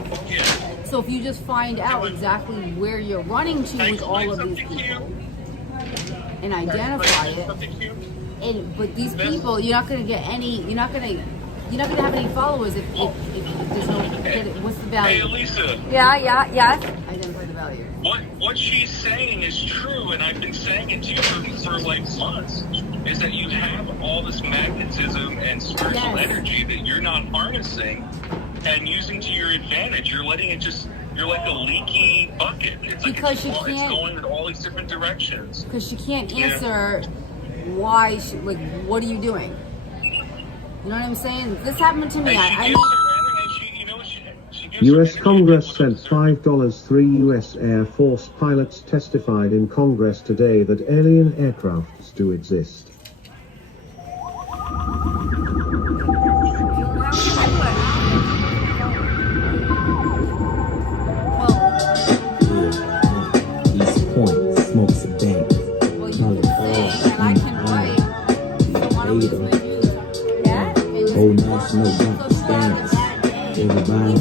So if you just find out exactly where you're running to with all of these people and identify it, but these people, you're not gonna get any. You're not gonna have any followers if there's no. What's the value? Hey, Elisa. Yeah. Identify the value. What she's saying is true, and I've been saying it to you for like months, is that you have all this magnetism and spiritual energy that you're not harnessing and using to your advantage. You're letting it you're like a leaky bucket. It's like Because it's you can't- going in all these different directions. Because she can't answer why. What are you doing? You know what I'm saying? This happened to me. US Congress said $5. 3 US Air Force pilots testified in Congress today that alien aircrafts do exist. East Point smokes a dank. Whole national got to dance. Everybody.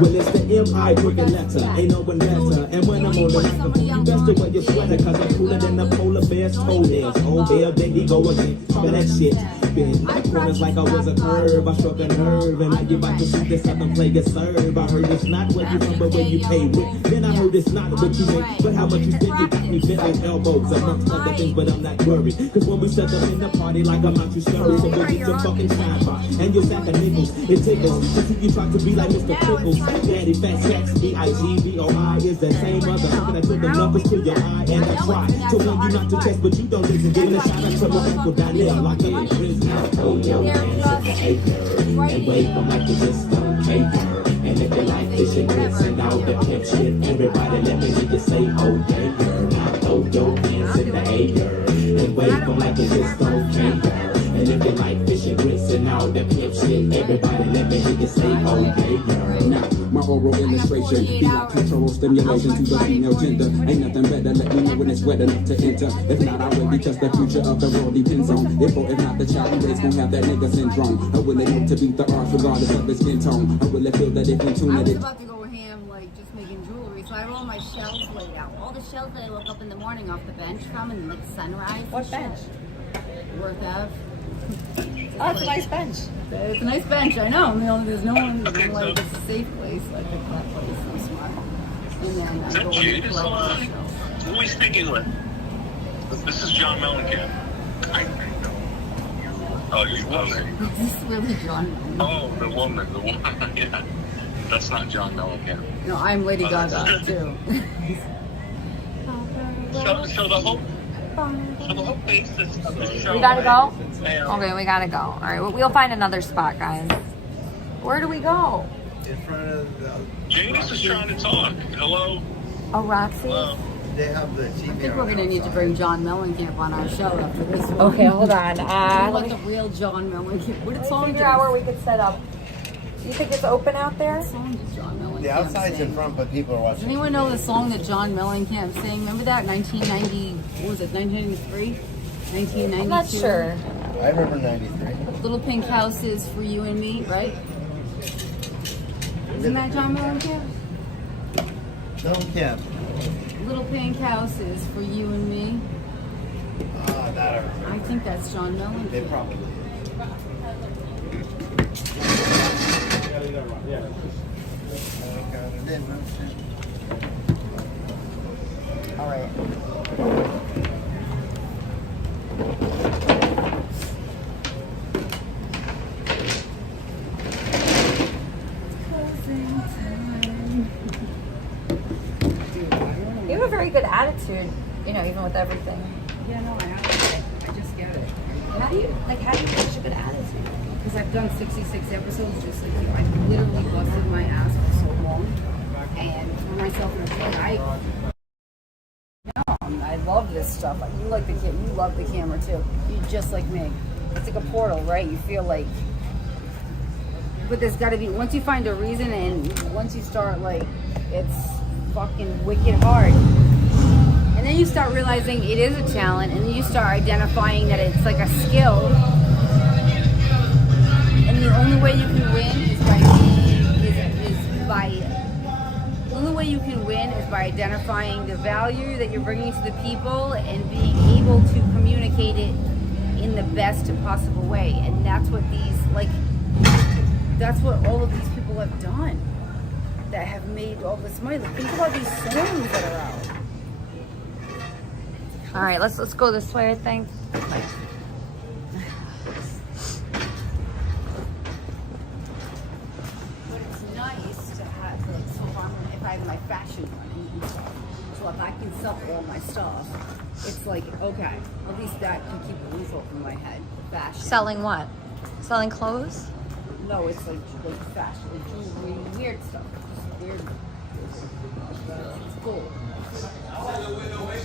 Well, it's the M.I. booking letter. Ain't no one better. And when I'm on the microphone, you best to wear your sweater. Cause I'm cooler than a polar bear. ass toenails. Oh, hell, there he go again. Try that shit. Been back corners like I was a curve. I struck a nerve, and now you about to see this something play a serve. I heard it's not where you from, but where you pay with. Then I heard it's not what you make, but how much you spend. You got me bent like elbows, amongst other things, but I'm not worried. Cause when we set up in the party like I'm out you scurry, so we'll get your fucking time by. And your sack of nickels, it tickles. To see you try to be like Mr. Pickles. Daddy Fat Sacks, B-I-G-B-O-I is the same mother. How can I put the numbers to your eye and I try? So when you knock the chest, but you don't listen, giving a shout out to my uncle Donnell, locked up in prison. Oh, yo, man, such a hater. And wait, I'm like you just don't cater. And if you like fish and grits and all the pimp shit, everybody let me hear you say, oh, yeah, girl. Now throw your hands in the air. And wait, I'm like you just don't cater. And if you like fish and grits and all the pimp shit, everybody let me hear you say, oh, yeah, girl. Now, my oral illustration be like control stimulation to the female gender. Ain't nothing better, let me know when it's wet enough to enter. If not, I will, because the future of the world depends on if or if not the child who is gonna have that nigga syndrome. I will it know to beat the odds regardless of his skin tone. I will feel that if in tune I at was it. about to go ham, like just making jewelry, so I have all my shells laid out. All the shells that I woke up in the morning off the bench from and like sunrise. What bench? Worth of. Oh, it's a nice bench. It's a nice bench, I know. There's no one, like, it's a safe place. I picked that place, I'm smart. And then Is I that go Jade? and collect the shells. Who are we speaking with? This is John Mellencamp. Oh, you woman. Is this really John? Oh, the woman. Yeah. That's not John Mellencamp. No, I'm Lady Gaga, too. So the whole basis of the show. We gotta go? Right? Okay, we gotta go. All right, we'll find another spot, guys. Where do we go? In front of Janice is trying to talk. Hello? Oh, Roxy? Hello? They have the TV. I think we're gonna need to bring John Mellencamp on our show after this one. Okay, hold on. I want the real John Mellencamp. What did song figure out where we could set up. Do you think it's open out there? What song did John Mellencamp The outside's sing? in front, but people are Does watching. anyone know the song that John Mellencamp sang? Remember that? 1990, what was it, 1993? 1992? I'm not sure. I remember 93. Little Pink House is for you and me, right? Isn't that John Mellencamp? Mellencamp. Little Pink House is for you and me. That I remember. I think that's John Mellencamp. They probably is. All right. You have a very good attitude, you know, even with everything. Yeah, no, I have it. I just get it. How do you have such a good attitude? Because I've done 66 episodes just like you. I literally busted my ass for so long. And for myself in a play, I love this stuff. You like you love the camera too. You're just like me. It's like a portal, right? You feel like, but there's got to be, once you find a reason and once you start like, it's fucking wicked hard. And then you start realizing it is a talent, and then you start identifying that it's like a skill. And the only way you can win is by identifying the value that you're bringing to the people and being able to communicate it in the best possible way. And that's what that's what all of these people have done that have made all this money. Think about these songs that are out. All right, let's go this way, I think. But it's nice to have, like, so if I have my fashion running, so if I can sell all my stuff, it's like, okay, at least that can keep a roof over my head. Fashion. Selling what? Selling clothes? No, it's like fashion, like jewelry, weird stuff. Just weird. It's cool.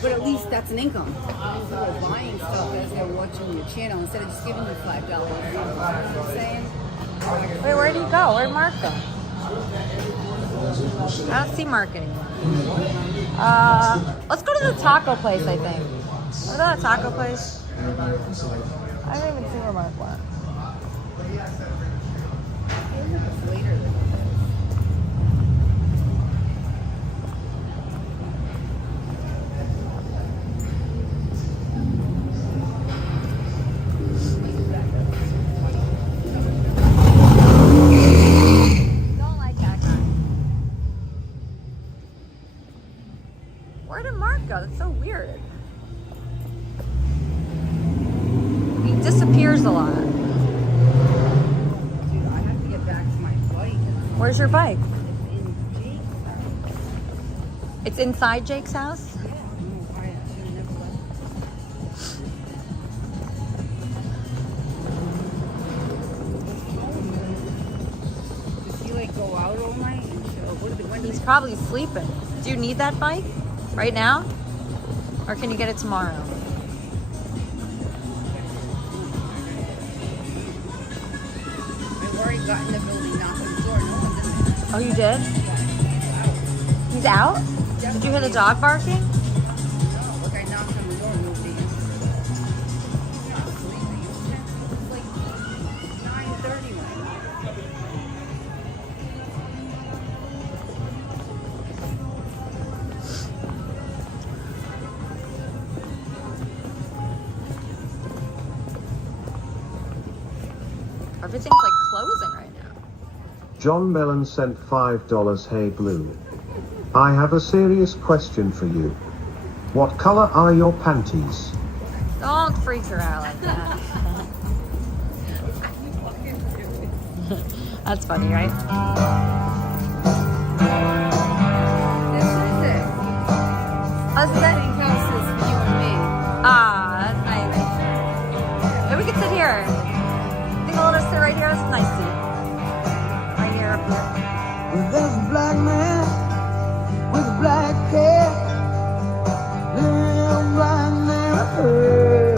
But at least that's an income. Instead of buying stuff as they're watching your channel, instead of just giving you $5. You know what I'm saying? Wait, where'd he go? Where'd Mark go? I don't see Mark anymore. Let's go to the taco place, I think. Is that a taco place? I don't even see where Mark went. Where did Mark go? That's so weird. He disappears a lot. Dude, I have to get back to my bike. Where's your bike? It's in Jake's house. It's inside Jake's house? Yeah. No, I should never left. Does he like go out all night? When He's probably sleeping. Do you need that bike right now? Or can you get it tomorrow? I've already got in the building, knocked on the door. No one's in there. Oh, you did? He's out? Did you hear the dog barking? No, look, I knocked on the door. Nobody is. He's not sleeping. It's like 9:30 right now. Everything's like closing right now. John Mellon sent $5. Hey Blue. I have a serious question for you. What color are your panties? Don't freak her out like that. That's funny, right? This is it. How's that? Same house as you and me. Ah, that's nice. Maybe we can sit here. Think I'll just sit right here. It's a nice seat. Right here up here. Well, there's a black man with a black hair living right near her.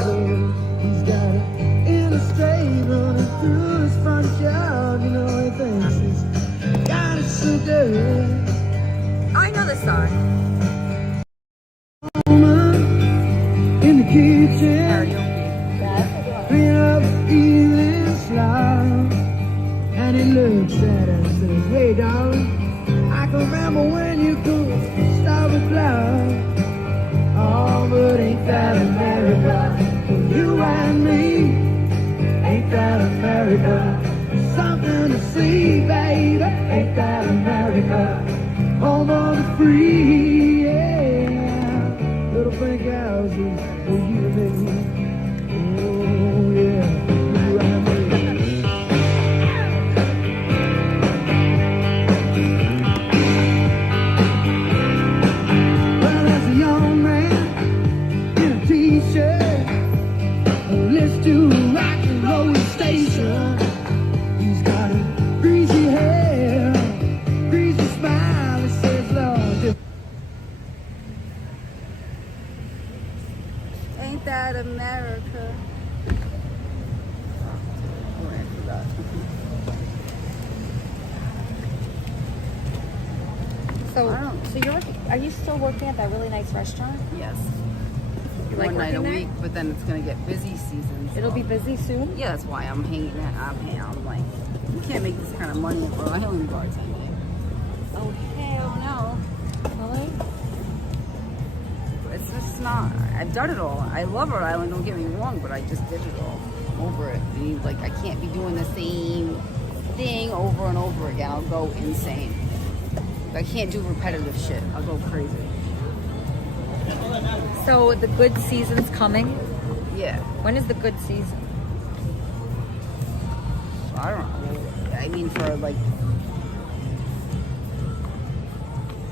He's got an interstate running through his front yard. You know, he thinks he's got it so dirty. I know this song. In the kitchen, clean up evening slide. And he looks at her and says, hey darling, I can remember when you could stop a cloud. Oh, but ain't that America? For you and me, ain't that America? Something to see, baby, ain't that America? Home of the free, yeah. Little pink houses for you and me. Oh, yeah, you and me. Well, there's a young man in a t-shirt who lives to rock and roll station. He's got a greasy hair, greasy smile. He says, Lord, Ain't that America? Oh, I forgot. So are you still working at that really nice restaurant? Yes. You like One night a working there? week, but then it's gonna get busy season. So. It'll be busy soon? Yeah, that's why I'm hanging. I'm like, you can't make this kind of money at Rhode Island bartending. Oh hell no. Really? It's just not. I've done it all. I love Rhode Island. Don't get me wrong, but I just did it all. Over it. I mean, like I can't be doing the same thing over and over again. I'll go insane. I can't do repetitive shit. I'll go crazy. So the good season's coming? Yeah. When is the good season? I don't know. I mean, for like,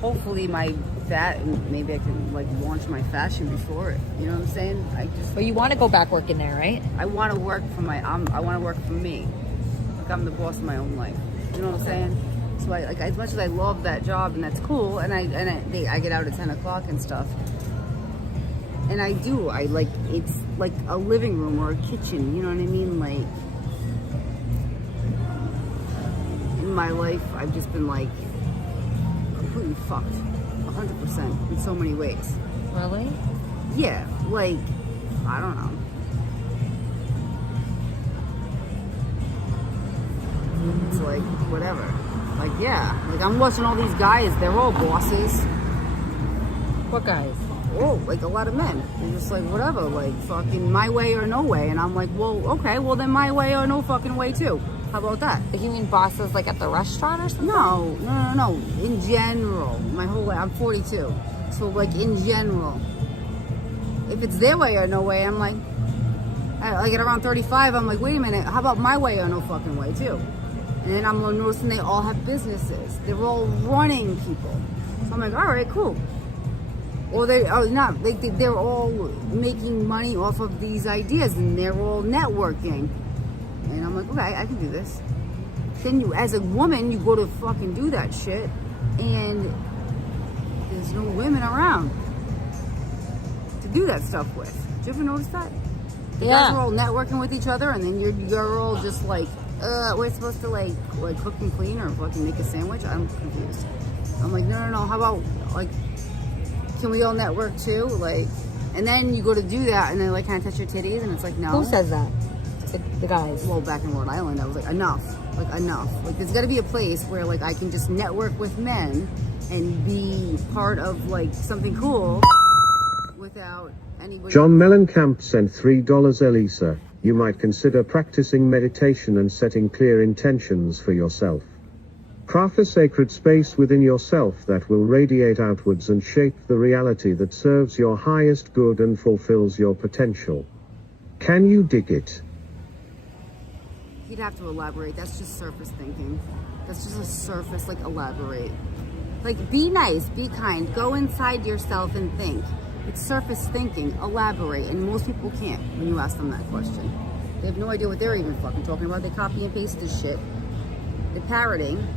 hopefully maybe I can like launch my fashion before it. You know what I'm saying? But you want to go back working there, right? I want to work for I want to work for me. Like I'm the boss of my own life. You know what I'm saying? So I, like as much as I love that job and that's cool, and I get out at 10 o'clock and stuff. And I like it's like a living room or a kitchen. You know what I mean? Like in my life, I've just been like completely fucked, 100% in so many ways. Really? Yeah, like I don't know. It's like whatever. Like yeah, like I'm watching all these guys. They're all bosses. What guys? Oh, like a lot of men. They're just like whatever, like fucking my way or no way. And I'm like, well, okay, well then my way or no fucking way too. How about that? Like you mean bosses like at the restaurant or something? No. In general, my whole life. I'm 42. So like in general, if it's their way or no way, I'm like, I get around 35, I'm like, wait a minute, how about my way or no fucking way too? And then I'm noticing they all have businesses. They're all running people. So I'm like, all right, cool. Or they are not, they're all making money off of these ideas and they're all networking. And I'm like, okay, I can do this. Then you, as a woman, you go to fucking do that shit and there's no women around to do that stuff with. Did you ever notice that? The guys are all networking with each other and then you're all just like, we're supposed to like cook and clean or fucking make a sandwich? I'm confused. I'm like, no, how about like, can we all network too? Like, and then you go to do that and then like, can I touch your titties? And it's like, no. Who says that? The guys. Well, back in Rhode Island, I was like, enough. Like, there's got to be a place where like I can just network with men and be part of like something cool without anybody. John Mellencamp sent $3. Elisa, you might consider practicing meditation and setting clear intentions for yourself. Craft a sacred space within yourself that will radiate outwards and shape the reality that serves your highest good and fulfills your potential. Can you dig it? He'd have to elaborate. That's just surface thinking. That's just a surface, like, elaborate. Like, be nice, be kind, go inside yourself and think. It's surface thinking, elaborate, and most people can't when you ask them that question. They have no idea what they're even fucking talking about. They copy and paste this shit. They're parroting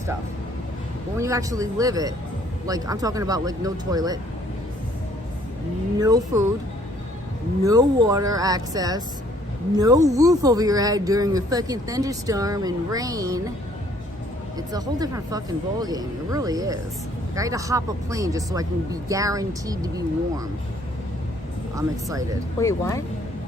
stuff. But when you actually live it, like, I'm talking about, like, no toilet, no food, no water access, no roof over your head during a fucking thunderstorm and rain. It's a whole different fucking ballgame. It really is. Like, I had to hop a plane just so I can be guaranteed to be warm. I'm excited. Wait, what?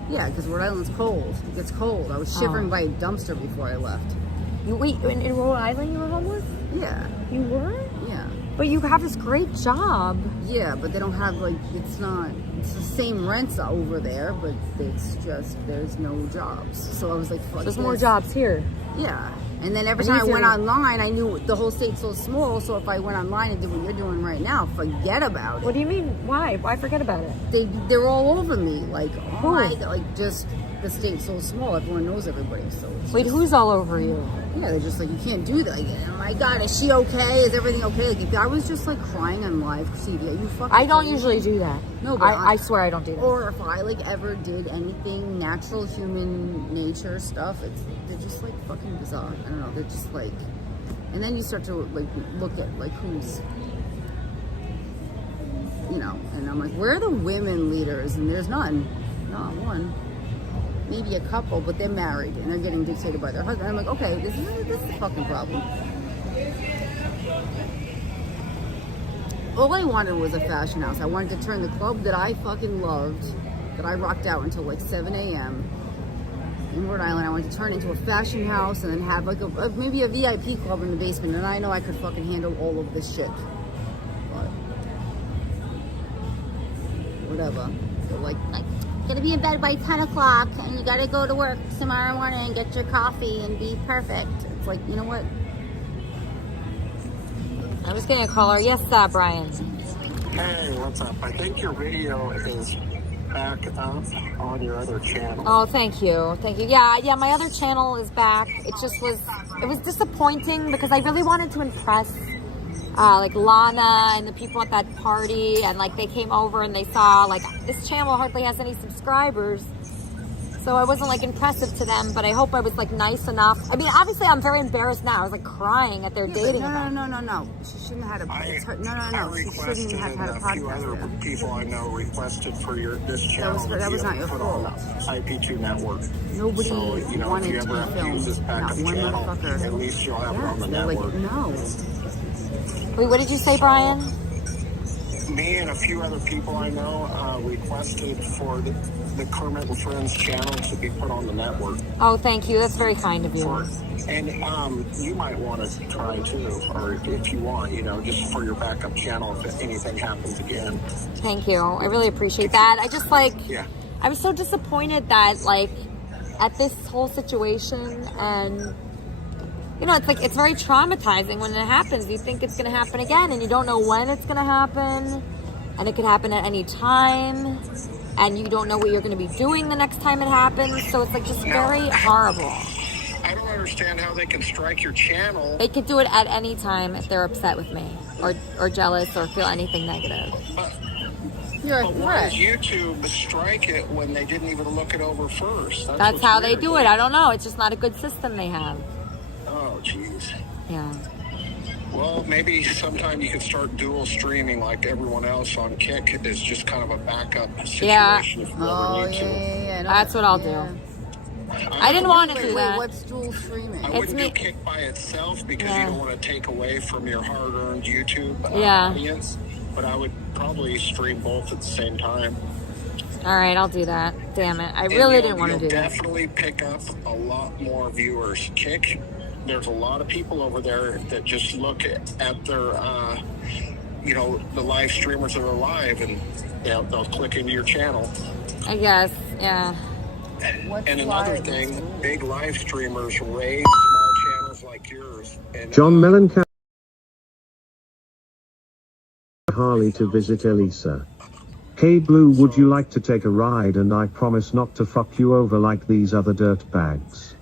Yeah, because Rhode Island's cold. It gets cold. I was shivering by a dumpster before I left. Wait, in Rhode Island you were homeless? Yeah. You were? Yeah. But you have this great job. Yeah, but they don't have, like, it's the same rents over there, but it's just, there's no jobs. So I was like, fuck There's this. more jobs here. Yeah. And then every time I went online, I knew the whole state's so small, so if I went online and did what you're doing right now, forget about it. What do you mean? Why? Why forget about it? They're all over me. Like, oh my, like, just, the state's so small, everyone knows everybody. So wait, who's all over you? Yeah, they're just like, you can't do that. Like, oh my God, is she okay? Is everything okay? Like, if I was just like crying on live TV, are you fucking I don't kidding me? usually do that. No, but I swear I don't do that. Or if I like ever did anything natural human nature stuff, they're just like fucking bizarre. I don't know. They're just like, and then you start to like look at like who's, you know, and I'm like, where are the women leaders? And there's none, not one. Maybe a couple, but they're married and they're getting dictated by their husband. I'm like, okay, this is a fucking problem. All I wanted was a fashion house. I wanted to turn the club that I fucking loved, that I rocked out until like 7 a.m. in Rhode Island. I wanted to turn it into a fashion house and then have like maybe a VIP club in the basement. And I know I could fucking handle all of this shit. But whatever. So like Gonna be in bed by 10 o'clock and you gotta go to work tomorrow morning and get your coffee and be perfect. It's like, you know what? I was getting a caller. Yes, Brian. Hey, what's up? I think your video is back up on your other channel. Oh, thank you. Thank you. Yeah, my other channel is back. It was disappointing because I really wanted to impress like Lana and the people at that party, and like they came over and they saw like this channel hardly has any subscribers, so I wasn't like impressive to them, but I hope I was like nice enough. I mean, obviously I'm very embarrassed now. I was like crying at their dating event. No. She shouldn't have had a I She shouldn't have had a a few other podcast. people I know requested for this channel. That was not your fault. IP2 network. Nobody so, you know, wanted if you ever to have to film. use this Not backup one channel, motherfucker. at least you'll have it on the They're network. like, no. Wait, what did you say, Brian? Me and a few other people I know requested for the Kermit and Friends channel to be put on the network. Oh, thank you. That's very kind of you. And you might want to try too, or if you want, you know, just for your backup channel if anything happens again. Thank you. I really appreciate that. I just like, I was so disappointed that like at this whole situation, and you know, it's like, it's very traumatizing when it happens. You think it's going to happen again, and you don't know when it's going to happen, and it could happen at any time, and you don't know what you're going to be doing the next time it happens. So it's like just very horrible. I don't understand how they can strike your channel. They could do it at any time if they're upset with me or jealous or feel anything negative. But why does YouTube strike it when they didn't even look it over first? That's what's how they weird. do it. I don't know. It's just not a good system they have. Oh, jeez. Yeah. Well, maybe sometime you could start dual streaming like everyone else on Kick. Is just kind of a backup situation Yeah. if you ever need to. That's what I'll do. I didn't want to do that. What's dual streaming? I wouldn't do Kick by itself because you don't want to take away from your hard-earned YouTube audience. But I would probably stream both at the same time. All right, I'll do that. Damn it. I really didn't want to do that. You'll definitely pick up a lot more viewers. Kick, there's a lot of people over there that just look at their, the live streamers that are live, and they'll click into your channel. I guess, yeah. And another thing, big live streamers raid small channels like yours. And, John Mellencamp Harley to visit Elisa. Hey Blue, would you like to take a ride, and I promise not to fuck you over like these other dirt bags.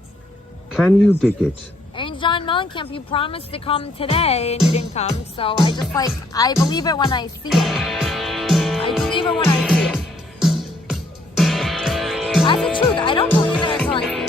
Can you dig it? And John Mellencamp, you promised to come today and you didn't come, so I just I believe it when I see it. I believe it when I see it. That's the truth. I don't believe it until I see it.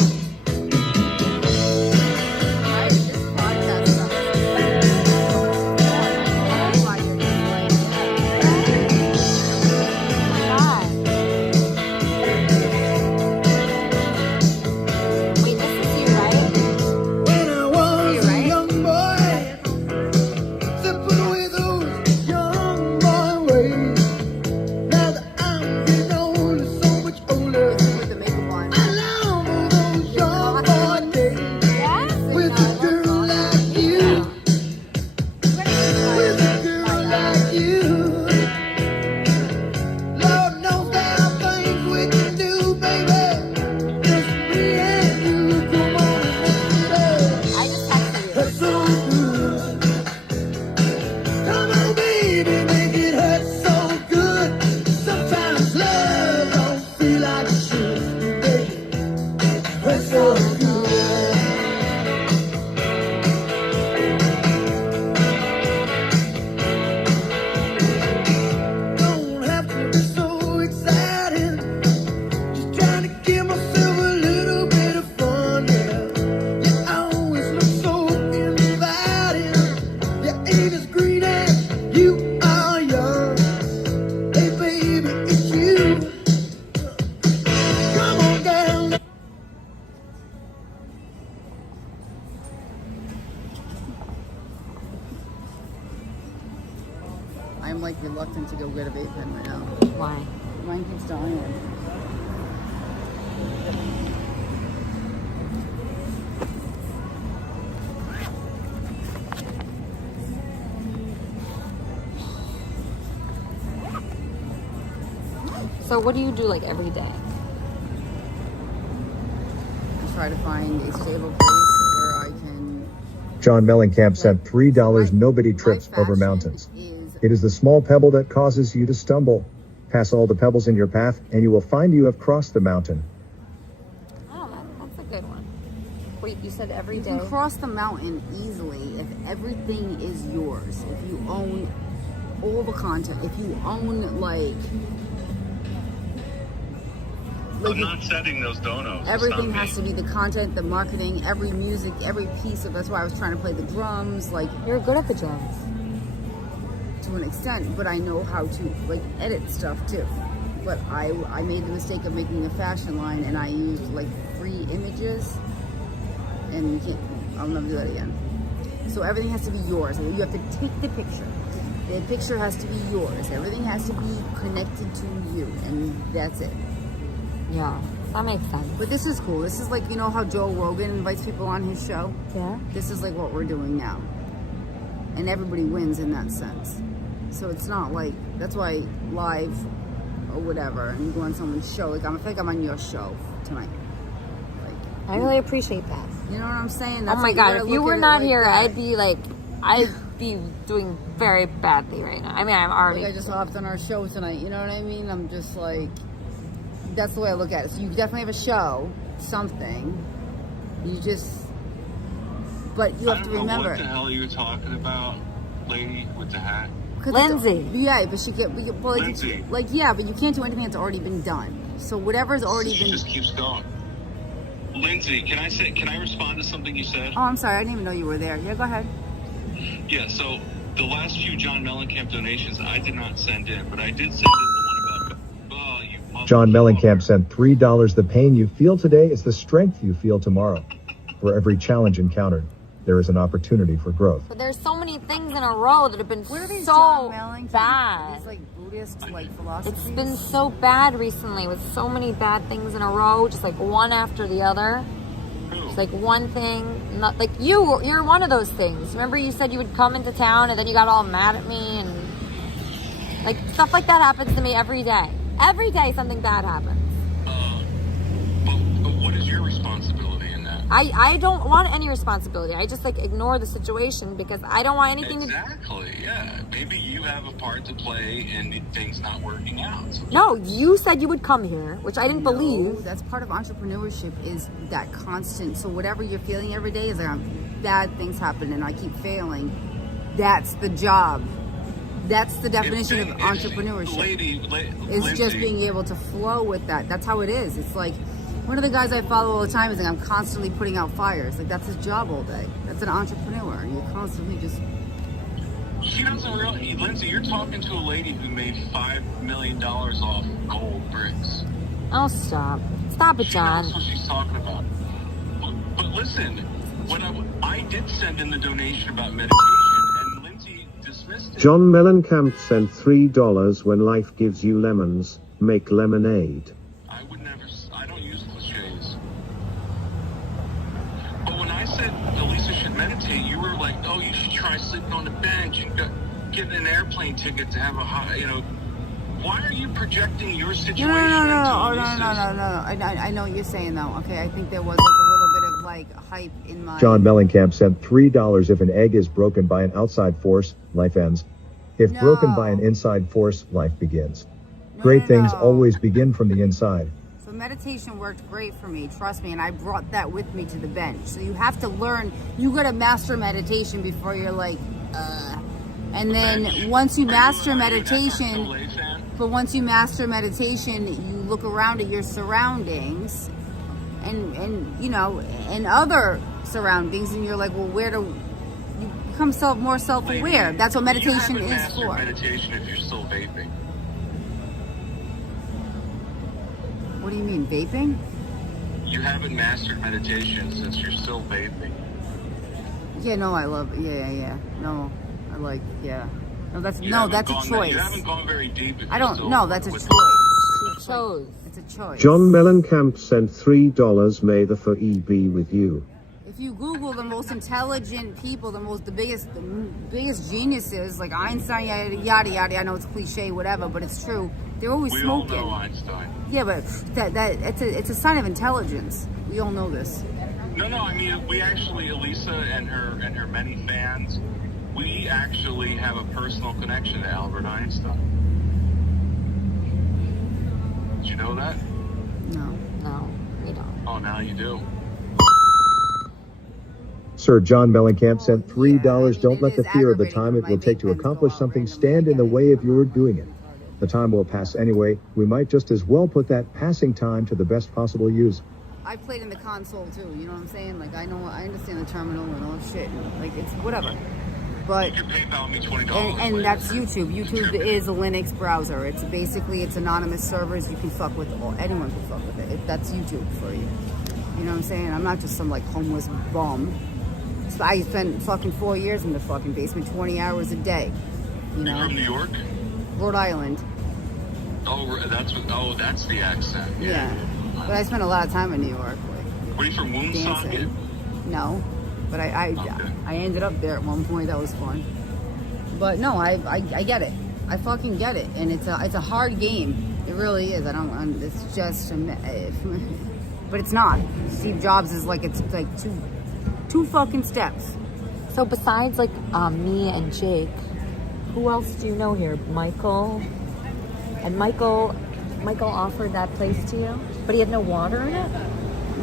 I'm like reluctant to go get a vape pen right now. Why? Mine keeps dying. So what do you do like every day? I try to find a stable place where I can. John Mellencamp said $3 nobody trips over mountains. It is the small pebble that causes you to stumble. Pass all the pebbles in your path and you will find you have crossed the mountain. Oh, that's a good one. Wait, you said every You day? can cross the mountain easily if everything is yours. If you own all the content. If you own I'm not setting those donos. Everything has to be the content, the marketing, every music, every piece of. That's why I was trying to play the drums. Like, you're good at the drums to an extent, but I know how to edit stuff too. But I made the mistake of making a fashion line, and I used free images, and you can't. I'll never do that again. So everything has to be yours. You have to take the picture. The picture has to be yours. Everything has to be connected to you, and that's it. Yeah, that makes sense. But this is cool. This is how Joe Rogan invites people on his show? Yeah. This is what we're doing now. And everybody wins in that sense. So it's not that's why live or whatever, and you go on someone's show, I feel like I'm on your show tonight. I really appreciate that. You know what I'm saying? Oh That's my what God, gotta if you look were at it not like here, that. I'd be doing very badly right now. I mean, I'm already. Like I just hopped on our show tonight. You know what I mean? I'm just like, that's the way I look at it. So you definitely have a show, something. You just, but you have to remember. What the hell are you talking about, lady with the hat? Lindsay. Yeah, but she get well, Lindsay. like yeah, but you can't do anything that's already been done. So whatever's already She been. just keeps going. Lindsay, can I respond to something you said? Oh, I'm sorry. I didn't even know you were there. Yeah, go ahead. Yeah, so the last few John Mellencamp donations I did not send in, but I did send in the one about, oh, you mother. John Mellencamp sent $3. The pain you feel today is the strength you feel tomorrow. For every challenge encountered, there is an opportunity for growth. But there's so many things in a row that have been What are these so John Mellencamp? bad. These like Buddhist like philosophies. It's been so bad recently with so many bad things in a row, just like one after the other. It's like one thing, not like you're one of those things. Remember you said you would come into town and then you got all mad at me and like stuff like that happens to me every day. Every day something bad happens. But what is your responsibility in that? I don't want any responsibility. I just like ignore the situation because I don't want anything Exactly, yeah. Maybe you have a part to play in things not working out. So No, you said you would come here, which I didn't believe. That's part of entrepreneurship is that constant. So whatever you're feeling every day is like bad things happen and I keep failing. That's the job. That's the definition of entrepreneurship. Is just being able to flow with that. That's how it is. It's like one of the guys I follow all the time is like I'm constantly putting out fires. Like that's his job all day. That's an entrepreneur. You're constantly just. she doesn't really, Lindsay, you're talking to a lady who made $5 million off gold bricks. Oh, stop. Stop it, John. She knows what she's talking about. But listen, when I did send in the donation about meditation, and Lindsay dismissed it. John Mellencamp sent $3. When life gives you lemons, make lemonade. I don't use cliches. But when I said Elisa should meditate, you were like, oh, you should try sleeping on the bench and get an airplane ticket to have a high, why are you projecting your situation No. into Oh, no. I know what you're saying though. Okay, I think there was like a little bit of like hype in my. John Mellencamp sent $3. If an egg is broken by an outside force, life ends. If broken by an inside force, life begins. Great things always begin from the inside. So meditation worked great for me, trust me, and I brought that with me to the bench. So you have to learn, you gotta master meditation before you're like, and then once you master meditation, but once you master meditation, you look around at your surroundings and and other surroundings, and you're like, well, where do you become more self-aware? That's what meditation you is for. Meditation if you're still vaping. What do you mean, vaping? You haven't mastered meditation since you're still vaping. Yeah, no, I love. Yeah. No, I like. Yeah. No, that's You that's a choice. You haven't gone very deep. I don't. No, that's a choice. It's a choice. John Mellencamp sent $3. May the 4E be with you. If you Google the most intelligent people, the biggest geniuses like Einstein, yada yada. I know it's cliche, whatever, but it's true. They're always smoking. We all know Einstein. Yeah, but it's a sign of intelligence. We all know this. No. I mean, we actually, Elisa and her many fans, we actually have a personal connection to Albert Einstein. Did you know that? No, we don't. Oh, now you do. Sir John Mellencamp sent $3. Don't let the fear of the time it will take to accomplish something stand in the way of your doing it. The time will pass anyway. We might just as well put that passing time to the best possible use. I played in the console too. You know what I'm saying? Like I understand the terminal and all that shit. Like it's whatever. But you can PayPal me $20. And that's YouTube. YouTube is a Linux browser. It's anonymous servers. You can fuck with anyone can fuck with it. That's YouTube for you. You know what I'm saying? I'm not just some like homeless bum. So I spent fucking 4 years in the fucking basement, 20 hours a day. You know? You're from New York? Rhode Island. Oh, that's the accent. Yeah. But I spent a lot of time in New York. Like, were you from Woonsocket? No. But I ended up there at one point. That was fun. But no, I get it. I fucking get it. And it's a hard game. It really is. It's just But it's not. Steve Jobs is like, it's like two fucking steps. So besides like me and Jake, who else do you know here? Michael. And Michael offered that place to you, but he had no water in it?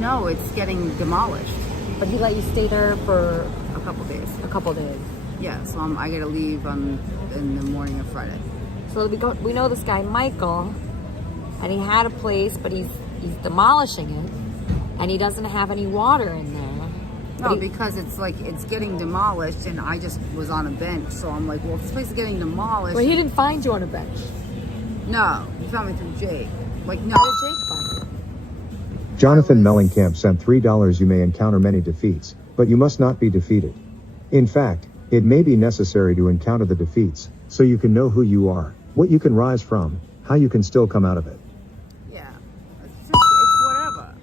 No, it's getting demolished. But he let you stay there for a couple days. A couple days. Yeah, so I gotta leave in the morning of Friday. So we know this guy Michael, and he had a place, but he's demolishing it, and he doesn't have any water in there. No, because it's like it's getting demolished, and I just was on a bench, so I'm like, well, if this place is getting demolished. Well, he didn't find you on a bench. No, he found me through Jake. Like, no. How did Jake find you? Jonathan Mellencamp sent $3. You may encounter many defeats, but you must not be defeated. In fact, it may be necessary to encounter the defeats, so you can know who you are, what you can rise from, how you can still come out of it. Yeah, it's whatever.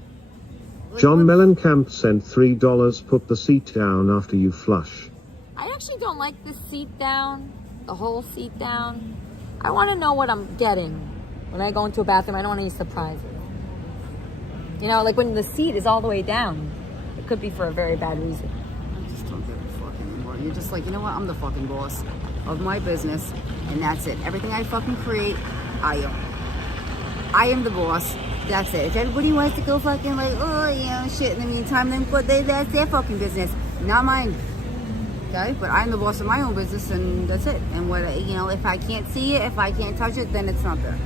John Mellencamp sent $3. Put the seat down after you flush. I actually don't like the seat down, the whole seat down. I want to know what I'm getting when I go into a bathroom. I don't want any surprises. You know, like when the seat is all the way down, it could be for a very bad reason. I just don't give a fuck anymore. You're just like, you know what? I'm the fucking boss of my business, and that's it. Everything I fucking create, I own. I am the boss. That's it. If everybody wants to go fucking like, oh, you know, shit in the meantime, then that's their fucking business, not mine. Okay? But I'm the boss of my own business, and that's it. And what, you know, if I can't see it, if I can't touch it, then it's not there.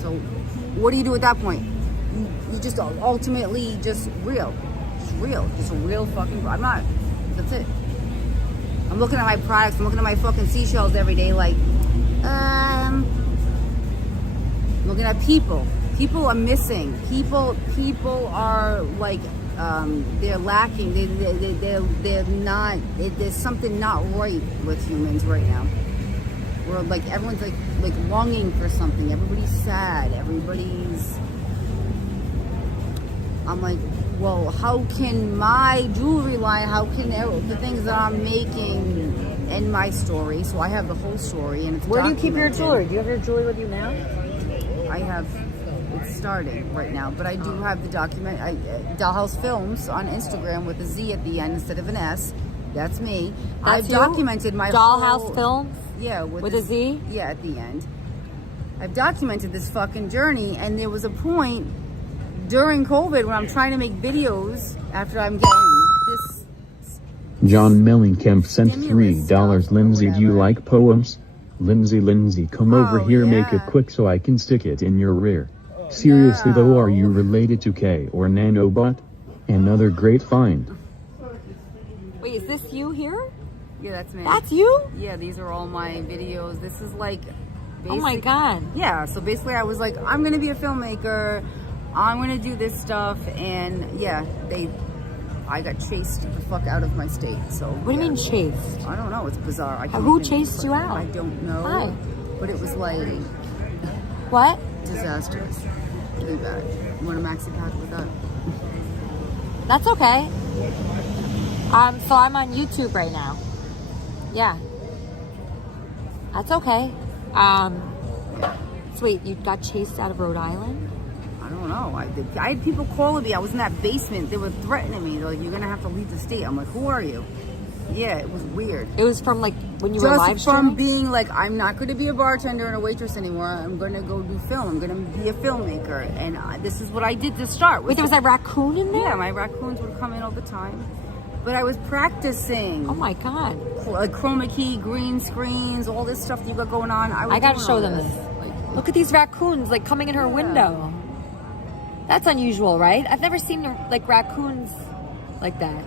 So, what do you do at that point? You just ultimately just real. Just a real fucking, I'm not, that's it. I'm looking at my products, I'm looking at my fucking seashells every day like, looking at people. People are missing. People are like, they're lacking. They're not, there's something not right with humans right now. We're like, everyone's like longing for something. Everybody's sad. I'm like, well, how can my jewelry line, how can the things that I'm making in my story, so I have the whole story, and it's Where do you keep your documented. jewelry? Do you have your jewelry with you now? I have, it's starting right now, but I do have the document, Dollhouse Films on Instagram with a Z at the end instead of an S. That's me. I've documented my Dollhouse whole, Films? Yeah, with a Z? Yeah, at the end. I've documented this fucking journey, and there was a point during COVID when I'm trying to make videos after I'm getting this. John Mellencamp sent $3. Lindsay, do you like poems? Lindsay, come over here, make it quick so I can stick it in your rear. Seriously though, are you related to K or Nanobot? Another great find. Wait, is this you here? Yeah, that's me. That's you? Yeah, these are all my videos. This is like, Oh my God. Yeah, so basically I was like, I'm gonna be a filmmaker. I'm gonna do this stuff, and yeah, I got chased the fuck out of my state. So what do you mean chased? I don't know. It's bizarre. I can't Who even chased you out? I don't know. Why? But it was like what? Disastrous. Really bad. You want a maxi pack with that? That's okay. So I'm on YouTube right now. Yeah. That's okay. So wait, you got chased out of Rhode Island? I don't know. I had people calling me. I was in that basement. They were threatening me. They're like, you're going to have to leave the state. I'm like, who are you? Yeah, it was weird. It was from like when you were live Just streaming? from being like, I'm not going to be a bartender and a waitress anymore. I'm going to go do film. I'm going to be a filmmaker. And this is what I did to start. Wait, there was a raccoon in there? Yeah, my raccoons would come in all the time. But I was practicing. Oh my God. Like chroma key, green screens, all this stuff that you got going on. I got to show them this. Look at these raccoons like coming in her window. That's unusual, right? I've never seen like raccoons like that.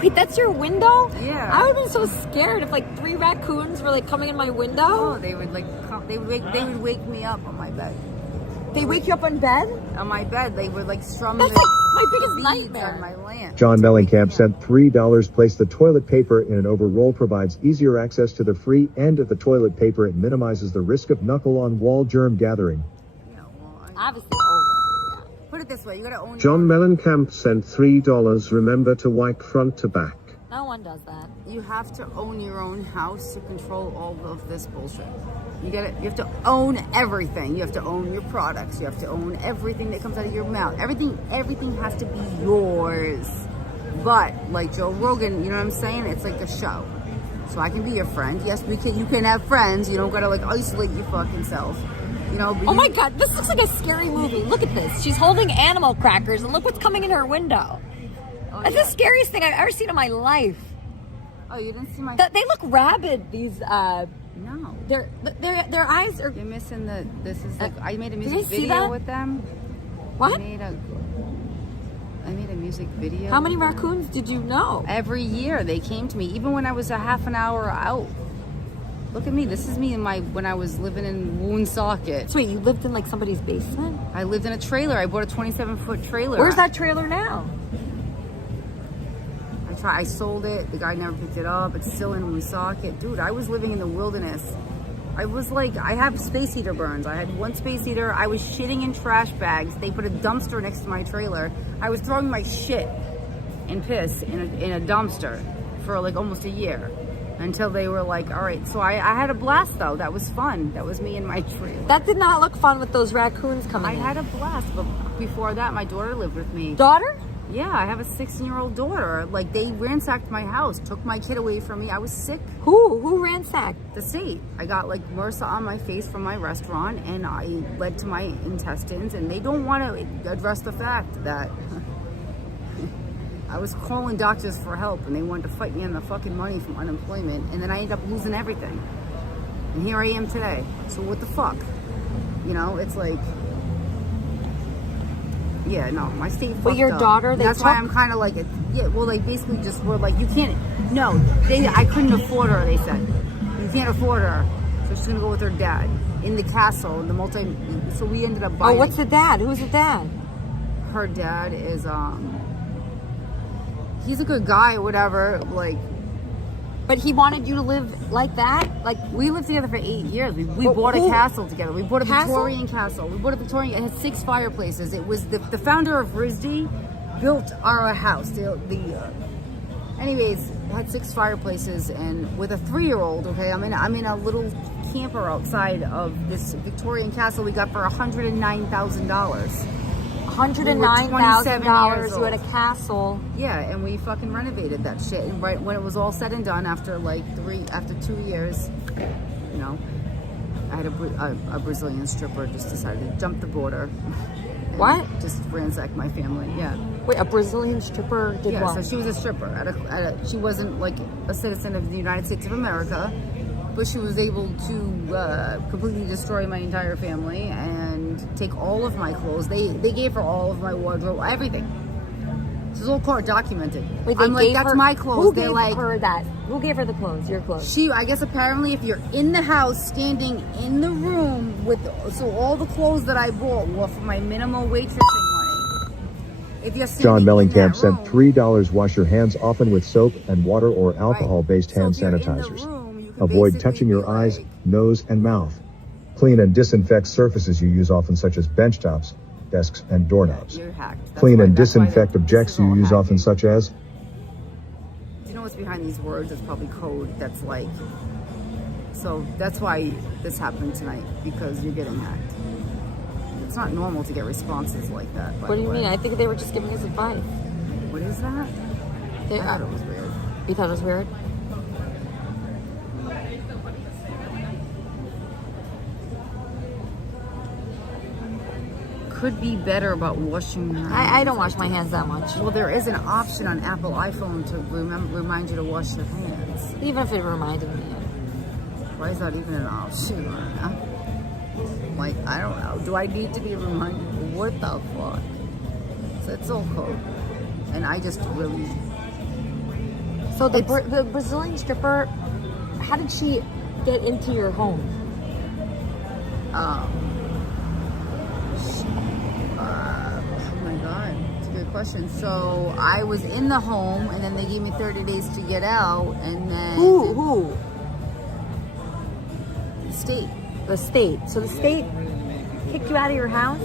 Wait, that's your window? Yeah. I would have been so scared if like 3 raccoons were like coming in my window. Oh, they would like come, they would wake me up on my bed. They wake you up on bed? On my bed, they would like strum That's the like my biggest beads nightmare. on my lamp. John Mellencamp sent $3. Place the toilet paper in an overroll provides easier access to the free end of the toilet paper and minimizes the risk of knuckle-on-wall germ gathering. Obviously over. Put it this way, you gotta own John Mellencamp sent $3. Remember to wipe front to back. No one does that. You have to own your own house to control all of this bullshit. You have to own everything. You have to own your products. You have to own everything that comes out of your mouth. Everything has to be yours. But like Joe Rogan, you know what I'm saying? It's like a show. So I can be your friend. Yes, you can have friends. You don't gotta like isolate your fucking self. You know. Oh my God, this looks like a scary movie. Look at this. She's holding animal crackers, and look what's coming in her window. That's the scariest thing I've ever seen in my life. Oh, you didn't see my... They look rabid, these... No. Their eyes are... You're missing the... This is like... I made a music you see video that? with them. What? I made a music video. How many raccoons did you know? Every year they came to me, even when I was a half an hour out. Look at me. This is me when I was living in Woonsocket. So wait, you lived in like somebody's basement? I lived in a trailer. I bought a 27-foot trailer. Where's that trailer now? I sold it. The guy never picked it up. It's still in Woonsocket. Dude, I was living in the wilderness. I was like, I have space heater burns. I had one space heater. I was shitting in trash bags. They put a dumpster next to my trailer. I was throwing my shit and piss in a dumpster for like almost a year until they were like, all right. So I had a blast though. That was fun. That was me and my trailer. That did not look fun with those raccoons coming in. I had a blast, but before that, my daughter lived with me. Daughter? Yeah, I have a 16-year-old daughter. Like, they ransacked my house, took my kid away from me. I was sick. Who ransacked? The state. I got, like, MRSA on my face from my restaurant, and I led to my intestines, and they don't want to address the fact that I was calling doctors for help, and they wanted to fight me on the fucking money from unemployment, and then I ended up losing everything. And here I am today. So what the fuck? You know, it's like... Yeah, no, my state fucked But your up. daughter, That's why I'm kind of like, yeah, well, they basically just were like, you can't, no, I couldn't afford her, they said. You can't afford her, so she's going to go with her dad in the castle, so we ended up buying. Oh, what's the dad? Who's the dad? Her dad is, he's a good guy, whatever, like. But he wanted you to live like that? Like, we lived together for 8 years. We bought a castle together. We bought a Victorian castle. We bought a Victorian. It had 6 fireplaces. It was the founder of RISD built our house. Anyways, it had 6 fireplaces, and with a 3-year-old. Okay, I'm in a little camper outside of this Victorian castle we got for $109,000. $109,000. You had a castle. Yeah, and we fucking renovated that shit. And right when it was all said and done, after 2 years, you know, I had a Brazilian stripper just decided to jump the border. What? Just ransack my family. Yeah. Wait, a Brazilian stripper did what? Yeah, so she was a stripper. She wasn't like a citizen of the United States of America, but she was able to completely destroy my entire family and take all of my clothes. They gave her all of my wardrobe, everything. This is all court documented. Wait, I'm like, that's my clothes. Who They're gave like, her that? Who gave her the clothes? Your clothes? I guess apparently if you're in the house, standing in the room so all the clothes that I bought were for my minimal waitressing money. If you're John Mellencamp sent $3. Wash your hands often with soap and water or alcohol-based hand sanitizers. Avoid touching your eyes, nose, and mouth. Clean and disinfect surfaces you use often, such as bench tops, desks, and doorknobs. Clean and disinfect objects you use often, such as... Do you know what's behind these words? It's probably code that's like... So that's why this happened tonight, because you're getting hacked. It's not normal to get responses like that. What do you mean? I think they were just giving us advice. What is that? I thought it was weird. You thought it was weird? Could be better about washing your hands. I don't wash my hands that much. Well, there is an option on Apple iPhone to remind you to wash your hands. Even if it reminded me. Why is that even an option? Like, I don't know. Do I need to be reminded? What the fuck? So it's all code. And I just really... So the Brazilian stripper, how did she get into your home? Oh my God, it's a good question. So I was in the home, and then they gave me 30 days to get out, and then... Who? The state. The state. So the state kicked you out of your house?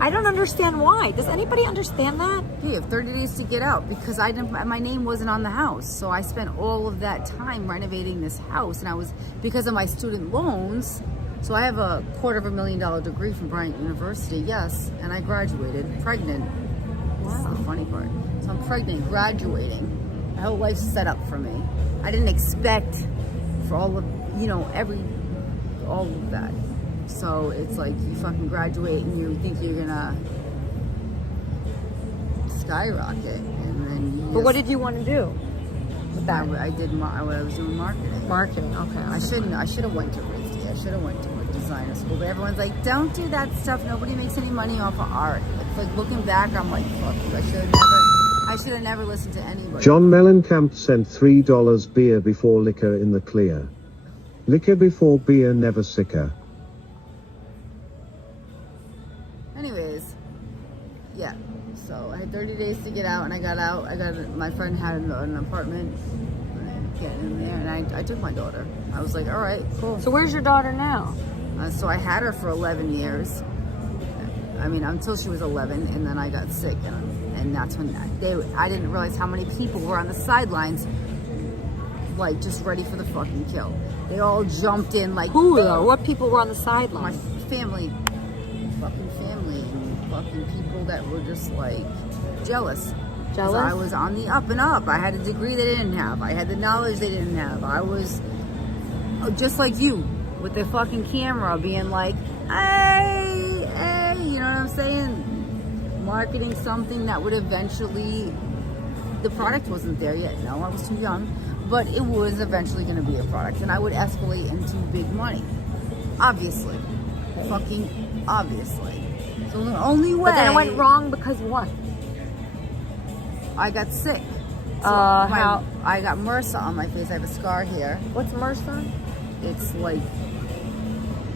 I don't understand why. Does anybody understand that? Yeah, you have 30 days to get out because my name wasn't on the house. So I spent all of that time renovating this house, and because of my student loans. So I have a $250,000 degree from Bryant University, yes, and I graduated pregnant. Wow. This is the funny part. So I'm pregnant, graduating. My whole life's set up for me. I didn't expect for all of, all of that. So it's like you fucking graduate and you think you're gonna skyrocket, and then But what did you want to do with that? I was doing marketing. Marketing, okay. I should have went to RISD. I should have went to a designer school, but everyone's like, don't do that stuff. Nobody makes any money off of art. It's like looking back, I'm like, fuck you. I should have never listened to anybody. John Mellencamp sent $3 beer before liquor in the clear. Liquor before beer, never sicker. Anyways, yeah. So I had 30 days to get out, and I got out. My friend had an apartment. Get in there, and I took my daughter. I was like, all right, cool. So where's your daughter now? So I had her for 11 years. I mean, until she was 11, and then I got sick, and that's when I didn't realize how many people were on the sidelines, like just ready for the fucking kill. They all jumped in like. Who though? What people were on the sidelines? My family, and fucking people that were just like jealous. Jealous? I was on the up and up. I had a degree they didn't have. I had the knowledge they didn't have. I was just like you, with the fucking camera being like, hey, you know what I'm saying? Marketing something that would eventually, the product wasn't there yet. No, I was too young, but it was eventually going to be a product, and I would escalate into big money. Obviously. Fucking obviously. So the only way. But then it went wrong because what? I got sick. So How? I got MRSA on my face. I have a scar here. What's MRSA? It's like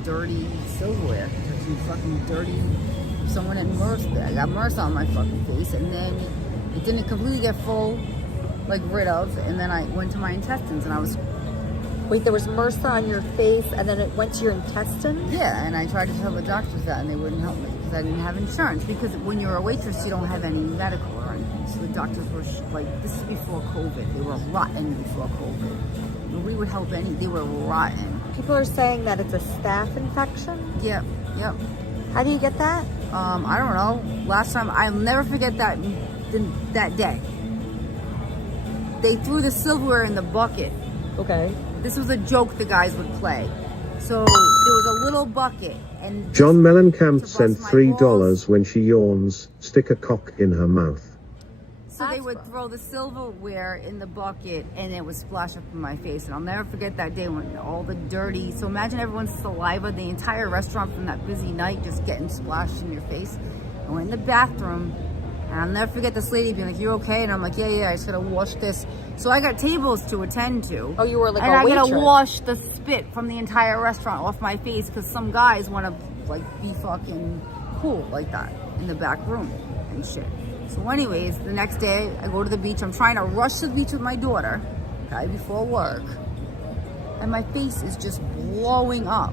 dirty silverware. It's fucking dirty. Someone had MRSA. I got MRSA on my fucking face, and then it didn't completely get rid of, and then I went to my intestines, and I was. Wait, there was MRSA on your face, and then it went to your intestines? Yeah, and I tried to tell the doctors that, and they wouldn't help me because I didn't have insurance. Because when you're a waitress, you don't have any medical or anything. So the doctors were this is before COVID. They were rotten before COVID. Nobody would help any. They were rotten. People are saying that it's a staph infection? Yep. How do you get that? I don't know. Last time, I'll never forget that day. They threw the silverware in the bucket. Okay. This was a joke the guys would play. So there was a little bucket, and John Mellencamp sent $3 when she yawns, stick a cock in her mouth. So they would throw the silverware in the bucket, and it would splash up in my face. And I'll never forget that day when all the dirty. So imagine everyone's saliva, the entire restaurant from that busy night, just getting splashed in your face. I went in the bathroom, and I'll never forget this lady being like, "You okay?" And I'm like, "Yeah, I just gotta wash this." So I got tables to attend to. Oh, you were like and a I waitress. gotta wash the spit from the entire restaurant off my face because some guys want to be fucking cool like that in the back room and shit. So anyways, the next day I go to the beach. I'm trying to rush to the beach with my daughter, okay, before work, and my face is just blowing up.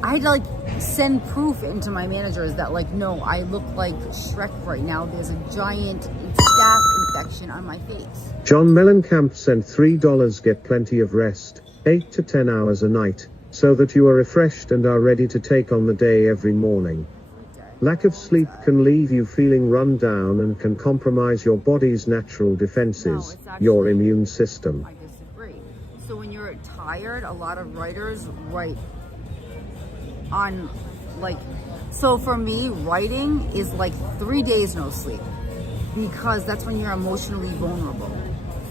I had to send proof into my managers that no, I look like Shrek right now. There's a giant staph infection on my face. John Mellencamp sent $3. Get plenty of rest, 8 to 10 hours a night, so that you are refreshed and are ready to take on the day every morning. Lack of sleep can leave you feeling run down and can compromise your body's natural defenses, your immune system. I disagree. So when you're tired, a lot of writers write on so for me, writing is 3 days no sleep, because that's when you're emotionally vulnerable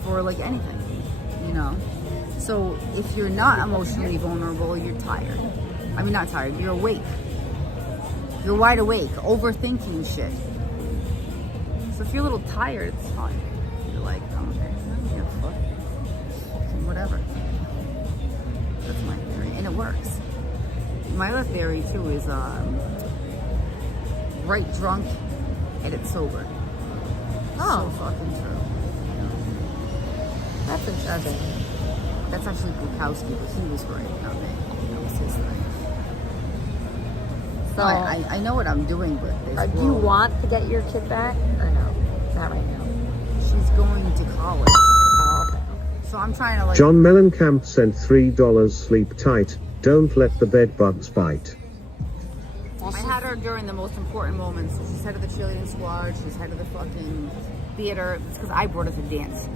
for anything, so if you're not emotionally vulnerable, you're tired. I mean, not tired, you're awake, you're wide awake, overthinking shit. So if you're a little tired, it's fine. You're like, oh, okay, yeah, fuck, whatever. That's my theory, and it works. My other theory too is write drunk, edit sober. Oh, so fucking true. That's interesting. That's actually Bukowski, but he was right, not me. That was his thing. So I know what I'm doing, but do you want to get your kid back or no? Not right now. She's going to college. Oh, okay. So I'm trying to like... John Mellencamp sent $3. Sleep tight. Don't let the bed bugs bite. I had her during the most important moments. So she's head of the cheerleading squad. She's head of the fucking theater. It's because I brought her to dance.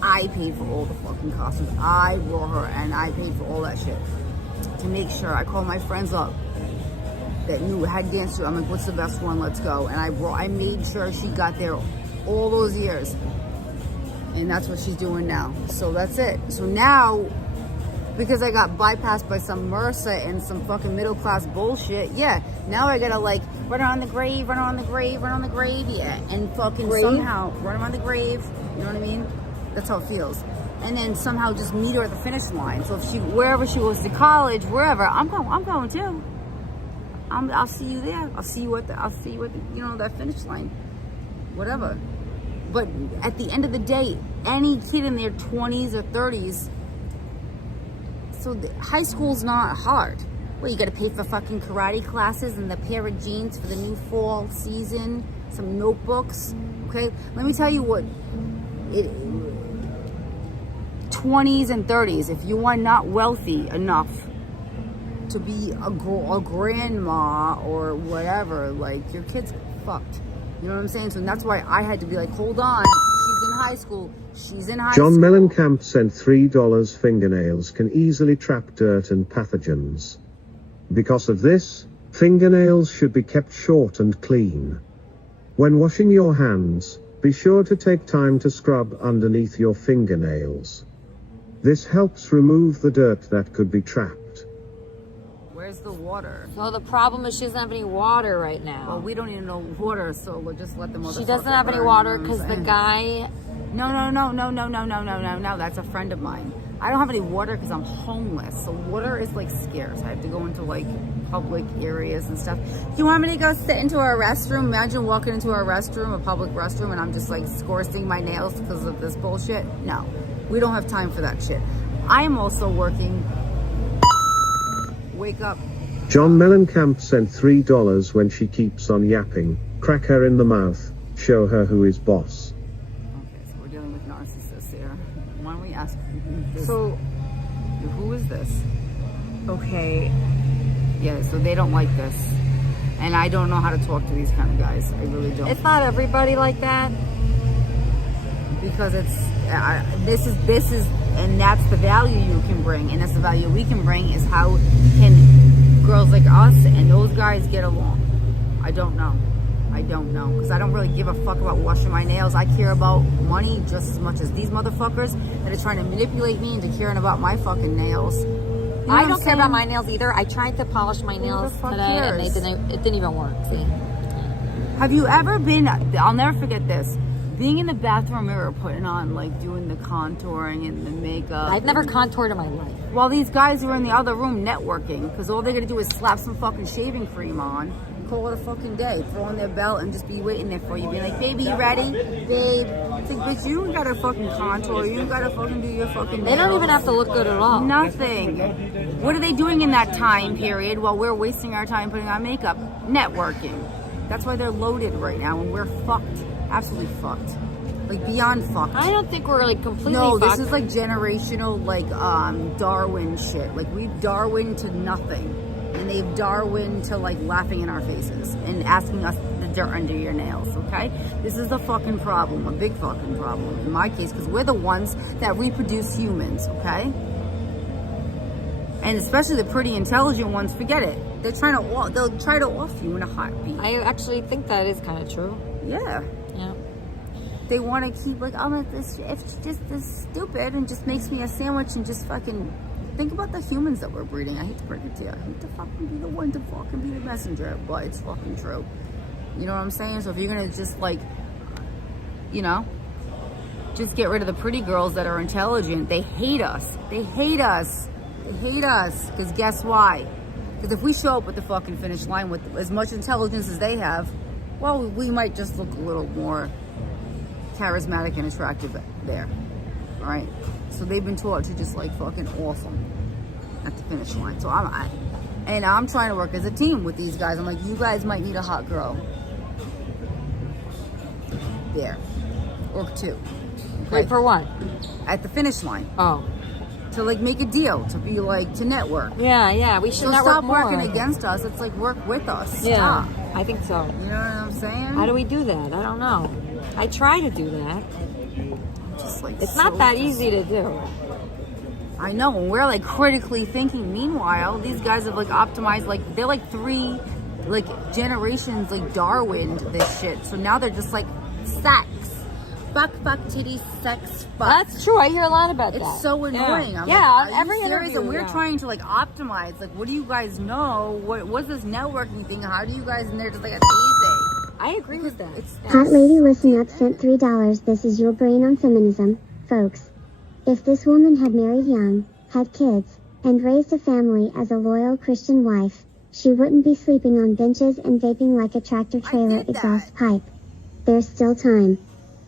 I paid for all the fucking costumes. I brought her and I paid for all that shit. To make sure, I called my friends up that knew had danced to. I'm like, what's the best one? Let's go. And I made sure she got there all those years. And that's what she's doing now. So that's it. So now, because I got bypassed by some MRSA and some fucking middle class bullshit, yeah, now I gotta like run her on the grave, run her on the grave, run on the grave, yeah, and fucking somehow run her on the grave, you know what I mean? That's how it feels. And then somehow just meet her at the finish line. So if she, wherever she goes to college, wherever, I'm going too. I'll see you there. I'll see you at the, you know, that finish line, whatever. But at the end of the day, any kid in their 20s or 30s, so high school's not hard. Well, you got to pay for fucking karate classes and the pair of jeans for the new fall season, some notebooks. Okay, let me tell you what. 20s and 30s, if you are not wealthy enough to be a grandma or whatever, like your kid's fucked. You know what I'm saying? So that's why I had to be like, hold on, she's in high school. She's in high John school. Mellencamp sent $3. Fingernails can easily trap dirt and pathogens. Because of this, fingernails should be kept short and clean. When washing your hands, be sure to take time to scrub underneath your fingernails. This helps remove the dirt that could be trapped. Where's the water? No, the problem is she doesn't have any water right now. Well, we don't even know water, so we'll just let the motherfucker She doesn't have any burn, water you know because what the I'm guy... No, that's a friend of mine. I don't have any water because I'm homeless, so water is like scarce. I have to go into like public areas and stuff. Do you want me to go sit into a restroom? Imagine walking into a restroom, a public restroom, and I'm just like scoring my nails because of this bullshit. No, we don't have time for that shit. I am also working. Wake up. John Mellencamp sent $3 when she keeps on yapping. Crack her in the mouth. Show her who is boss. Okay, so we're dealing with narcissists here. Why don't we ask this? So, who is this? Okay. Yeah, so they don't like this. And I don't know how to talk to these kind of guys. I really don't. It's not everybody like that. Because it's, this is, and that's the value you can bring. And that's the value we can bring is how can girls like us and those guys get along. I don't know. Because I don't really give a fuck about washing my nails. I care about money just as much as these motherfuckers that are trying to manipulate me into caring about my fucking nails. You know I don't care about my nails either. I tried to polish my nails today and it didn't even work. See? Have you ever been, I'll never forget this, being in the bathroom mirror putting on, like doing the contouring and the makeup. I've never contoured in my life. While these guys were in the other room networking, because all they're gonna do is slap some fucking shaving cream on, call it a fucking day, throw on their belt and just be waiting there for you, be like, baby, you ready? Babe. It's like, bitch, you don't gotta fucking contour, you don't gotta fucking do your fucking They don't nails. even have to look good at all. Nothing. What are they doing in that time period while we're wasting our time putting on makeup? Networking. That's why they're loaded right now and we're fucked. Absolutely fucked. Like beyond fucked. I don't think we're like completely No, fucked. this is like generational, like Darwin shit. Like we've Darwin to nothing. And they've Darwin to like laughing in our faces and asking us the dirt under your nails, okay? This is a fucking problem, a big fucking problem in my case, because we're the ones that reproduce humans, okay? And especially the pretty intelligent ones, forget it. They'll try to off you in a heartbeat. I actually think that is kind of true. Yeah. Yeah. They want to keep like, oh, it's just this stupid and just makes me a sandwich and just fucking think about the humans that we're breeding. I hate to break it to you. I hate to fucking be the one to fucking be the messenger, but it's fucking true. You know what I'm saying? So if you're gonna just like, you know, just get rid of the pretty girls that are intelligent, they hate us. They hate us. They hate us. Because guess why? Because if we show up at the fucking finish line with as much intelligence as they have, well, we might just look a little more charismatic and attractive there. All right? So they've been taught to just like fucking awesome at the finish line. So And I'm trying to work as a team with these guys. I'm like, you guys might need a hot girl. There. Or two. Wait, for what? At the finish line. Oh. To like make a deal, to be like, to network. Yeah, we should so network stop more. working against us. It's like work with us. Yeah, Stop. I think so. You know what I'm saying? How do we do that? I don't know. I try to do that. Just like it's not that easy to do. I know, and we're like critically thinking. Meanwhile, these guys have like optimized, like they're like 3 like generations like Darwin this shit. So now they're just like sex. Fuck, titty, sex, fuck. That's true. I hear a lot about that. It's so annoying. I'm yeah, like, on every serious? interview. And we're trying to like optimize. Like, what do you guys know? What's this networking thing? How do you guys? And they're just like, I agree with that. Hot lady listen up sent $3. This is your brain on feminism, folks. If this woman had married young, had kids, and raised a family as a loyal Christian wife, she wouldn't be sleeping on benches and vaping like a tractor trailer exhaust pipe. There's still time.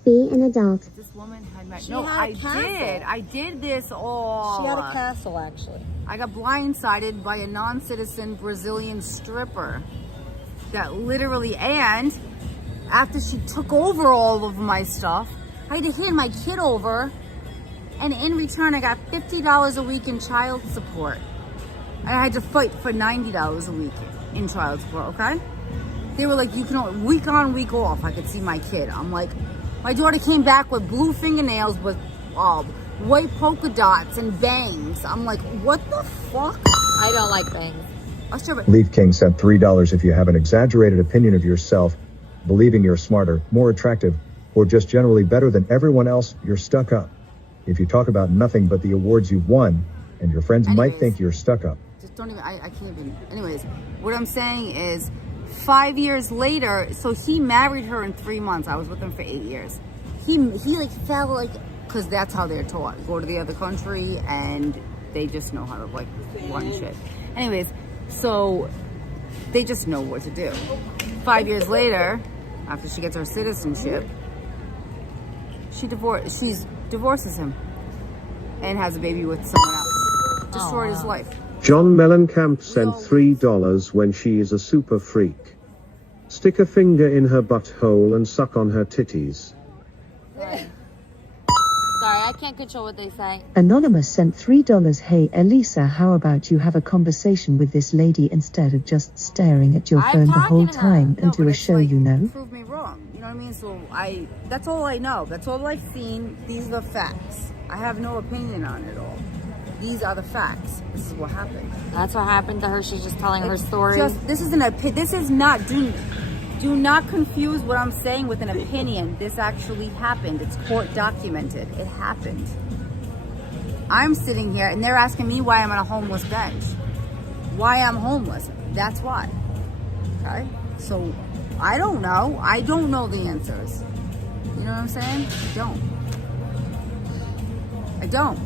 Be an adult. This woman had met. She No, had a I castle. did. I did this all. She had a castle, actually. I got blindsided by a non-citizen Brazilian stripper that literally, and after she took over all of my stuff, I had to hand my kid over, and in return I got $50 a week in child support. And I had to fight for $90 a week in child support, okay? They were like, you can, week on, week off, I could see my kid. I'm like, my daughter came back with blue fingernails with white polka dots and bangs. I'm like, what the fuck? I don't like bangs. Leaf King sent $3 if you have an exaggerated opinion of yourself, believing you're smarter, more attractive, or just generally better than everyone else, you're stuck up. If you talk about nothing but the awards you've won, and your friends might think you're stuck up. Just don't even, I can't even. Anyways, what I'm saying is 5 years later, so he married her in 3 months. I was with him for 8 years. He like fell like, because that's how they're taught. Go to the other country and they just know how to like run shit. Anyways, so they just know what to do. 5 years later, after she gets her citizenship, she divorces him and has a baby with someone else. Destroyed his life. John Mellencamp sent $3 when she is a super freak. Stick a finger in her butthole and suck on her titties. Sorry, I can't control what they say. Anonymous sent $3. Hey Elisa, how about you have a conversation with this lady instead of just staring at your phone the whole time and do a show, you know? Prove me wrong. You know what I mean? So that's all I know. That's all I've seen. These are the facts. I have no opinion on it all. These are the facts. This is what happened. That's what happened to her. She's just telling her story. This is not, do not confuse what I'm saying with an opinion. This actually happened. It's court documented. It happened. I'm sitting here and they're asking me why I'm on a homeless bench. Why I'm homeless. That's why. Okay? So I don't know. I don't know the answers. You know what I'm saying? I don't.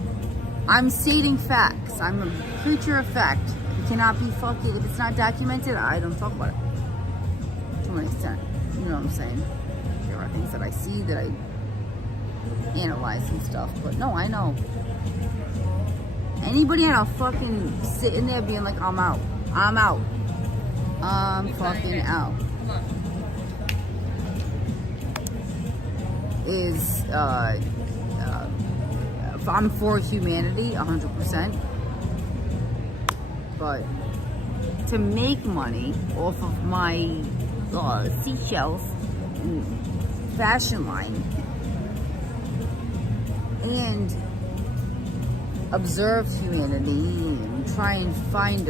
I'm stating facts. I'm a creature of fact. It cannot be fucking, if it's not documented, I don't talk about it. To an extent. You know what I'm saying? There are things that I see that I analyze and stuff, but no, I know. Anybody on a fucking sitting there being like, I'm out. I'm out. I'm fucking out. Is, I'm for humanity, 100%. But to make money off of my seashells fashion line and observe humanity and try and find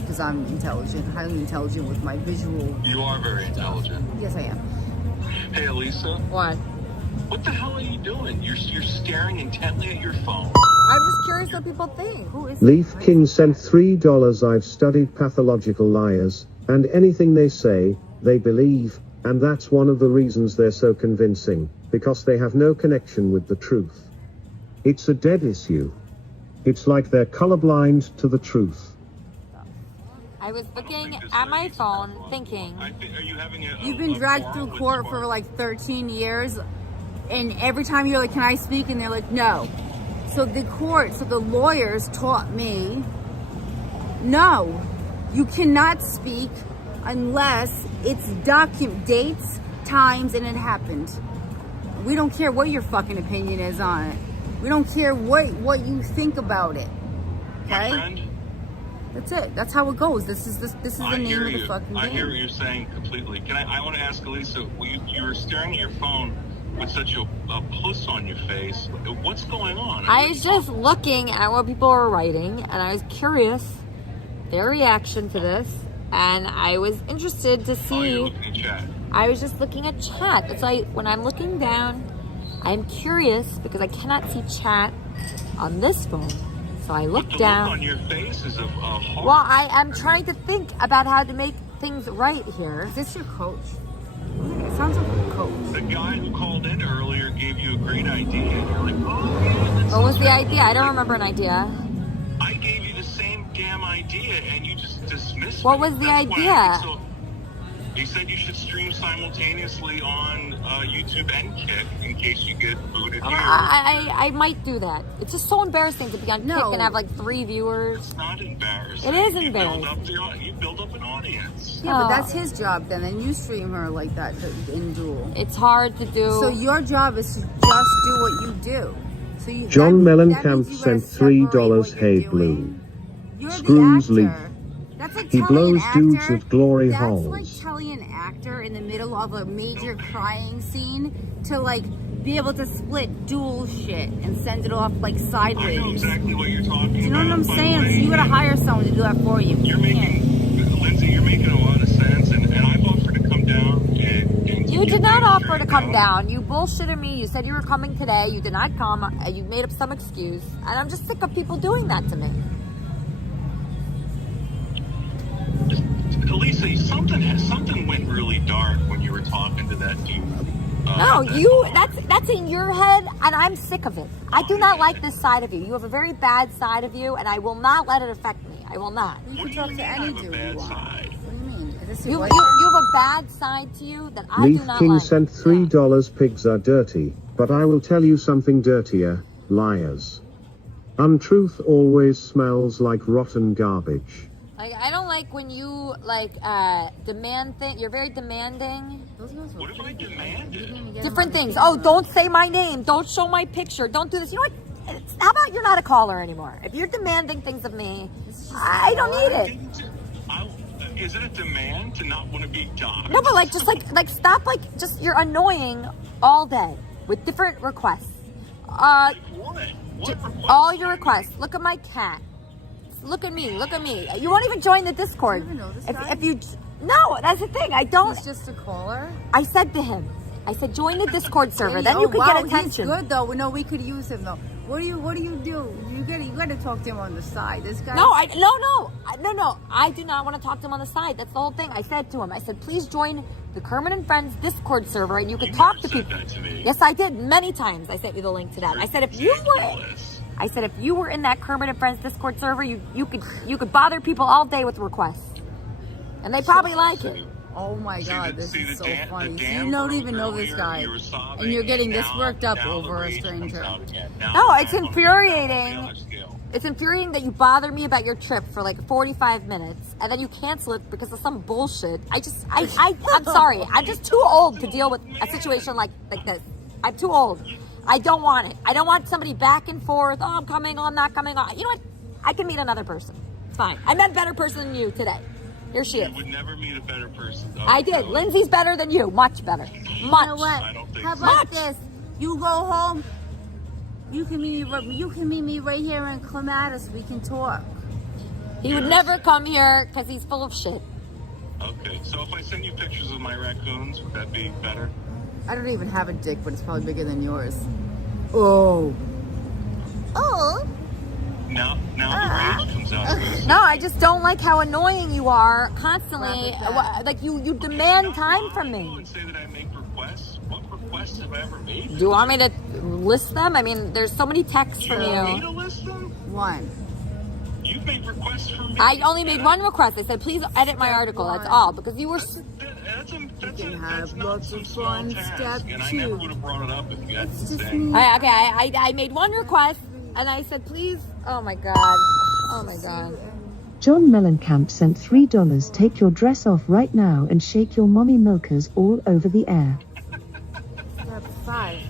because I'm intelligent, highly intelligent with my visual. You are very intelligent. Yes, I am. Hey, Elisa. What? What the hell are you doing? You're staring intently at your phone. I'm just curious what people think. Who is Leaf King sent $3. I've studied pathological liars, and anything they say, they believe, and that's one of the reasons they're so convincing, because they have no connection with the truth. It's a dead issue. It's like they're colorblind to the truth. I was looking at my phone thinking. You've been dragged through court for like 13 years, and every time you're like, can I speak? And they're like, no. So the lawyers taught me No, you cannot speak unless it's dates, times, and it happened. We don't care what your fucking opinion is on it. We don't care what you think about it. Okay? My friend, That's it. That's how it goes. This is the name of the fucking game. I hear what you're saying completely. I want to ask Elisa, you were staring at your phone with such a puss on your face. What's going on? I was just looking at what people were writing, and I was curious their reaction to this, and I was interested to see. Oh, you're looking at chat. I was just looking at chat. It's like when I'm looking down, I'm curious because I cannot see chat on this phone. So I look down. Look on your face is a horror. Well, I am trying to think about how to make things right here. Is this your coach? It sounds like a coach. The guy who called in earlier gave you a great idea, and you're like, oh, yeah. What was the idea? I don't remember an idea. I gave you the same damn idea, and you just dismissed What me. was the That's why idea? I think so. He said you should stream simultaneously on YouTube and Kick in case you get booted here. I might do that. It's just so embarrassing to be on Kick and have like 3 viewers. It's not embarrassing. It is You embarrassing. build up an audience. Yeah, but that's his job then, and you stream her like that in duel. It's hard to do. So your job is to just do what you do. So you, John that Mellencamp means you gotta sent separate $3. what Hey you're Blue. doing. You're Screws the leaf. actor. That's like He telling blows an dudes actor, with glory that's holes. like telling an actor in the middle of a major crying scene to like be able to split dual shit and send it off like sideways. I know exactly what you're talking about. Do you know what I'm saying? So you gotta hire someone to do that for you. Lindsay, you're making a lot of sense, and I've offered to come down and You did not offer to come down. You bullshitted me. You said you were coming today. You did not come. You made up some excuse. And I'm just sick of people doing that to me. Elisa, something went really dark when you were talking to that dude. No, that's in your head, and I'm sick of it. I do not like this side of you. You have a very bad side of you, and I will not let it affect me. I will not. You can talk to any dude you want. What do you mean? Is this You your have a bad side to you that I Leaf do not King like. sent $3. Pigs are dirty, but I will tell you something dirtier, liars. Untruth always smells like rotten garbage. I don't like when you demand things. You're very demanding. What have I demanded? Different things. Oh, don't say my name. Don't show my picture. Don't do this. You know what? How about you're not a caller anymore? If you're demanding things of me, I don't need it. Is it a demand to not want to be doxxed? No, but just stop. Just you're annoying all day with different requests. What All your requests. Look at my cat. Look at me. Look at me. You won't even join the Discord. You even know this guy? If you, no, that's the thing. I don't. He's just a caller. I said to him, I said, join the Discord server. Then Oh, you could wow, get attention. He's good though. No, we could use him though. What do you do? You gotta talk to him on the side. This guy. No. I do not want to talk to him on the side. That's the whole thing. I said to him, I said, please join the Kermit and Friends Discord server, and you could talk to people. That to me. Yes, I did many times. I sent you the link to that. I said, if you were in that Kermit and Friends Discord server, you could bother people all day with requests, and they probably like it. Oh my God, this is so funny. So you don't even know this guy, and you're getting this worked up over a stranger. No, it's infuriating. It's infuriating that you bother me about your trip for like 45 minutes and then you cancel it because of some bullshit. I'm sorry. I'm just too old to deal with a situation like this. I'm too old. I don't want it. I don't want somebody back and forth. Oh, I'm coming on, not coming on. You know what? I can meet another person. It's fine. I met a better person than you today. Here she is. You would never meet a better person. I did. Lindsay's better than you. Much better. Much. You know what? How about this? You go home. You can meet me right here in Clematis. We can talk. He would never come here because he's full of shit. Okay, so if I send you pictures of my raccoons, would that be better? I don't even have a dick, but it's probably bigger than yours. Oh. Now the rage comes out. No, I just don't like how annoying you are constantly. Like you demand time from me. And say that I make requests. What requests have I ever made? Do you want me to list them? I mean, there's so many texts from You want me you. to list them? One. You've made requests for me. I only made one request. I said, please edit my article. That's all. Because you were. That's not some small task, and I never would have brought it up if you hadn't said. I made one request, and I said, please. Oh my god. Oh my god. John Mellencamp sent $3. Take your dress off right now and shake your mommy milkers all over the air. Five.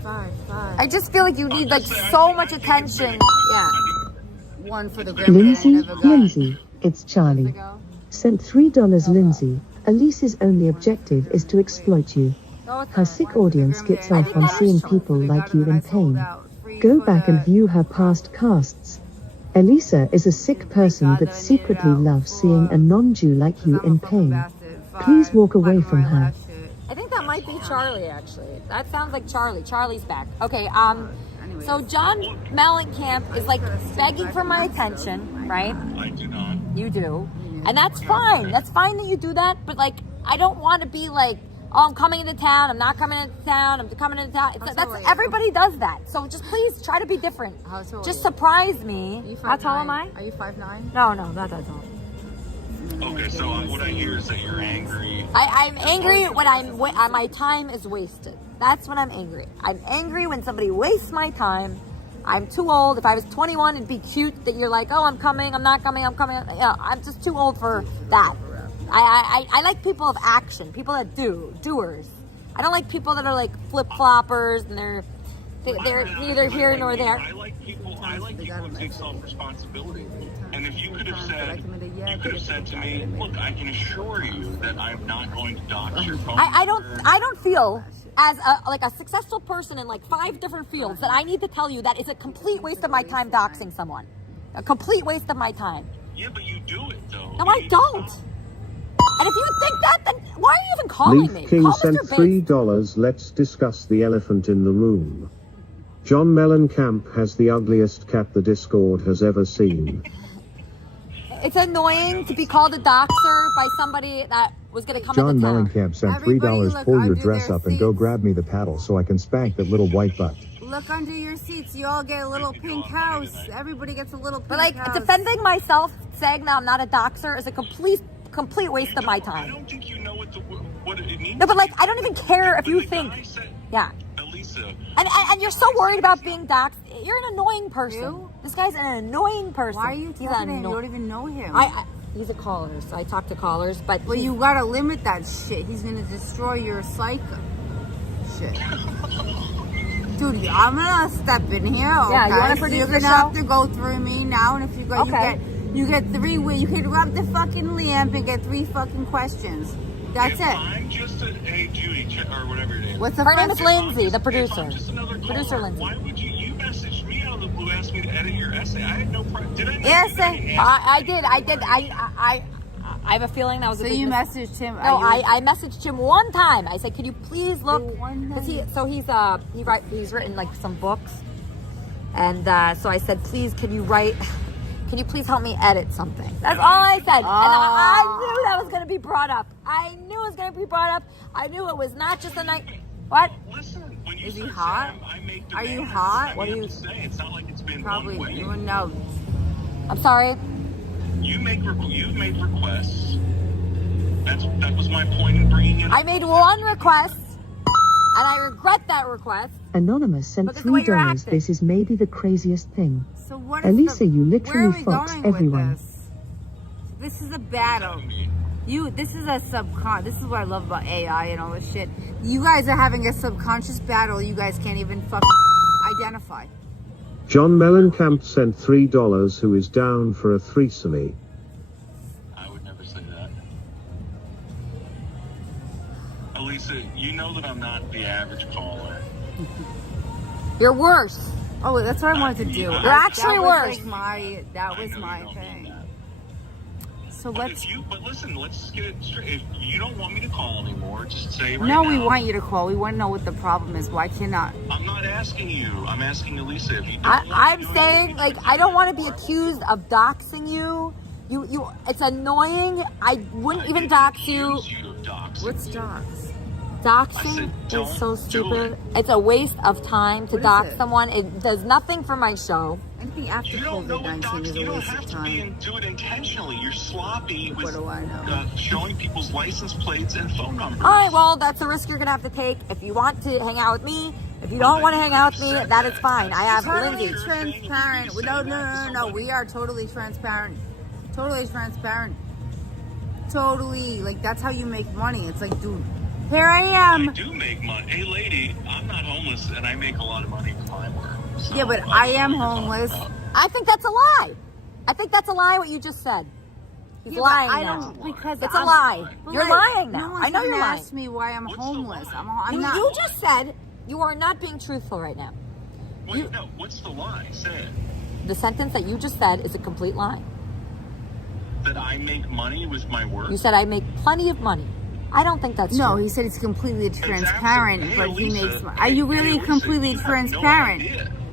I just feel like you need like so much attention. Yeah. One for the grandma I Lindsay, never got. Lindsay, it's Charlie. Sent $3. Lindsay, Elisa's only objective is to exploit you. Her sick audience gets off on seeing people like you in pain. Go back and view her past casts. Elisa is a sick person that secretly loves seeing a non-Jew like you in pain. Please walk away from her. I think that might be Charlie, actually. That sounds like Charlie. Charlie's back. Okay, so John Mellencamp is like begging for my attention, right? I do not. You do. And that's fine. That's fine that you do that, but like, I don't want to be like, oh, I'm coming into town, I'm not coming into town, I'm coming into town. Everybody does that. So just please try to be different. Just surprise me. How tall am I? Are you 5'9"? No, not that tall. Okay, so what I hear is that you're angry. I'm angry when my time is wasted. That's when I'm angry. I'm angry when somebody wastes my time. I'm too old. If I was 21, it'd be cute that you're like, oh, I'm coming, I'm not coming, I'm coming. Yeah, I'm just too old for that. I like people of action, people that doers. I don't like people that are like flip-floppers and they're neither here nor there. I like people who take self-responsibility. And if you could have said to me, look, I can assure you that I'm not going to dox your phone. I don't feel as a successful person in like 5 different fields that I need to tell you that it's a complete waste of my time doxing someone. A complete waste of my time. Yeah, but you do it though. No, I don't. And if you think that, then why are you even calling me? Leaf King Call sent Mr. Bates. $3. Let's discuss the elephant in the room. John Mellencamp has the ugliest cat the Discord has ever seen. It's annoying to be called a doxer by somebody that was going to come John into town. Mellencamp sent $3. Pull your dress up and go grab me the paddle so I can spank that little white butt. Look under your seats. You all get a little pink house. Everybody gets a little pink house. But like, defending myself, saying that I'm not a doxer is a complete waste of my time. I don't think you know what it means. No, but like, I don't even care if you think. Yeah. Elisa. And you're so worried about being doxed. You're an annoying person. This guy's an annoying person. Why are you talking to him? You don't even know him. He's a caller, so I talk to callers. But well, you gotta limit that shit. He's gonna destroy your psyche. Shit. Dude, I'm gonna step in here. Okay? Yeah, you wanna produce You're the gonna have to go through me now, and if you go, you get 3. You can rub the fucking lamp and get 3 fucking questions. That's it. I'm just hey Judy or whatever your name is. What's her name is Lindsay, the producer. Producer Lindsay. Why would you messaged me out of the blue, asked me to edit your essay? I had no problem. Did I? Essay? I did. I have a feeling that was. So a big you mistake. messaged him? No, I messaged him one time. I said, "Could you please look?" Because he's written like some books, and so I said, "Please, can you write? Can you please help me edit something?" That's all I said, and I knew that was going to be brought up. I knew it was going to be brought up. I knew it was not just a night. What? Listen, when you Is he hot? Are you hot? What do you say? It's not like it's been probably one way. you know. I'm sorry. You've made requests. That was my point in bringing it. I made one request, and I regret that request. Anonymous sent $3. This is maybe the craziest thing. So what Elisa, you where are literally we fox going everyone. with this? This is a battle. This is a this is what I love about AI and all this shit. You guys are having a subconscious battle you guys can't even fucking identify. John Mellencamp sent $3. Who is down for a threesome? I would never say that. Elisa, you know that I'm not the average caller. You're worse. Oh, that's what I wanted to do. You're actually worse. That was my thing. So but listen, let's get it straight. If you don't want me to call anymore, just say right now. No, we want you to call. We want to know what the problem is. Why cannot? I'm not asking you. I'm asking Elisa. If you don't I'm saying, like, I don't want to be accused of doxing you. You. It's annoying. I wouldn't even dox you. What's dox? Doxing is so stupid. It's a waste of time to dox someone. It does nothing for my show. Anything after COVID-19 is a waste of time. Do it intentionally. You're sloppy with what do I know? Showing people's license plates and phone numbers. All right, well, that's a risk you're gonna have to take. If you want to hang out with me, if you don't want to hang out with me, that is fine. I have totally Lindsay. Transparent. No. We are totally transparent. Totally transparent. Totally. Like, that's how you make money. It's like, dude, here I am. I do make money. Hey, lady, I'm not homeless, and I make a lot of money with my work. So yeah, but I am homeless. I think that's a lie. I think that's a lie what you just said. He's lying I now. don't, because It's a lie. You're lying now. No one's I know you're gonna lying. ask me why I'm homeless. I'm You, not. you just said you are not being truthful right now. Wait, no, what's the lie? Say it. The sentence that you just said is a complete lie. That I make money with my work? You said I make plenty of money. I don't think that's No, true. he said it's completely transparent, Hey, but he Elisa, makes money. Are you really completely transparent?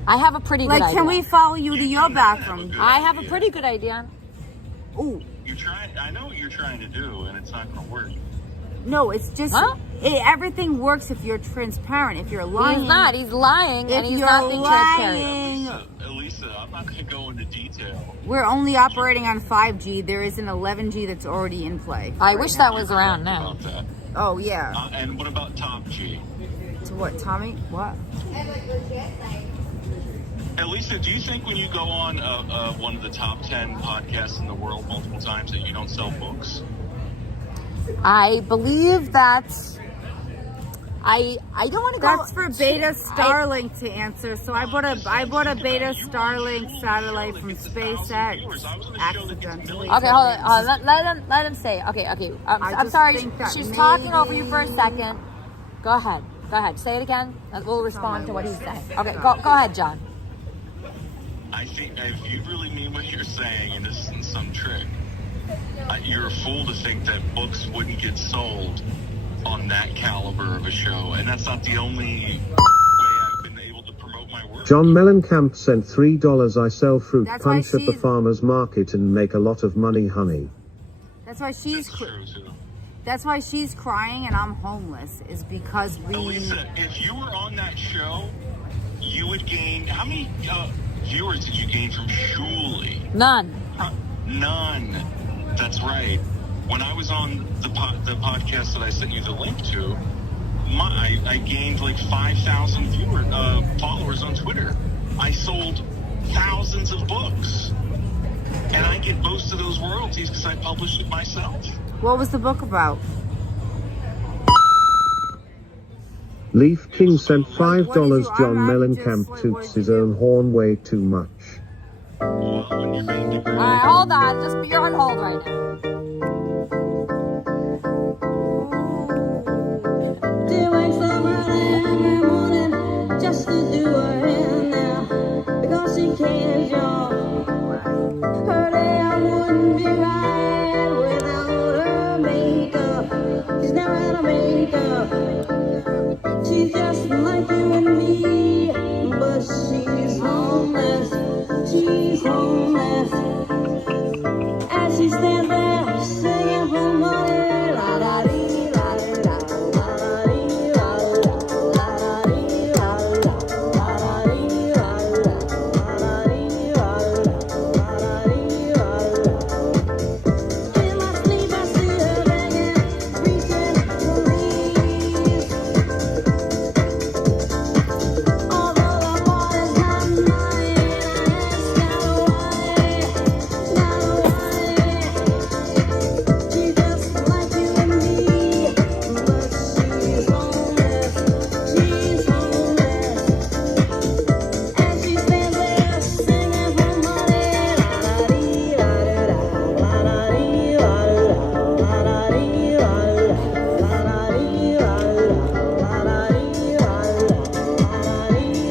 I have a pretty good Like, idea. can we follow you to your bathroom? I have a pretty good idea. Ooh. You're trying. I know what you're trying to do, and it's not going to work. No, it's just everything works if you're transparent. If you're lying, He's not. He's lying, and If he's you're not being lying, transparent. Elisa, I'm not going to go into detail. we're only operating on 5G. There is an 11G that's already in play. I wish that was around now. About that. Oh yeah. And what about Top G? To what, Tommy? What? Elisa, do you think when you go on one of the top 10 podcasts in the world multiple times that you don't sell books? I believe that I don't want to go. That's for Beta Starlink to answer. So I bought a Beta Starlink satellite from SpaceX accidentally. Okay, hold on. Let him say. Okay. I'm just sorry. think that She's talking maybe- over you for a second. Go ahead. Say it again. We'll respond to what he's saying. Okay, go ahead, John. I think if you really mean what you're saying, and this isn't some trick, you're a fool to think that books wouldn't get sold on that caliber of a show. And that's not the only way I've been able to promote my work. John Mellencamp sent $3. I sell fruit That's why punch at the she's- farmer's market and make a lot of money, honey. That's why That's why she's crying and I'm homeless. Is because we. Elisa, if you were on that show, you would gain. How many viewers did you gain from Shuli? None. None. That's right. When I was on the podcast that I sent you the link to, I gained like 5,000 followers on Twitter. I sold thousands of books, and I get most of those royalties because I published it myself. What was the book about? Leaf King sent $5. John Mellencamp toots his own horn way too much. Alright, hold on. You're on hold right now. Doing something every morning just to do her hair now because she cares, y'all. Her hair wouldn't be right without her makeup. She's never had a makeup. She's just like you and me, but she's homeless. She's homeless. As she stands there singing for money, la da dee, la da da, la da dee, la da dee, la da dee, la da dee, la da dee, la da. In my sleep I see her begging, reaching for leaves. Although the body's not mine, I ask her why, not why. She's just like you and me, but she's homeless. She's homeless. And she stands there singing for money, la da dee, la da da, la da dee, la da da, la da dee, la da da, la da dee, la da da, la da dee,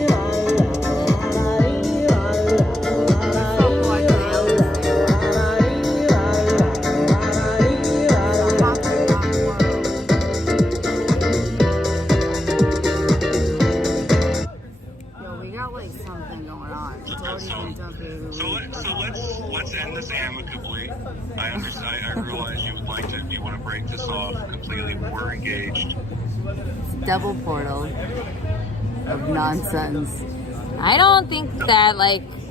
la da da, la da dee, la Yo, we got like something going on. It's already been done through the week. So let's end this amicably. I understand. I realize you want to break this off completely. We're engaged. Double portal of nonsense. I don't think that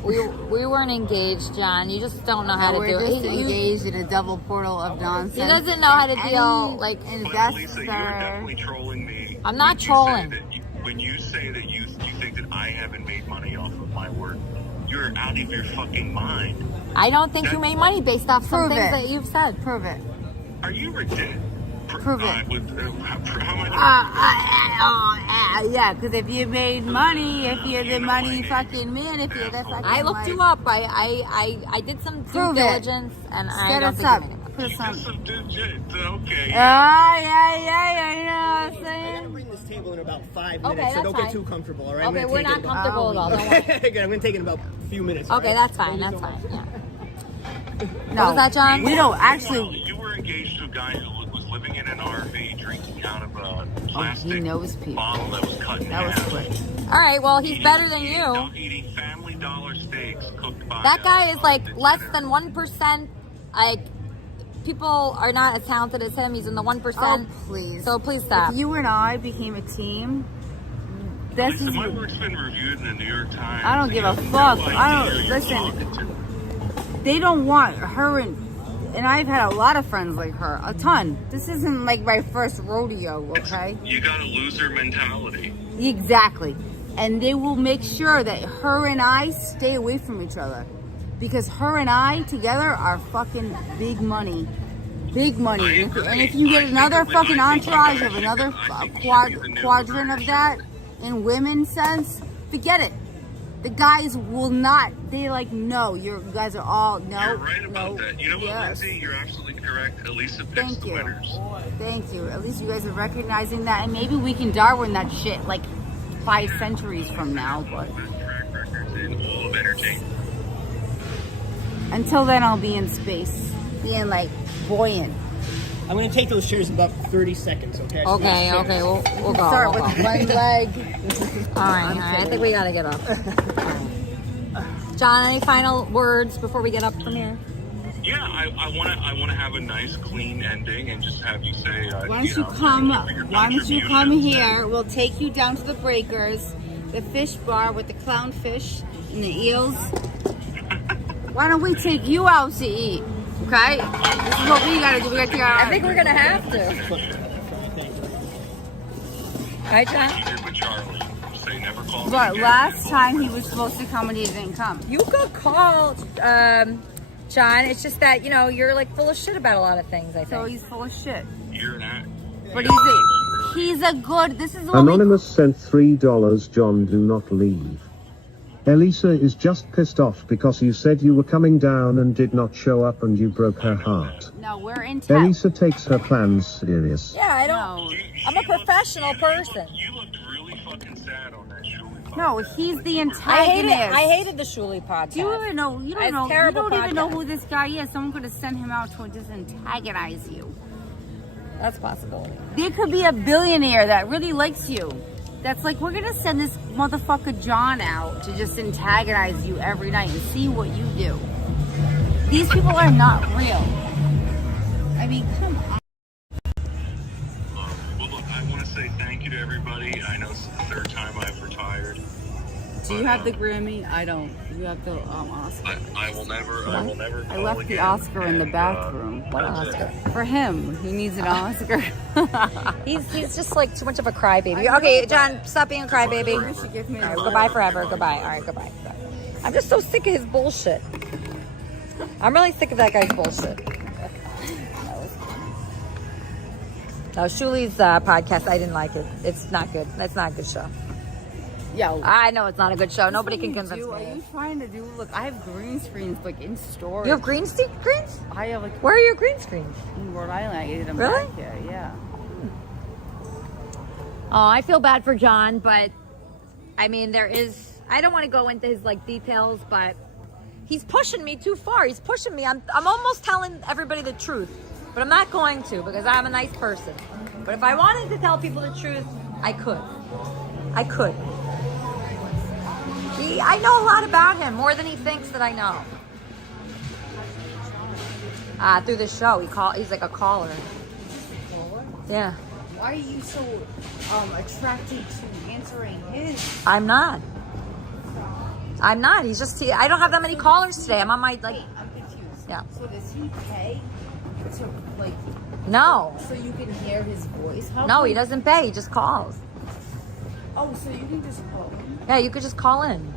we weren't engaged, John. You just don't know how to do We're it. just engaged in a double portal of nonsense. He doesn't know how to And deal any But Lisa, you're investor. definitely trolling me. I'm not trolling. When you say that you think that I haven't made money off of my work, you're out of your fucking mind. I don't think you made money based off some Prove things it. that you've said. Prove it. Are you ridiculous? Prove it. How much? Yeah, because if you made money, if you're the money fucking man, if you're the fucking I looked you up. I did some due Prove it. diligence, and I Set don't us think up. you made Put us on. Okay. Yeah, you know what I'm I gotta saying? bring this table in about 5 Okay, minutes, so that's don't fine. get too comfortable, all right? Okay, I'm gonna we're take not it- comfortable at all. Don't worry. Good, I'm gonna take it in about a few minutes. all Okay, right? that's fine. Thank you That's so fine. much. Yeah. No, What was that, John? We don't actually. You were engaged to a guy who was living in an RV, drinking out of a plastic he knows people. bottle that was cut in That was half. quick. All right. Well, he's better than you. Eating Family Dollar steaks cooked by That guy is like less than 1%. Like, people are not as talented as him. He's in the 1%. Oh, please. So please stop. If you and I became a team, this Lisa, is. my work's been reviewed in the New York Times. I don't give a You have fuck. no I idea don't who you're listen. talking to. They don't want her and I've had a lot of friends like her, a ton. This isn't like my first rodeo, okay? You got a loser mentality. Exactly. And they will make sure that her and I stay away from each other. Because her and I together are fucking big money. Big money. And if you get another fucking entourage of another quadrant of that in women's sense, forget it. The guys will not. They like, no, you guys are all, no. You're right about that. You know what, Yes. Lindsay? You're absolutely correct. Elisa picks Thank the you. winners. Thank you. At least you guys are recognizing that. And maybe we can Darwin that shit like 5 centuries from now. But Track records in all of entertainment. until then, I'll be in space. Being like buoyant. I'm gonna take those chairs in about 30 seconds, okay? Okay, we'll go. Start we'll with go. one leg. All right. I think we gotta get up. John, any final words before we get up from here? Yeah, I want to have a nice, clean ending and just have you say. Why don't you come here? We'll take you down to the breakers, the fish bar with the clownfish and the eels. Why don't we take you out to eat? Okay? This is what we gotta do. We gotta figure out. I think we're gonna have to. Right, John? You did with Charlie. Say never call me But again. last time he was supposed to come and he didn't come. You could call John. It's just that, you know, you're like full of shit about a lot of things, I think. So he's full of shit. You're not. But he's a good. This is what Anonymous sent $3. John, do not leave. Elisa is just pissed off because you said you were coming down and did not show up and you broke her heart. No, we're in town. Elisa takes her plans serious. Yeah, I don't. I'm a professional person. You looked really fucking sad on that Shuli. No, he's the I antagonist. hated the Shuli podcast. Do you even know? You don't It's know. You terrible don't even know podcast. who this guy is. Someone could have sent him out to just antagonize you. That's possible. There could be a billionaire that really likes you. That's like, we're gonna send this motherfucker John out to just antagonize you every night and see what you do. These people are not real. I mean, come on. Well, look, I want to say thank you to everybody. I know it's the 3rd time I've retired. Do you have the Grammy? I don't. You have the Oscar. I will never. I will never. I call left the again. Oscar in the bathroom. What Oscar? For him. He needs an Oscar. He's just like too much of a crybaby. Okay, John, stop being a crybaby. You should give me All right, goodbye forever. Goodbye. All right, goodbye. I'm just so sick of his bullshit. I'm really sick of that guy's bullshit. No, Shuli's podcast, I didn't like it. It's not good. It's not a good show. Yeah. I know it's not a good show. Nobody can What convince Are me. you trying to do? Look, I have green screens like in storage. You have green screens? I have like. Where are your green screens? In Rhode Island. I did them Really? back here. Yeah. Oh, I feel bad for John, but I mean, I don't want to go into his like details, but he's pushing me too far. He's pushing me. I'm almost telling everybody the truth, but I'm not going to because I'm a nice person. But if I wanted to tell people the truth, I could. I know a lot about him, more than he thinks that I know. Through the show, he's like a caller. Yeah. Why are you so attracted to answering his? I'm not. He's just, I don't have that many callers today. I'm on my, like, I'm confused. yeah. So does he pay to like? No. So you can hear his voice? How No, come- he doesn't pay. He just calls. Oh, so you can just call him? Yeah, you could just call in.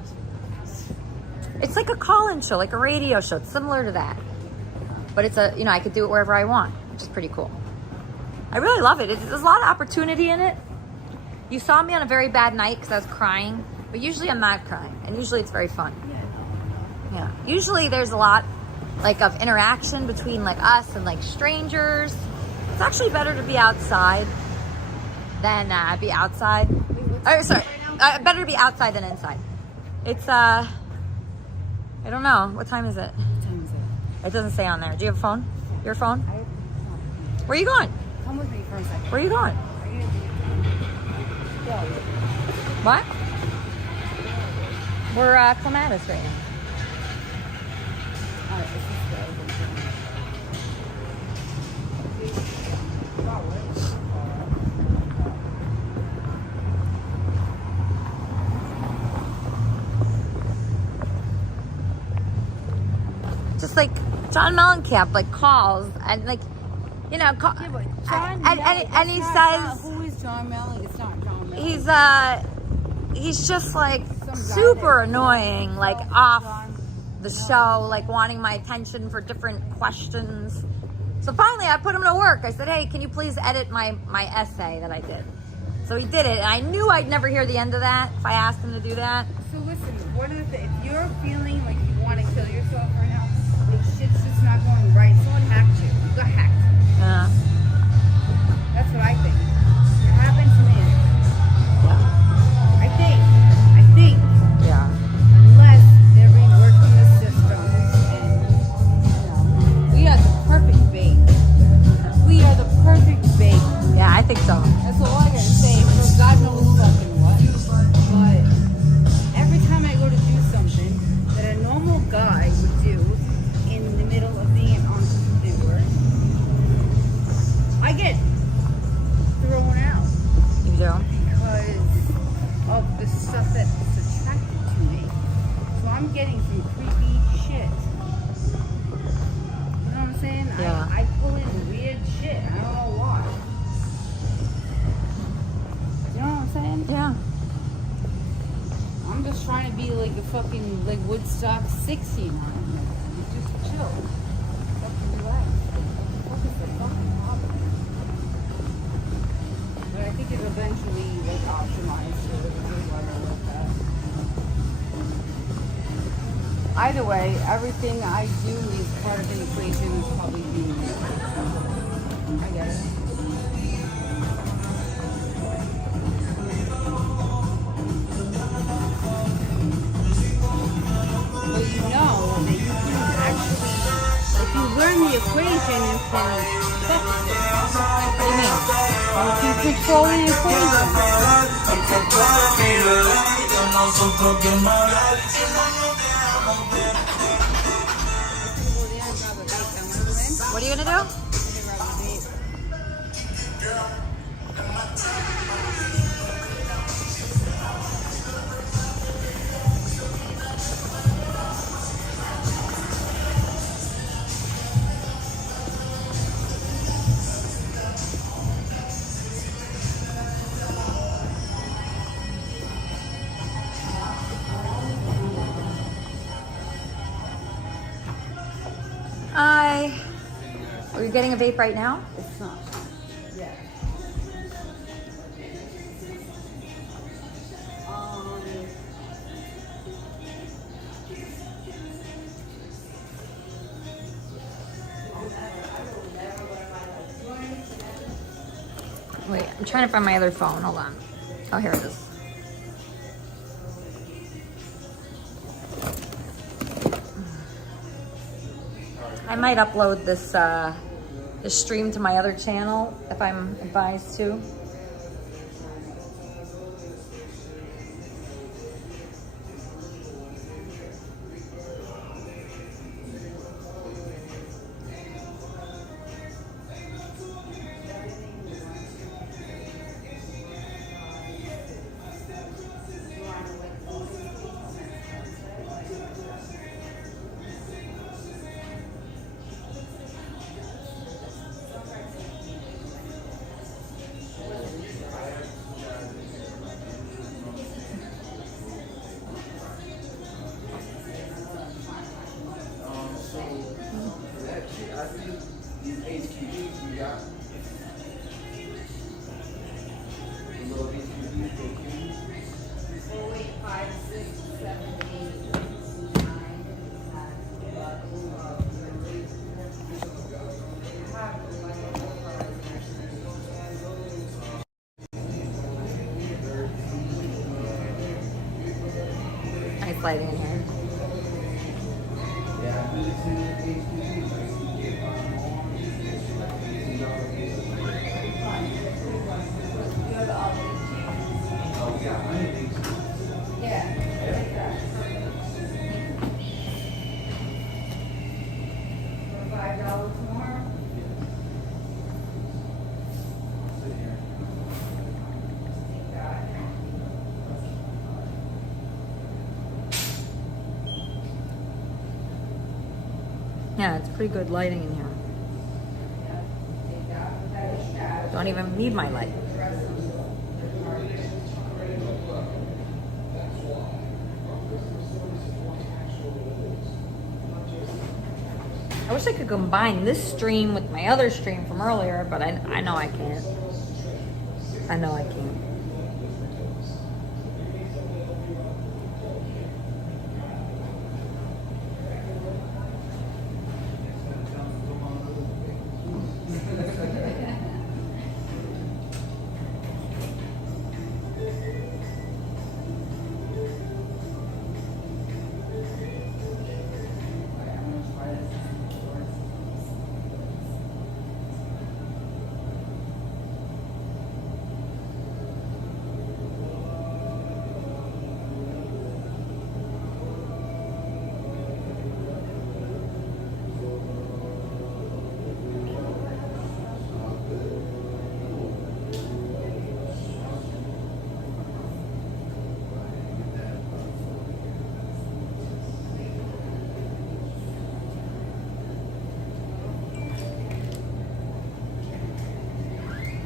It's like a call-in show, like a radio show. It's similar to that. But it's a, you know, I could do it wherever I want, which is pretty cool. I really love it. There's a lot of opportunity in it. You saw me on a very bad night because I was crying, but usually I'm not crying, and usually it's very fun. Yeah. Usually there's a lot like of interaction between like us and like strangers. It's actually better to be outside than be outside. Oh, sorry. Better to be outside than inside. It's I don't know. What time is it? What time is it? It doesn't say on there. Do you have a phone? Your phone? Where are you going? Come with me for a second. Where are you going? What? We're Clematis right now. Just like John Mellencamp like calls and like, you know, and he says, who is John Mellencamp? It's not John Mellencamp. He's just like super annoying, like off the show, like wanting my attention for different questions. So finally I put him to work. I said, hey, can you please edit my essay that I did? So he did it, and I knew I'd never hear the end of that if I asked him to do that. So listen, what are the, if you're feeling like you want to kill yourself right now, like shit's just not going right, someone hacked you. You got hacked. Yeah. That's what I think. It happened to me. I think. Yeah. Unless they're reworking the system and, you know, we are the perfect bait. We are the perfect bait. Yeah, I think so. That's all I gotta say. For God knows fucking what. But every time I go to do something that a normal guy would do in the middle of being an entrepreneur, I get thrown out. You do? Because of the stuff that's attracted to me. So I'm getting some creepy shit. You know what I'm saying? Yeah. I pull in weird shit. I don't know why. You know what I'm saying? Yeah. I'm just trying to be like the fucking like Woodstock 16 on it. Just chill. Fucking relax. What is the fucking problem? But I think it eventually like optimized to a good level like that. Either way, everything I do is part of the equation is probably being I get it. But you know that you can actually, if you learn the equation, you can fuck with it. What do you mean? You can control the equation. What are you gonna do? Are you getting a vape right now? It's not. Yeah. Wait, I'm trying to find my other phone. Hold on. Oh, here it is. I might upload this this stream to my other channel if I'm advised to. Nice lighting in here. Yeah, it's pretty good lighting in here. Don't even need my light. I wish I could combine this stream with my other stream from earlier, but I know I can't. I know I can't.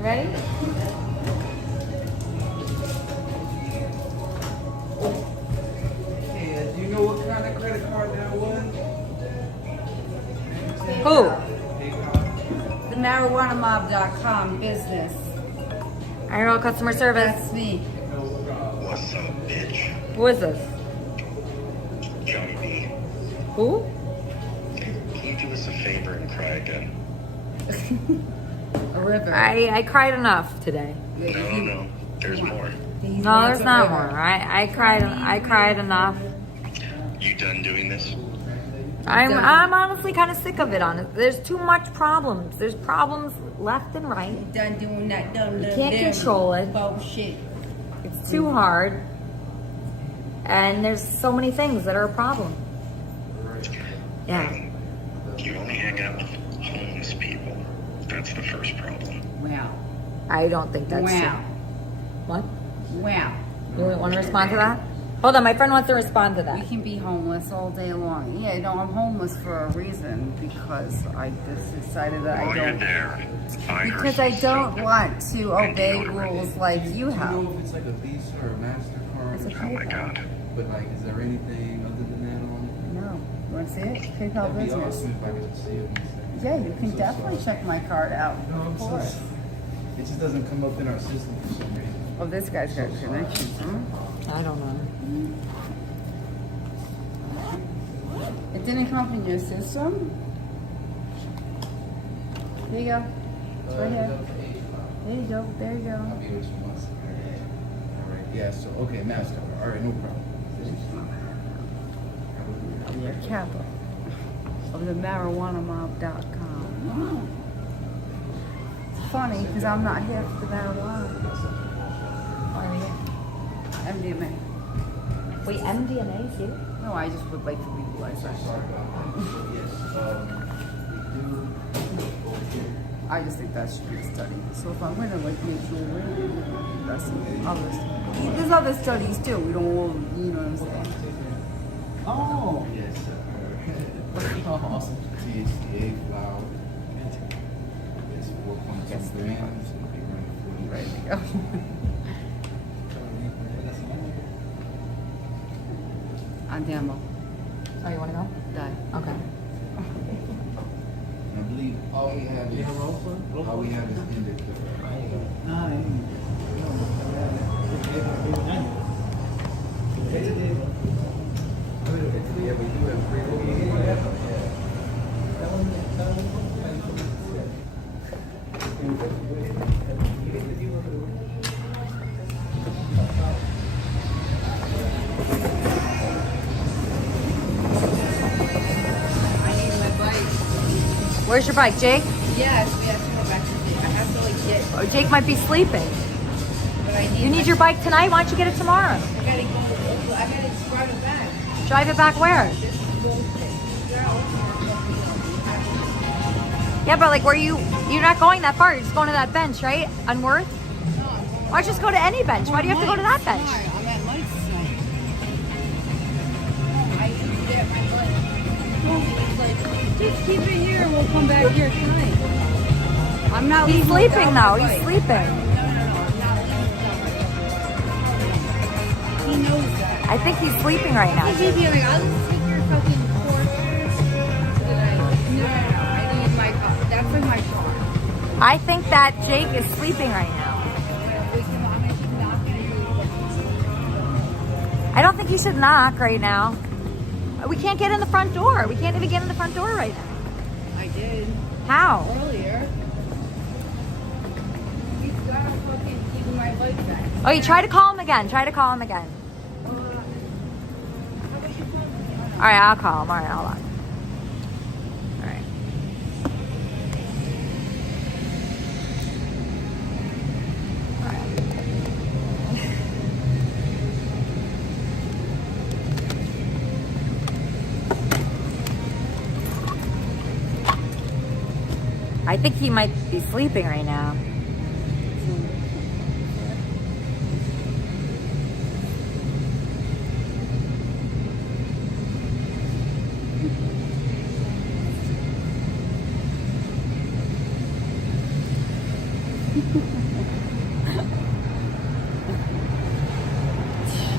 Ready? Hey, do you know what kind of credit card that was? Who? The marijuanamob.com business. I know customer service. That's me. What's up, bitch? Who is this? Johnny B. Who? Can you do us a favor and cry again? A river. I cried enough today. No. There's more. No, there's not more. I cried enough. You done doing this? I'm honestly kind of sick of it. There's too much problems. There's problems left and right. Done doing that. Done. You can't control it. Bullshit. It's too hard. And there's so many things that are a problem. Yeah. You only hang out with homeless people. That's the first problem. Wow. I don't think that's Wow. true. What? Wow. You want to respond to that? Hold on, my friend wants to respond to We that. can be homeless all day long. Yeah, no, I'm homeless for a reason because I just decided that While I you're don't. there, Because I don't want to obey rules like you Do you have. know if it's like a Visa or a MasterCard? It's a Oh my God. But like, is there anything other than that on No. You want to see it? it? PayPal That'd be business. awesome if I could see it. Yeah, you can definitely check my card out. No, I'm Of so course. sorry. It just doesn't come up in our system for some reason. Oh, this guy's got connections, huh? I don't know. It didn't come up in your system? There you go. It's right here. There you go. There you I'll go. be with you once. All right. Yeah. So okay, MasterCard. All right, no problem. Your capital of the marijuanamob.com. It's funny because I'm not here for the marijuana. MDMA. Wait, MDMA is here? No, I just would like to legalize that. I just think that should be a study. So if I'm going to like make sure we're investing others. There's other studies too. We don't all, you know what I'm saying? Oh. Yes. Awesome. THCA flower. It's 4.2 grams. Ready to go. On demo. Oh, you want to go? Die. Okay. I believe all we have it ended. Where's your bike, Jake? Yes, we have to go back to Jake. I have to like get. Oh, Jake might be sleeping. But I need. You need your bike tonight? Why don't you get it tomorrow? I gotta go. I gotta drive it back. Drive it back where? Yeah, but like, you're not going that far. You're just going to that bench, right? On Worth? Why don't you just go to any bench? Why do you have to go to that bench? I'm at Mike's tonight. I need to get my bike. He's like, just keep it here and we'll come back here tonight. I'm not He's leaving sleeping without now. my He's bike. sleeping. I'm not leaving without my bike. He knows that. I think he's sleeping right now. He'd be like, I'll just take your fucking Porsche tonight. No, I need my car. That's in my car. I think that Jake is sleeping right now. I don't think you should knock right now. We can't get in the front door. We can't even get in the front door right now. I did. How? Earlier. He's gotta fucking keep my bike back. Oh, you try to call him again. Try to call him again. All right, I'll call him. All right, hold on. All right. I think he might be sleeping right now.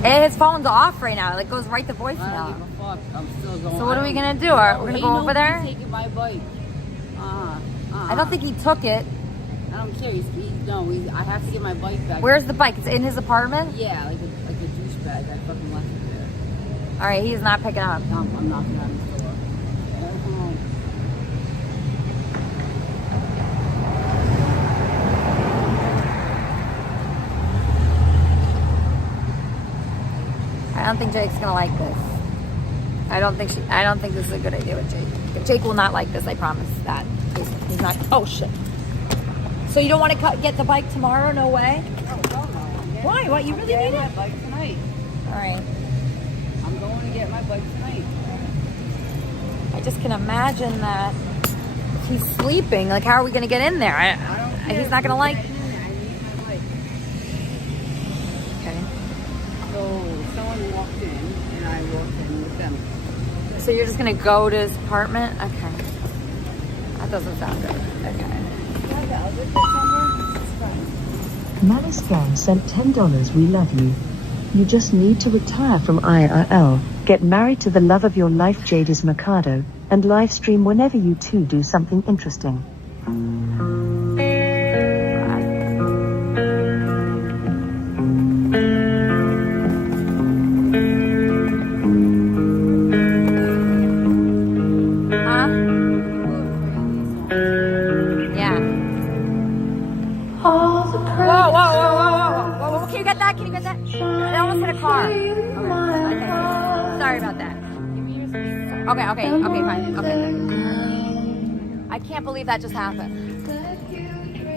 His phone's off right now. It goes right to voicemail. I don't give a fuck. I'm still going. So what are we gonna do? We're gonna go over there? He's taking my bike. I don't think he took it. I don't care. I have to get my bike back. Where's the bike? It's in his apartment? Yeah, like a douchebag. I fucking left it there. All right, he's not picking up. I'm knocking on his door. I don't think Jake's gonna like this. I don't think this is a good idea with Jake. Jake will not like this. I promise that. He's not. Oh shit. So you don't want to get the bike tomorrow? No way. No. Why? What? You really need my it? bike tonight. All right. I'm going to get my bike tonight. I just can imagine that he's sleeping. Like, how are we gonna get in there? He's not gonna like. I need my bike. Okay. So someone walked in and I walked in with them. So you're just gonna go to his apartment? Okay. That doesn't sound good. Okay. Malice Gang sent $10. We love you. You just need to retire from IRL, get married to the love of your life, Jadis Mercado, and live stream whenever you two do something interesting. Whoa. Can you get that? I almost hit a car. Okay. Sorry about that. Okay, fine. Okay. I can't believe that just happened.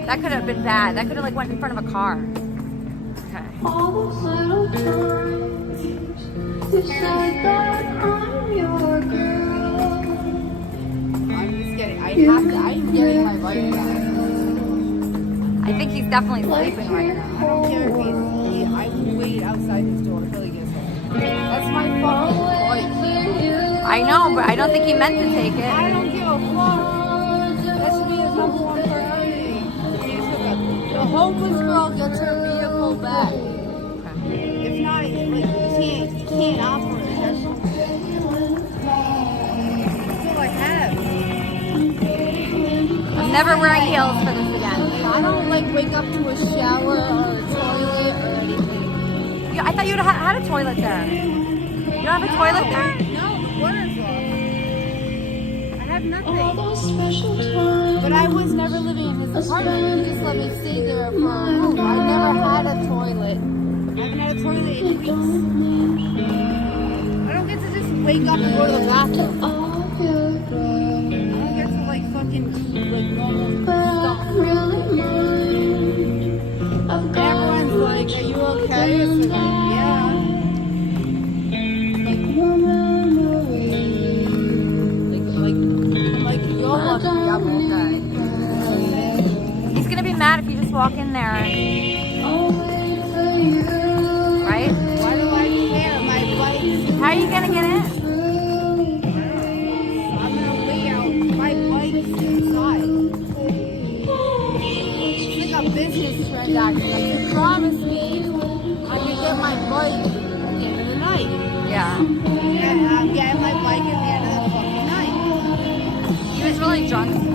That could have been bad. That could have went in front of a car. Okay. All those little times you said that I'm your girl. I'm getting my bike back. I think he's definitely sleeping right now. I don't care if I will wait outside his door until he gets home. That's my fucking bike. I know, but I don't think he meant to take it. I don't give a fuck. That should be his number one priority. The homeless girl gets her vehicle back. If not, he can't operate. That's all I have. never wearing heels for this again. I don't like wake up to a shower or a toilet or anything. I thought you had a toilet there. You don't have a toilet there? No, the water's off. I have nothing. But I was never living in his apartment. He just let me stay there for a room. I never had a toilet. I haven't had a toilet in weeks. I don't get to just wake up and go to the bathroom. I don't get to like fucking do like normal stuff. Everyone's like, are you okay? It's like, yeah. Like you're lucky I'm okay. He's gonna be mad if you just walk in there. Right? Why do I care? My bike. How are you gonna get in? I'm gonna lay out my bike's inside. It's like a business transaction. Like you promised me I could get my bike at the end of the night. Yeah. And I'm getting my bike at the end of the fucking night. He was really drunk.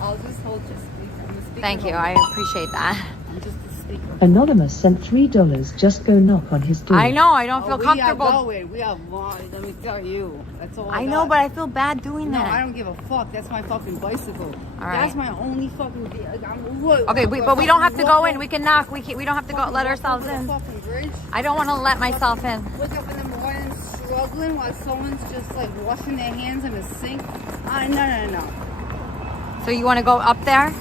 I'll just hold your speaker. Thank you. I appreciate that. I'm just a speaker. Anonymous sent $3. Just go knock on his door. I know. I don't feel comfortable. We are going. Let me tell you. That's all I know, but I feel bad doing no, that. No, I don't give a fuck. That's my fucking bicycle. All right. That's my only fucking okay, but we don't have to go in. We can knock. We don't have to go let ourselves in. I don't want to let myself in. Wake up in the morning struggling while someone's just like washing their hands in the sink. No. So you want to go up there?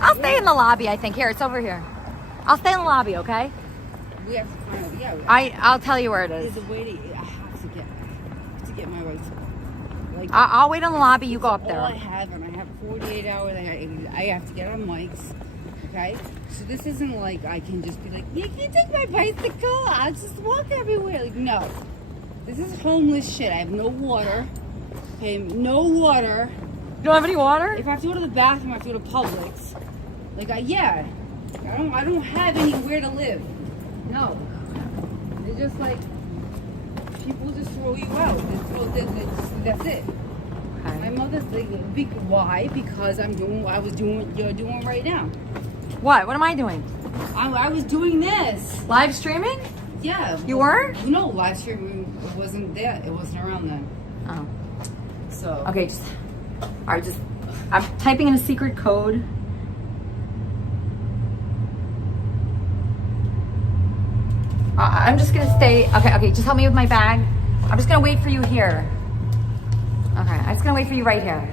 I'll stay in the lobby, I think. Here, it's over here. I'll stay in the lobby, okay? We have to find out. Yeah. I'll tell you where it is. There's a way I have to get my bicycle. Like, I'll wait in the lobby. You go up there. All I have, and I have 48 hours. I have to get on mics. Okay? So this isn't like I can just be like, yeah, can you take my bicycle? I'll just walk everywhere. Like, no. This is homeless shit. I have no water. Okay, no water. You don't have any water? If I have to go to the bathroom, I have to go to Publix. Like, I don't have anywhere to live. No. It's just like, people just throw you out. That's it. Okay. My mother's like, why? Because I'm doing what you're doing right now. What? What am I doing? I was doing this. Live streaming? Yeah. You were? No, live streaming wasn't there. It wasn't around then. Oh. So. Okay, I'm typing in a secret code. I'm just gonna stay. Okay, just help me with my bag. I'm just gonna wait for you here. Okay, I'm just gonna wait for you right here.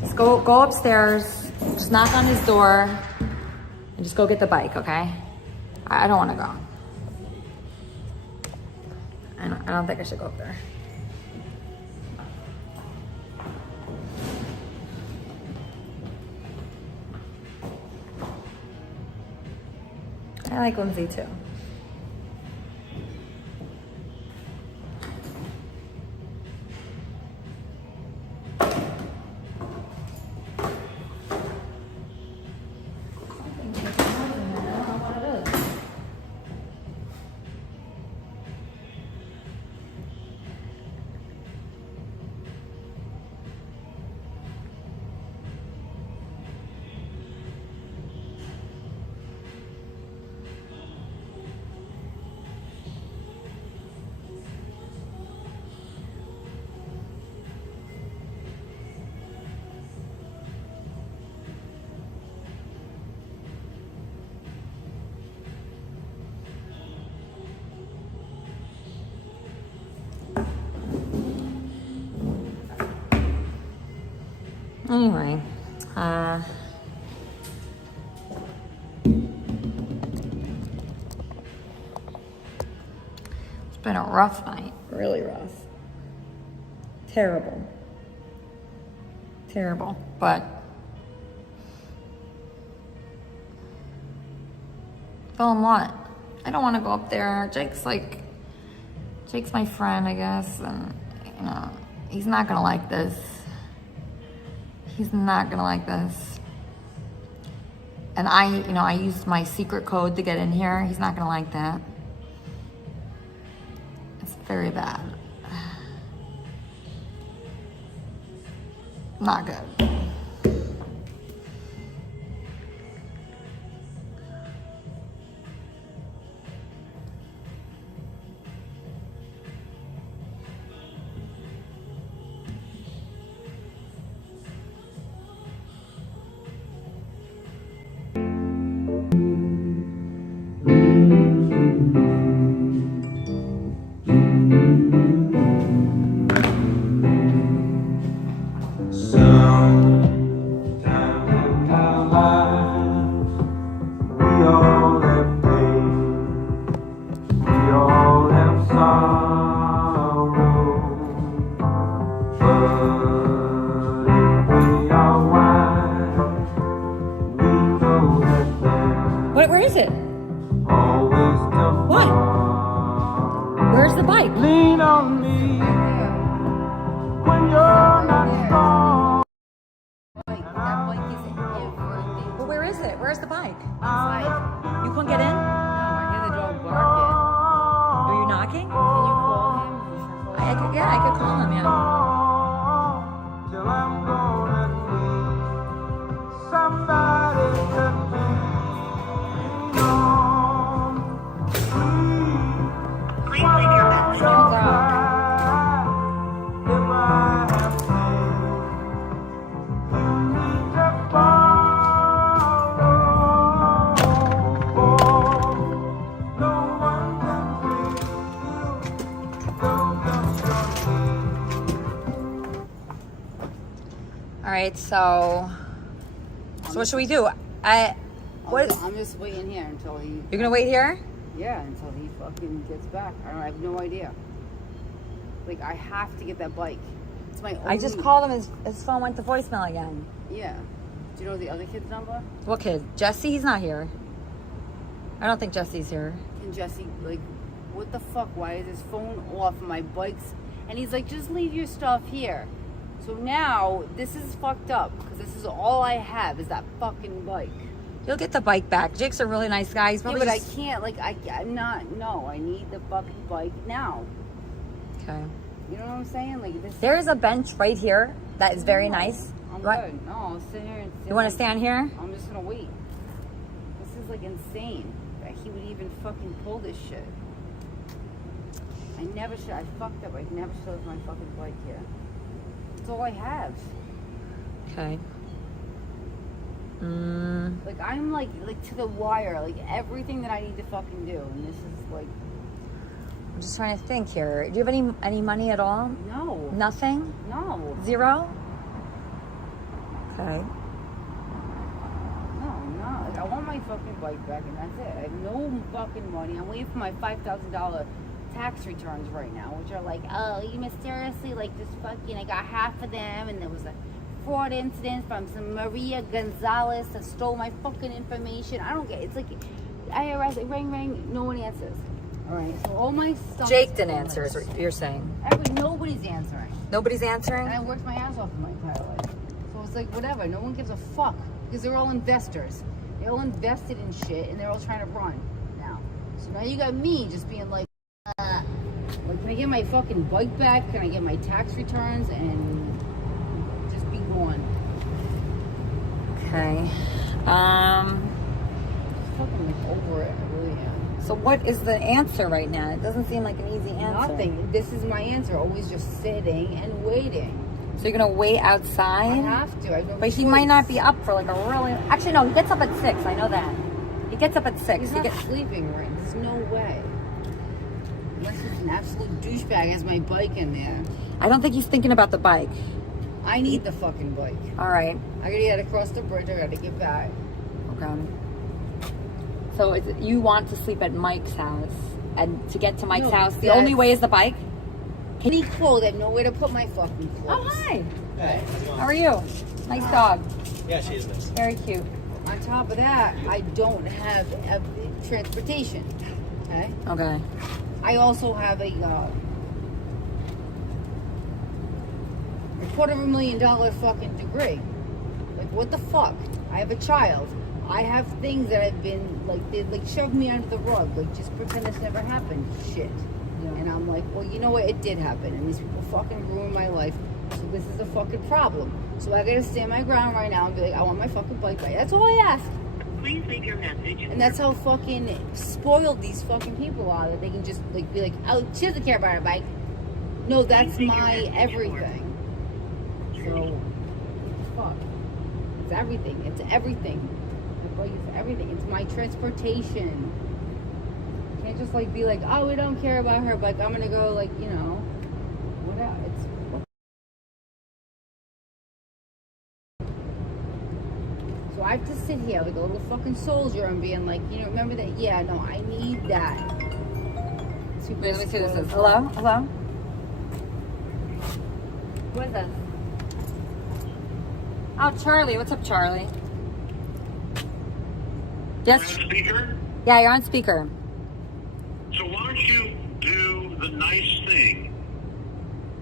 Just go upstairs. Just knock on his door, and just go get the bike. Okay? I don't want to go. I don't think I should go up there. I like Lindsay too. Anyway, it's been a rough night, really rough. Terrible. Terrible, but tell him what? I don't want to go up there. Jake's my friend, I guess, and you know, he's not gonna like this. He's not gonna like this. And I used my secret code to get in here. He's not gonna like that. It's very bad. Not good. Where is it? What? Where's the bike? Lean on me when you're not strong. Well, where is it? Where's the bike? Inside. You couldn't get in? No, I hear the dog barking. Are you knocking? Can you call him? I could call him, yeah. Till I'm gonna need somebody to lean on. Please leave your message. If I have faith, you need to borrow. No one can All right, so what should we do? I'm just waiting here until he... You're gonna wait here? Yeah, until he fucking gets back. I have no idea. Like, I have to get that bike. It's my only... I just called him, his phone went to voicemail again. Yeah. Do you know the other kid's number? What kid? Jesse? He's not here. I don't think Jesse's here. And Jesse, like, what the fuck? Why is his phone off? My bike's... And he's like, just leave your stuff here. So now, this is fucked up. Because this is all I have is that fucking bike. You'll get the bike back. Jake's a really nice guy. He's probably Yeah, but I can't. Like, I'm not... No, I need the fucking bike now. Okay. You know what I'm saying? Like, this... There's a bench right here that is very nice. I'm What? good. No, I'll sit here and... You want to stand here? I'm just gonna wait. This is like insane that he would even fucking pull this shit. I fucked up. I never should have left my fucking bike here. That's all I have. Okay. Like, I'm like to the wire, like everything that I need to fucking do, and this is like... I'm just trying to think here. Do you have any money at all? No. Nothing? No. Zero? Okay. No. Like, I want my fucking bike back, and that's it. I have no fucking money. I'm waiting for my $5,000 tax returns right now, which are like, oh, you mysteriously, like, just fucking, I got half of them, and there was a fraud incident from some Maria Gonzalez that stole my fucking information. I don't get it. It's like, IRS, ring, no one answers. All right, so all my stuff... Jake didn't answer, is what you're saying. Nobody's answering. Nobody's answering? And I worked my ass off for my entire life. So it's like, whatever, no one gives a fuck, because they're all investors. They're all invested in shit, and they're all trying to run now. So now you got me just being like, can I get my fucking bike back? Can I get my tax returns? And just be gone. Okay. Fucking like over it, I really am. So what is the answer right now? It doesn't seem like an easy answer. Nothing. This is my answer. Always just sitting and waiting. So you're gonna wait outside? I have to. I have no But he choice. might not be up for like a really... Actually, no, he gets up at 6. I know that. He gets up at 6. He's not sleeping right. There's no way. Unless he's an absolute douchebag has my bike in there. I don't think he's thinking about the bike. I need the fucking bike. All right. I gotta get across the bridge. I gotta get back. Okay. So you want to sleep at Mike's house, and to get to Mike's house, the only way is the bike? I need clothes. I have nowhere to put my fucking clothes. Oh, hi. Hey, How are you? Nice dog. yeah, she is nice. Very cute. On top of that, I don't have transportation. Okay? Okay. I also have a $250,000 fucking degree. Like, what the fuck? I have a child. I have things that have been, like, they like shoved me under the rug. Like, just pretend this never happened. Shit. Yeah. And I'm like, well, you know what? It did happen. And these people fucking ruined my life. So this is a fucking problem. So I gotta stand my ground right now and be like, I want my fucking bike back. That's all I ask. Please leave your message. And that's how fucking spoiled these fucking people are, that they can just like be like, oh, she doesn't care about her bike. No, that's my everything. So, fuck. It's everything. It's everything. My bike is everything. It's my transportation. You can't just like be like, oh, we don't care about her bike. I'm gonna go like, you know, whatever. It's So I have to sit here like a little fucking soldier and being like, you know, remember that? Yeah, no, I need that. Wait, let me see what this is. Hello? Hello? Who is this? Oh, Charlie. What's up, Charlie? Yes. Speaker? Yeah, you're on speaker. So why don't you do the nice thing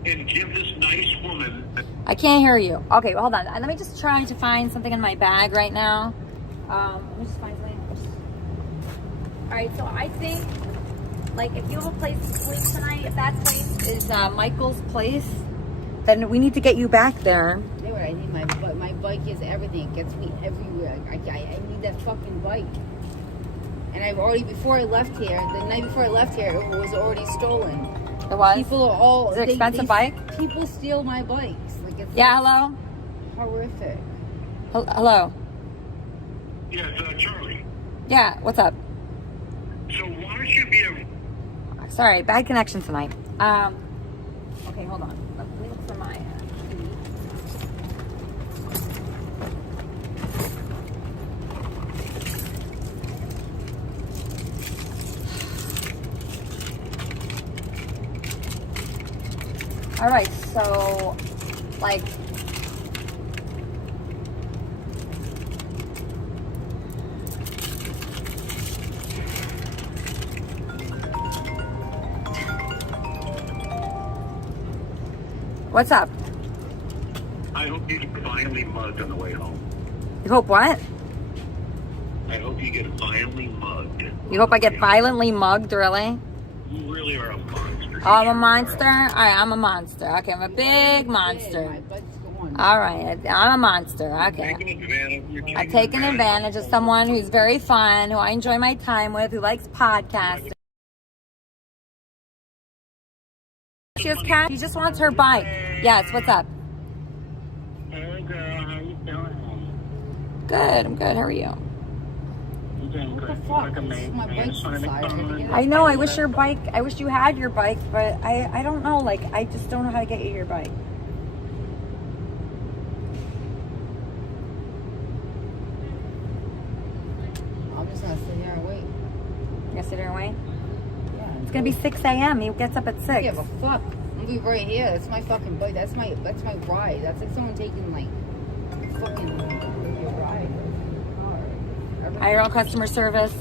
and give this nice woman... I can't hear you. Okay, well, hold on. Let me just try to find something in my bag right now. Let me just find something. All right, so I think, like, if you have a place to sleep tonight, if that place is Michael's place, then we need to get you back there. Yeah, I need my bike. My bike is everything. It gets me everywhere. I need that fucking bike. And I've already, before I left here, the night before I left here, it was already stolen. It was? People are all... Is it an expensive bike? People steal my bikes. Like, it's Yeah, like hello? horrific. Hello? Yeah, it's Charlie. Yeah, what's up? So why don't you be a... Sorry, bad connection tonight. Okay, hold on. Let me look for my... All right, so, like, what's up? I hope you get violently mugged on the way home. You hope what? I hope you get violently mugged. You hope I get violently mugged, really? You really are a monster. Oh, I'm a monster? All right, I'm a monster. Okay, I'm a big monster. All right, I'm a monster. Okay. I'm taking advantage of someone who's very fun, who I enjoy my time with, who likes podcasting. She has cat. She just wants her bike. Yes, what's up? Hey girl, how you doing? Good, I'm good. How are you? What the fuck? My bike's inside. I know, I wish you had your bike, but I don't know, like, I just don't know how to get you your bike. I'm just gonna sit here and wait. You gonna sit here and wait? Yeah. It's gonna be 6 a.m. He gets up at 6. Yeah, but fuck. I'm gonna be right here. That's my fucking bike. That's my ride. That's like someone taking like fucking your ride. Hire all customer service.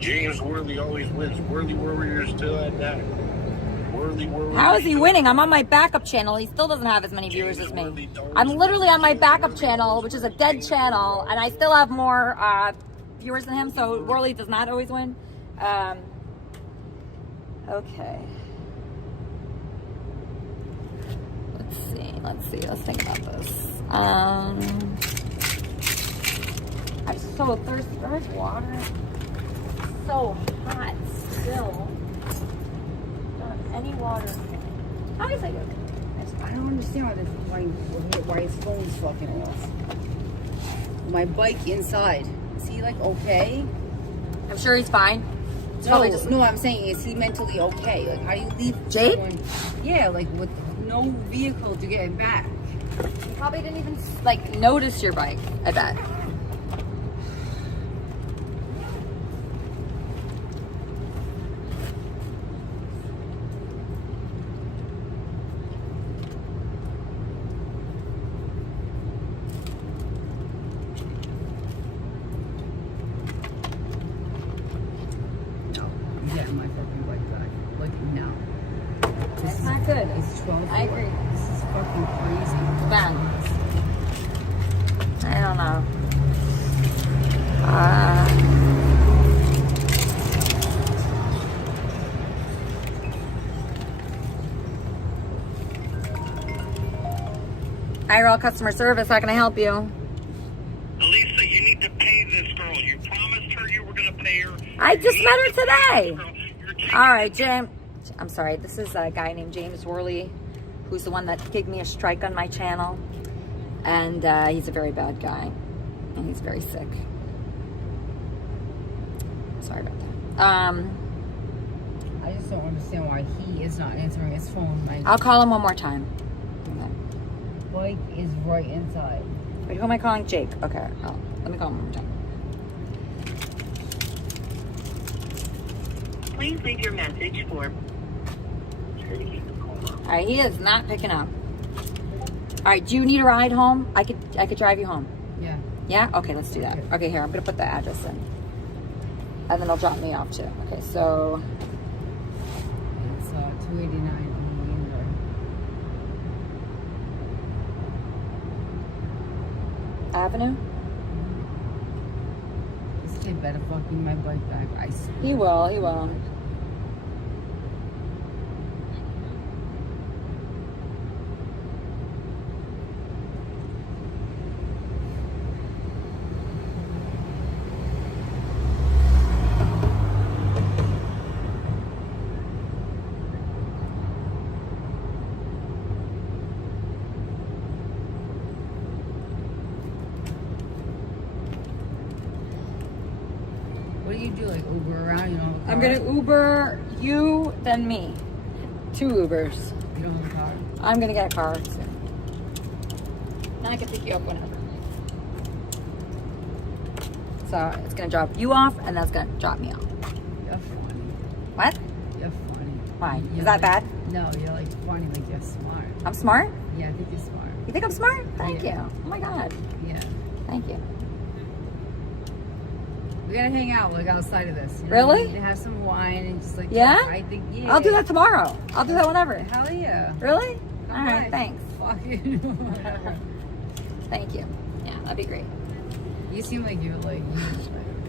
James Worley always wins. Worley Warriors still at that. Worley Warriors. How is he winning? I'm on my backup channel. He still doesn't have as many viewers as me. I'm literally on my backup channel, which is a dead channel, and I still have more viewers than him, so Worley does not always win. Okay. Let's see. Let's think about this. I'm so thirsty. Where's water? So hot still. Don't have any water. How is it? I don't understand why his phone's fucking off. My bike inside. Is he like okay? I'm sure he's fine. It's No, just... no, I'm saying, is he mentally okay? Like, how do you leave Jade? someone, yeah, like with no vehicle to get him back? You probably didn't even like notice your bike, I bet. Good. It's 12. I agree. This is fucking crazy. Ben. I don't know. IRL customer service, how can I help you? Elisa, you need to pay this girl. You promised her you were going to pay her. I just met her today. All right, Jim. I'm sorry, this is a guy named James Worley, who's the one that gave me a strike on my channel. And he's a very bad guy. And he's very sick. Sorry about that. I just don't understand why he is not answering his phone. I'll call him one more time. Bike is right inside. Wait, who am I calling? Jake. Okay. Oh, let me call him one more time. Please leave your message for... All right, he is not picking up. All right, do you need a ride home? I could drive you home. Yeah. Yeah? Okay, let's do that. Okay, here, I'm going to put the address in. And then they'll drop me off too. Okay, so... It's 289 on the main road. Avenue? This kid better fucking my bike back. I swear. He will, he will. What do you do? Like Uber around? You know? I'm going to Uber you, then me. 2 Ubers. You don't have a car? I'm going to get a car soon. And I can pick you up whenever. So it's going to drop you off, and that's going to drop me off. You're funny. What? You're funny. Why? You're Is that like, bad? No, you're like funny, like you're smart. I'm smart? Yeah, I think you're smart. You think I'm smart? Thank Yeah. you. Oh my God. Yeah. Thank you. We gotta hang out like outside of this. You know? Really? We need to have some wine and just like Yeah? I think yeah. I'll do that tomorrow. I'll do that whenever. Hell yeah. Really? Come All right, on. thanks. Fucking Thank you. Yeah, that'd be great. You seem like you're like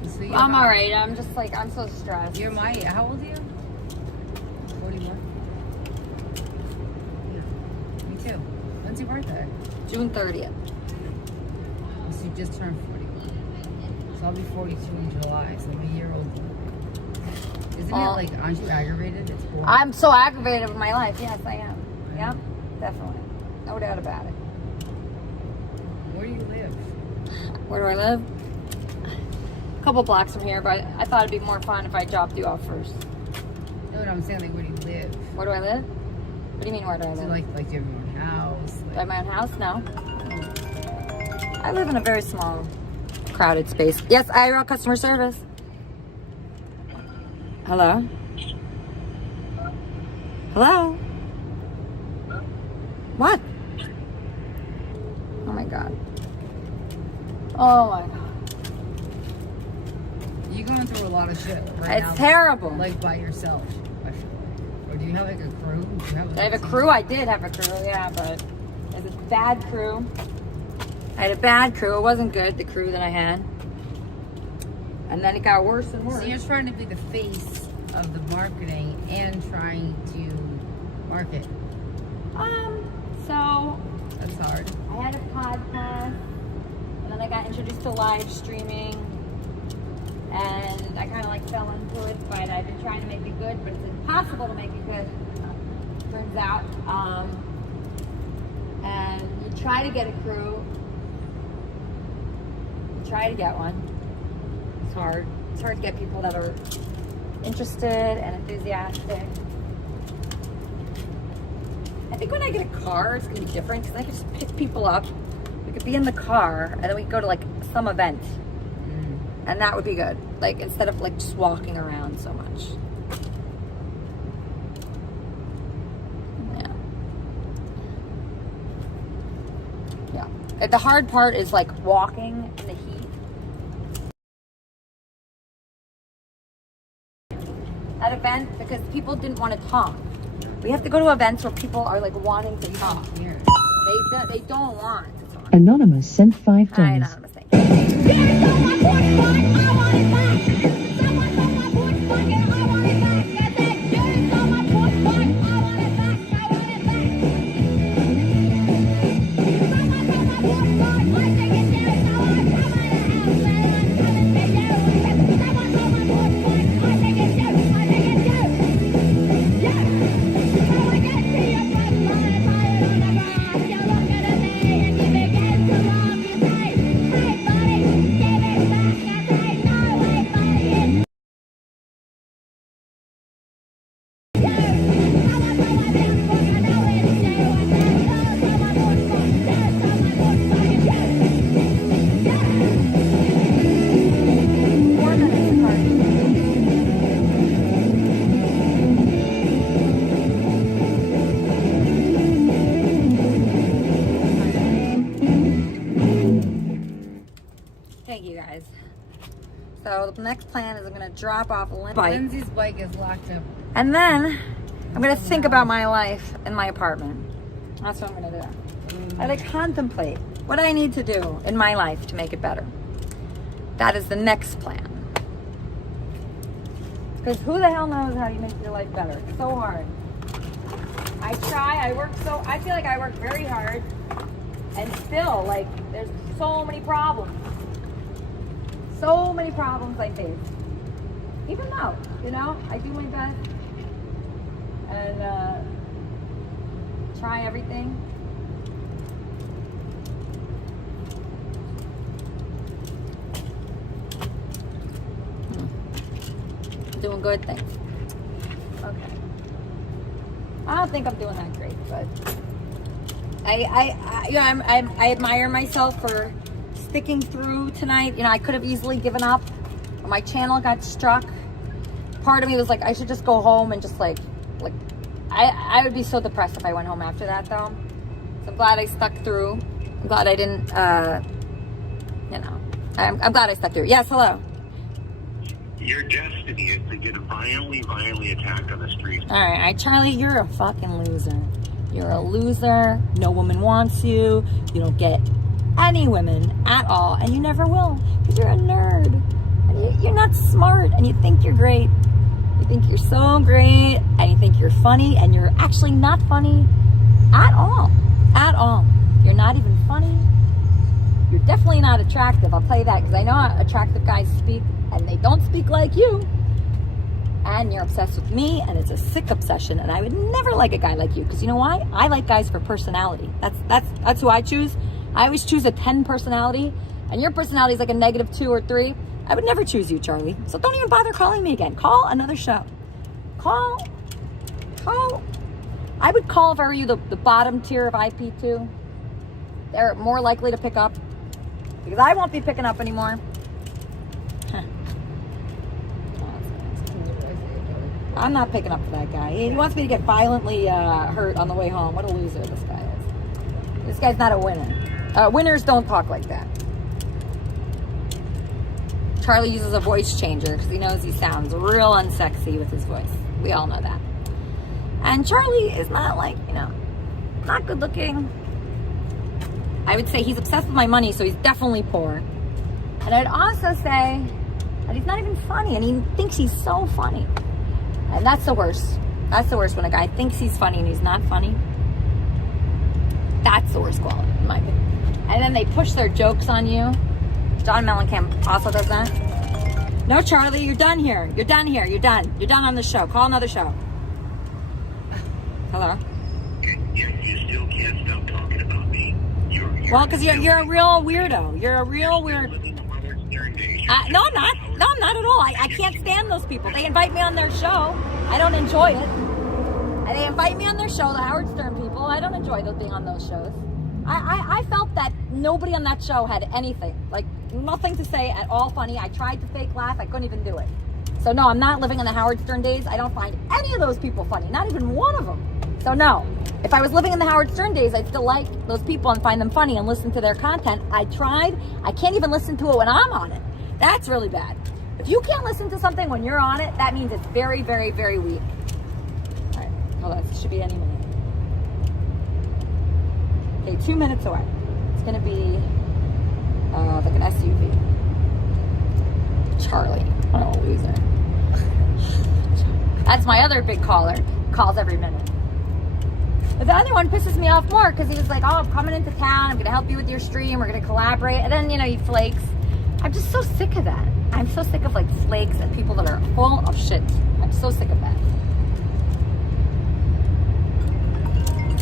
so you're I'm all right. I'm just like, I'm so stressed. You're my how old are you? 41. Yeah. Me too. When's your birthday? June 30th. So you just turned 41. So I'll be 42 in July, so I'm a year older. Isn't it like, aren't you aggravated? It's boring. I'm so aggravated with my life. Yes, I am. Yep, definitely. No doubt about it. Where do you live? Where do I live? A couple blocks from here, but I thought it'd be more fun if I dropped you off first. No, I'm saying like, where do you live? Where do I live? What do you mean, where do I live? So like do you have your own house? Do I have my own house? No. I live in a very small, crowded space. Yes, IRL customer service. Hello? Hello? What? Oh my God. Oh my God. You're going through a lot of shit right now. It's terrible. Like by yourself, I feel like. Or do you have like a crew? Do you have I have a crew. I did have a crew, yeah, but it was a bad crew. I had a bad crew. It wasn't good, the crew that I had. And then it got worse and worse. So you're trying to be the face of the marketing and trying to market. So that's hard. I had a podcast, and then I got introduced to live streaming, and I kind of like fell into it, but I've been trying to make it good, but it's impossible to make it good, turns out. And you try to get a crew, you try to get one. It's hard. It's hard to get people that are interested and enthusiastic. I think when I get a car, it's gonna be different because I can just pick people up. We could be in the car and then we could go to like some event. And that would be good. Like instead of like just walking around so much. Yeah. The hard part is like walking in the heat. At event because people didn't want to talk. We have to go to events where people are like wanting to talk. They don't want to talk. Anonymous sent $5. Hi, Anonymous. Thank you guys. So the next plan is I'm gonna drop off Lindsay's bike is locked up. and then I'm gonna think about my life in my apartment. That's what I'm gonna do. I'm gonna contemplate what I need to do in my life to make it better. That is the next plan. Because who the hell knows how you make your life better? It's so hard. I try, I feel like I work very hard and still like there's so many problems. So many problems I face. Even though, you know, I do my best and try everything. Doing good things. Okay. I don't think I'm doing that great, but I admire myself for sticking through tonight. You know, I could have easily given up. My channel got struck. Part of me was like, I should just go home and just like I would be so depressed if I went home after that though. So I'm glad I stuck through. I'm glad I didn't, you know, I'm glad I stuck through. Yes, hello. Your destiny is to get violently attacked on the street. All right, Charlie, you're a fucking loser. You're a loser. No woman wants you. You don't get any women at all, and you never will because you're a nerd. And you're not smart, and you think you're great. You think you're so great, and you think you're funny, and you're actually not funny at all. At all. You're not even funny. You're definitely not attractive. I'll tell you that because I know how attractive guys speak, and they don't speak like you. And you're obsessed with me, and it's a sick obsession, and I would never like a guy like you because you know why? I like guys for personality. That's who I choose. I always choose a 10 personality, and your personality is like a -2 or 3. I would never choose you, Charlie. So don't even bother calling me again. Call another show. Call. I would call if I were you the bottom tier of IP2. They're more likely to pick up because I won't be picking up anymore. I'm not picking up for that guy. He wants me to get violently hurt on the way home. What a loser this guy is. This guy's not a winner. Winners don't talk like that. Charlie uses a voice changer because he knows he sounds real unsexy with his voice. We all know that. And Charlie is not like, you know, not good looking. I would say he's obsessed with my money, so he's definitely poor. And I'd also say that he's not even funny, and he thinks he's so funny. And that's the worst. That's the worst when a guy thinks he's funny and he's not funny. That's the worst quality, in my opinion. And then they push their jokes on you. John Mellencamp also does that. No, Charlie, you're done here. You're done here. You're done. You're done on the show. Call another show. Hello? You still can't stop talking about me. Well, because you're a real weirdo. You're a real weird. No, I'm not. No, I'm not at all. I can't stand those people. They invite me on their show. I don't enjoy it. And they invite me on their show, the Howard Stern people. I don't enjoy being on those shows. I felt that nobody on that show had anything, like nothing to say at all funny. I tried to fake laugh. I couldn't even do it. So no, I'm not living in the Howard Stern days. I don't find any of those people funny, not even one of them. So no, if I was living in the Howard Stern days, I'd still like those people and find them funny and listen to their content. I tried. I can't even listen to it when I'm on it. That's really bad. If you can't listen to something when you're on it, that means it's very, very, very weak. All right, hold on. It should be any minute. Okay, 2 minutes away. It's gonna be like an SUV. Charlie, oh loser. That's my other big caller. Calls every minute. But the other one pisses me off more because he was like, "Oh, I'm coming into town. I'm gonna help you with your stream. We're gonna collaborate." And then he flakes. I'm just so sick of that. I'm so sick of like flakes and people that are full of shit. I'm so sick of that.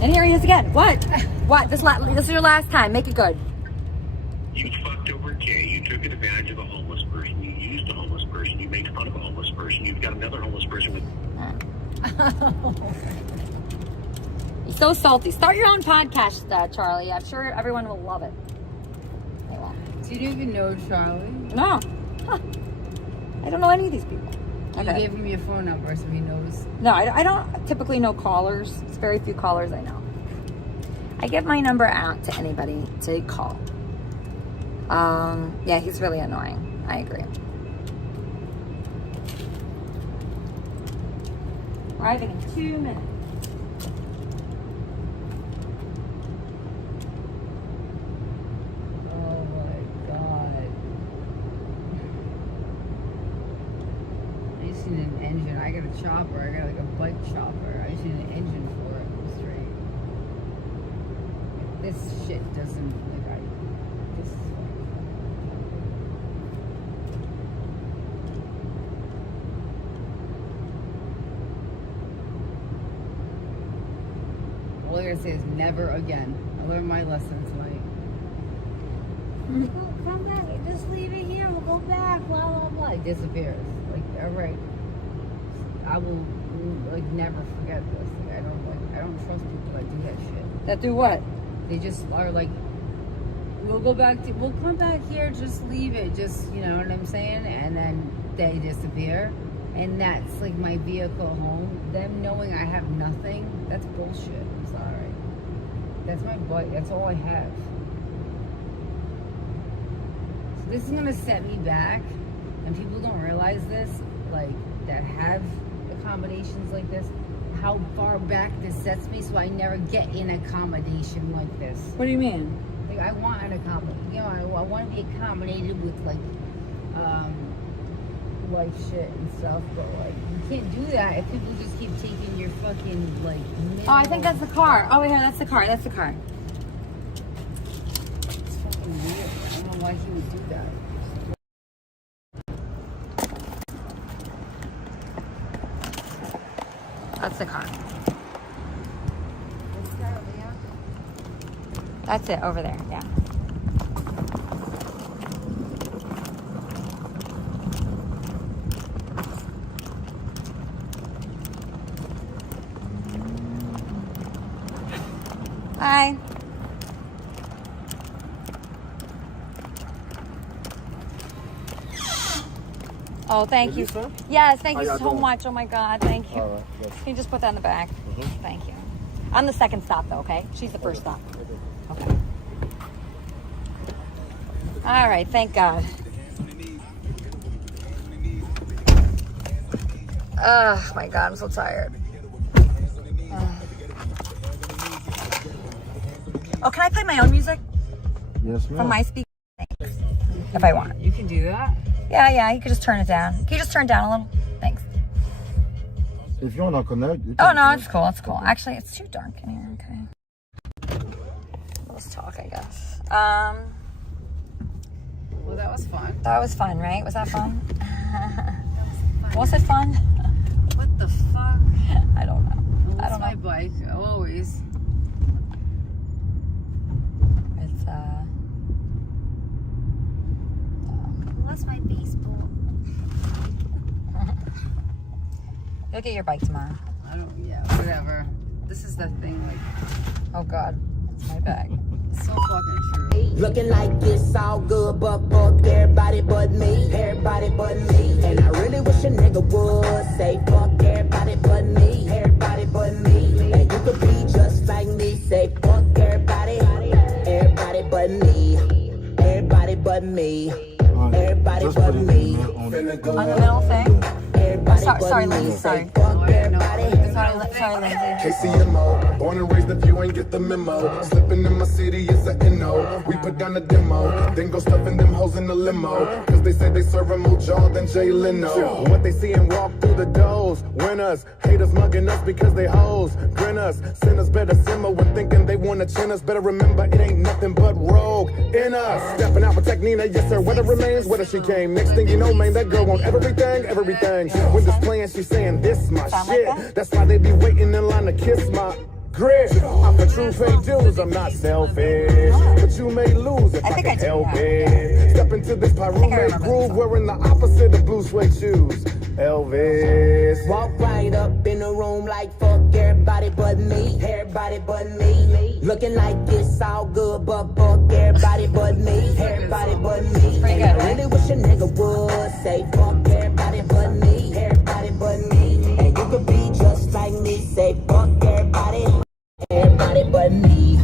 And here he is again. What? What? This is your last time. Make it good. You fucked over Kay. You took advantage of a homeless person. You used a homeless person. You made fun of a homeless person. You've got another homeless person with... He's so salty. Start your own podcast, Charlie. I'm sure everyone will love it. They won't. Do you even know Charlie? No. Huh. I don't know any of these people. You gave him your phone number so he knows. No, I don't typically know callers. It's very few callers I know. I give my number out to anybody to call. Yeah, he's really annoying. I agree. Arriving in 2 minutes. Oh my god. I just need an engine. I got a chopper. I got like a bike chopper. I just need an engine for it straight. This shit doesn't this is all I gotta say is never again. I learned my lesson tonight. Come back, just leave it here, we'll go back, blah blah blah. It disappears. Like, alright. I will like never forget this. Like, I don't trust people that do that shit. That do what? They just are like, we'll come back here, just leave it, just, you know what I'm saying? And then they disappear. And that's like my vehicle home. Them knowing I have nothing, that's bullshit. I'm sorry. That's my bike. That's all I have. So this is gonna set me back. And people don't realize this, like, that have accommodations like this, how far back this sets me, so I never get an accommodation like this. What do you mean? Like, I want an accommodation. You know, I want to be accommodated with like life shit and stuff, but like, you can't do that if people just keep taking your fucking like. Oh, I think that's the car. Oh, yeah, that's the car. That's the car. It's fucking weird. I don't know why he would do that. That's the car. That's it, over there, yeah. Hi. Oh, thank you. Yes, thank you so much. Oh my God, thank you. All right, yes. Can you just put that in the back? Thank you. I'm the second stop though, okay? She's the first stop. Okay. All right, thank God. Oh my God, I'm so tired. Oh, can I play my own music? Yes, ma'am. From my speaker? Thanks. If I want. You can do that? Yeah, you can just turn it down. Can you just turn it down a little? Thanks. If you want to connect. Oh, no, it's cool. It's cool. Actually, it's too dark in here. Okay. Let's talk, I guess. Well, that was fun. That was fun, right? Was that fun? Was it fun? What the fuck? I don't know. I don't know. My bike, always. It's, What's my baseball? You'll get your bike tomorrow. I I don't, yeah, whatever. This is the thing, like, oh God, it's my bag. It's so fucking true. Looking like it's all good, but fuck everybody but me. Everybody but me. And I really wish a nigga would say fuck everybody but me. Everybody but me. And you could be just like me. Say fuck everybody. Everybody but me. Everybody but me. Everybody but me. On the middle thing? Sorry, Lindsay, sorry. Sorry, Lindsay. KCMO, born and raised if you ain't get the memo. Slipping in my city is a NO. We put down the demo, then go stuffing them hoes in the limo. Cause they say they serving more jaw than Jay Leno. What they see and walk through the doors. Winners, haters mugging us because they hoes. Grinners, sinners better simmer when thinking they wanna chin us. Better remember it ain't nothing but rogue in us. Stepping out, protect Nina, yes sir. Weather remains, whether she came. Next thing you know, man, that girl want everything, everything. When this playing, she saying this my shit. That's why they be waiting in line to kiss my grit. I'm a true fake dudes, I'm not selfish. But you may lose if I can help it. Step into this pyramid groove, wearing the opposite of blue suede shoes. Elvis. Walk right up in the room like fuck everybody but me. Everybody but me. Looking like it's all good, but fuck everybody but me. Everybody but me. And I really wish a nigga would say fuck everybody but me. Everybody but me. And you could be just like me. Say fuck everybody. Everybody but me.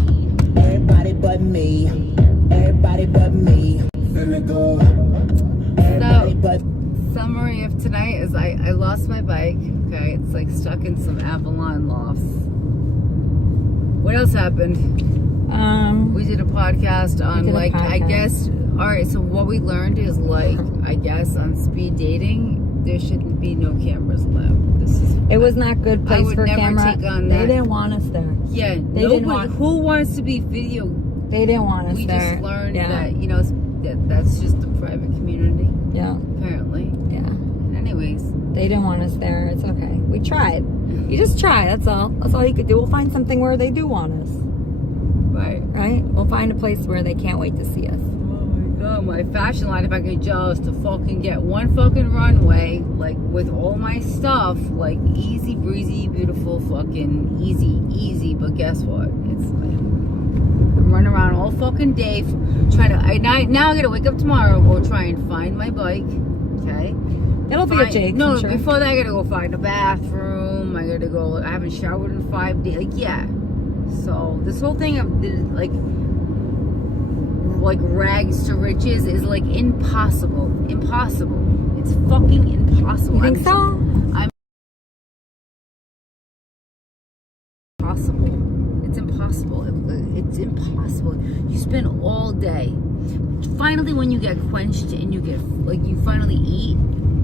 Everybody but me. Everybody but me. Everybody but me. Summary of tonight is I lost my bike. Okay, it's like stuck in some Avalon lofts. What else happened? We did a podcast on I guess. All right, so what we learned is like I guess on speed dating there shouldn't be no cameras allowed. This is it was not good place for camera. Take on that. They didn't want us there. Yeah, they didn't want. Who wants to be video? They didn't want us we there. We just learned that that's just the private community. Yeah. Apparently. Yeah. Anyways. They didn't want us there. It's okay. We tried. You just try. That's all. That's all you could do. We'll find something where they do want us. Right. Right? We'll find a place where they can't wait to see us. Oh my God. My fashion line, if I could just to fucking get one fucking runway, like with all my stuff, like easy breezy, beautiful, fucking easy. But guess what? It's like I'm running around all fucking day trying to. Now I gotta wake up tomorrow or try and find my bike. Okay. It'll be a Jake. No, sure. Before that I gotta go find a bathroom. I gotta go. I haven't showered in 5 days. Like yeah. So this whole thing of like rags to riches is like impossible. Impossible. It's fucking impossible. You think so? I'm impossible. It's impossible. It's impossible. You spend all day. Finally, when you get quenched and you get you finally eat,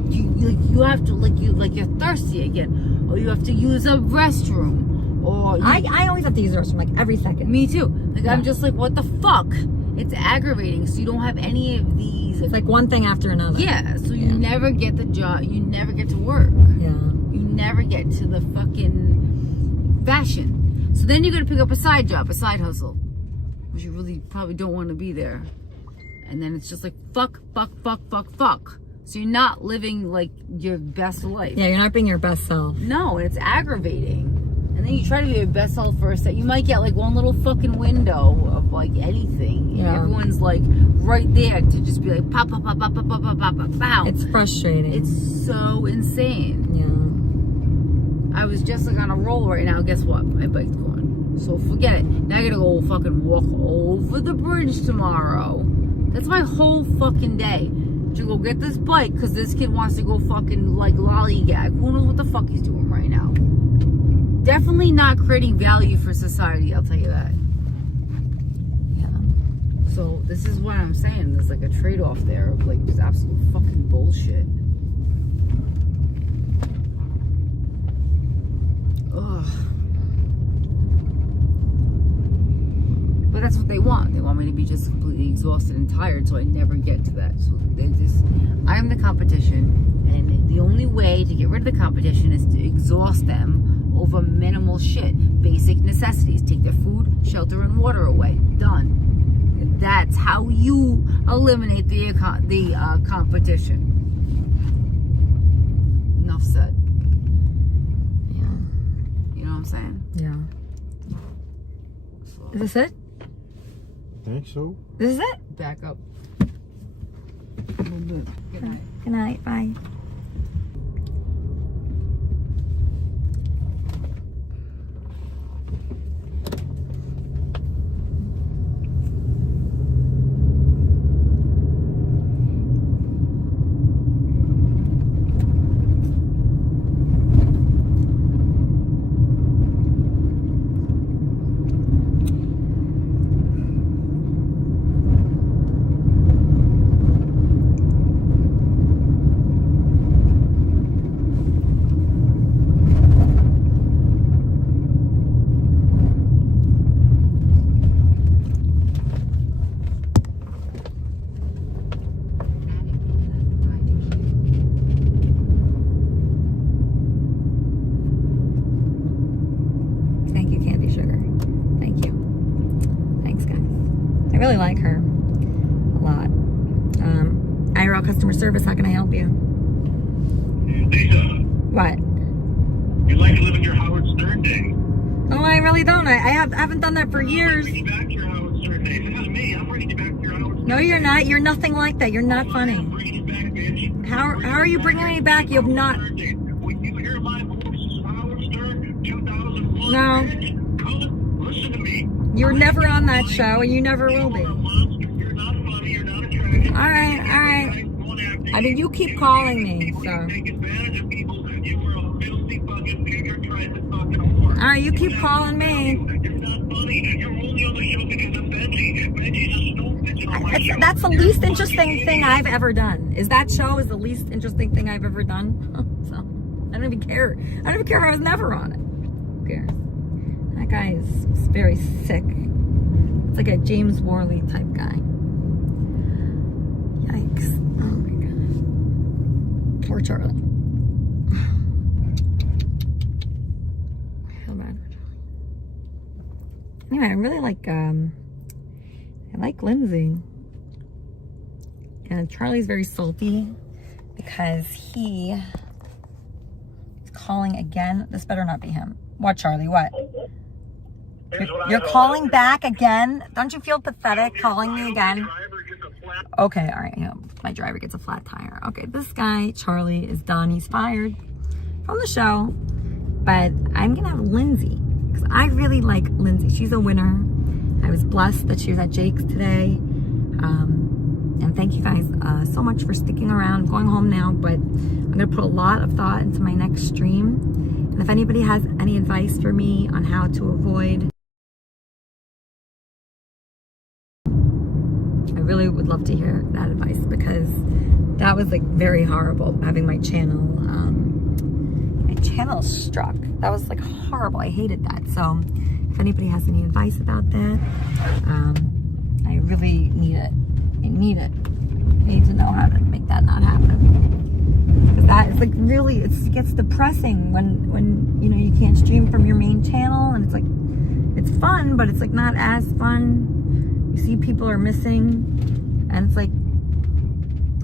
you have to you're thirsty again, or you have to use a restroom, or I always have to use the restroom like every second. Me too. I'm just like, what the fuck? It's aggravating. So you don't have any of these. It's like one thing after another. Yeah. So you never get the job. You never get to work. Yeah. You never get to the fucking fashion. So then you're gonna pick up a side job, a side hustle, which you really probably don't want to be there. And then it's just like fuck. So you're not living like your best life. Yeah, you're not being your best self. No, and it's aggravating. And then you try to be your best self for a second. You might get like one little fucking window of like anything. Yeah. And everyone's like right there to just be like pow. It's frustrating. It's so insane. Yeah. I was just like on a roll right now. Guess what? My bike's gone. So forget it. Now I gotta go fucking walk over the bridge tomorrow. That's my whole fucking day. To go get this bike because this kid wants to go fucking like lollygag. Who knows what the fuck he's doing right now? Definitely not creating value for society, I'll tell you that. Yeah. So this is what I'm saying. There's like a trade-off there of like just absolute fucking bullshit. Ugh. But that's what they want. They want me to be just completely exhausted and tired, so I never get to that. So I'm the competition, and the only way to get rid of the competition is to exhaust them over minimal shit. Basic necessities. Take their food, shelter, and water away. Done. That's how you eliminate the competition. Enough said. Yeah. I'm saying. Yeah. Is this it? I think so. This is it? Back up. Good night. Bye. Thank you, Candy Sugar. Thank you. Thanks, guys. I really like her a lot. IRL customer service, how can I help you? Lisa, What? you like to live in your Howard Stern days. Oh, I really don't. I haven't done that for years. I'm bringing you back to your Howard Stern days. It's not me. I'm bringing you back to your Howard Stern. No, you're not. You're nothing like that. You're not funny. I'm bringing you back, bitch. How are you bringing me back? You have not. When you hear my voice, Howard Stern, 2001. No. Bitch, come listen to me. You're never on that show, and you never will be. You're not funny. You're not attractive. All right, all right. I mean, you keep calling me, so. Take advantage of people. You were a filthy fucking pig. Trying to fucking whore. All right, you keep calling me. You're not funny. You're only on the show because of Benji. Benji's a stupid on my show. That's the least interesting thing I've ever done. Is that show is the least interesting thing I've ever done. So I don't even care. I don't even care if I was never on it. Who cares? That guy is very sick. It's like a James Worley type guy. Yikes. Oh my god. Poor Charlie. I feel bad for Charlie. Anyway, I really like I like Lindsay. And Charlie's very salty because he is calling again. This better not be him. What, Charlie? What? You're calling back again? Don't you feel pathetic calling me again? Okay, all right. Yeah, my driver gets a flat tire. Okay, this guy, Charlie, is done. He's fired from the show. But I'm going to have Lindsay because I really like Lindsay. She's a winner. I was blessed that she was at Jake's today. And thank you guys so much for sticking around. I'm going home now, but I'm going to put a lot of thought into my next stream. And if anybody has any advice for me on how to avoid, I really would love to hear that advice because that was like very horrible having my channel struck. That was like horrible. I hated that. So if anybody has any advice about that, I really need it. I need it. I need to know how to make that not happen. Because that is like really, it gets depressing when you know you can't stream from your main channel, and it's like it's fun, but it's like not as fun. You see people are missing, and it's like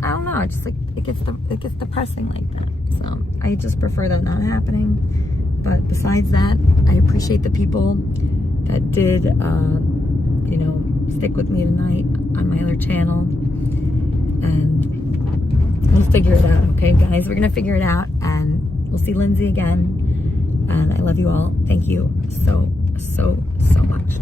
I don't know. It's just like it gets depressing like that. So I just prefer that not happening. But besides that, I appreciate the people that did, you know, stick with me tonight on my other channel. And we'll figure it out, okay, guys? We're going to figure it out. And we'll see Lindsay again. And I love you all. Thank you so, so, so much.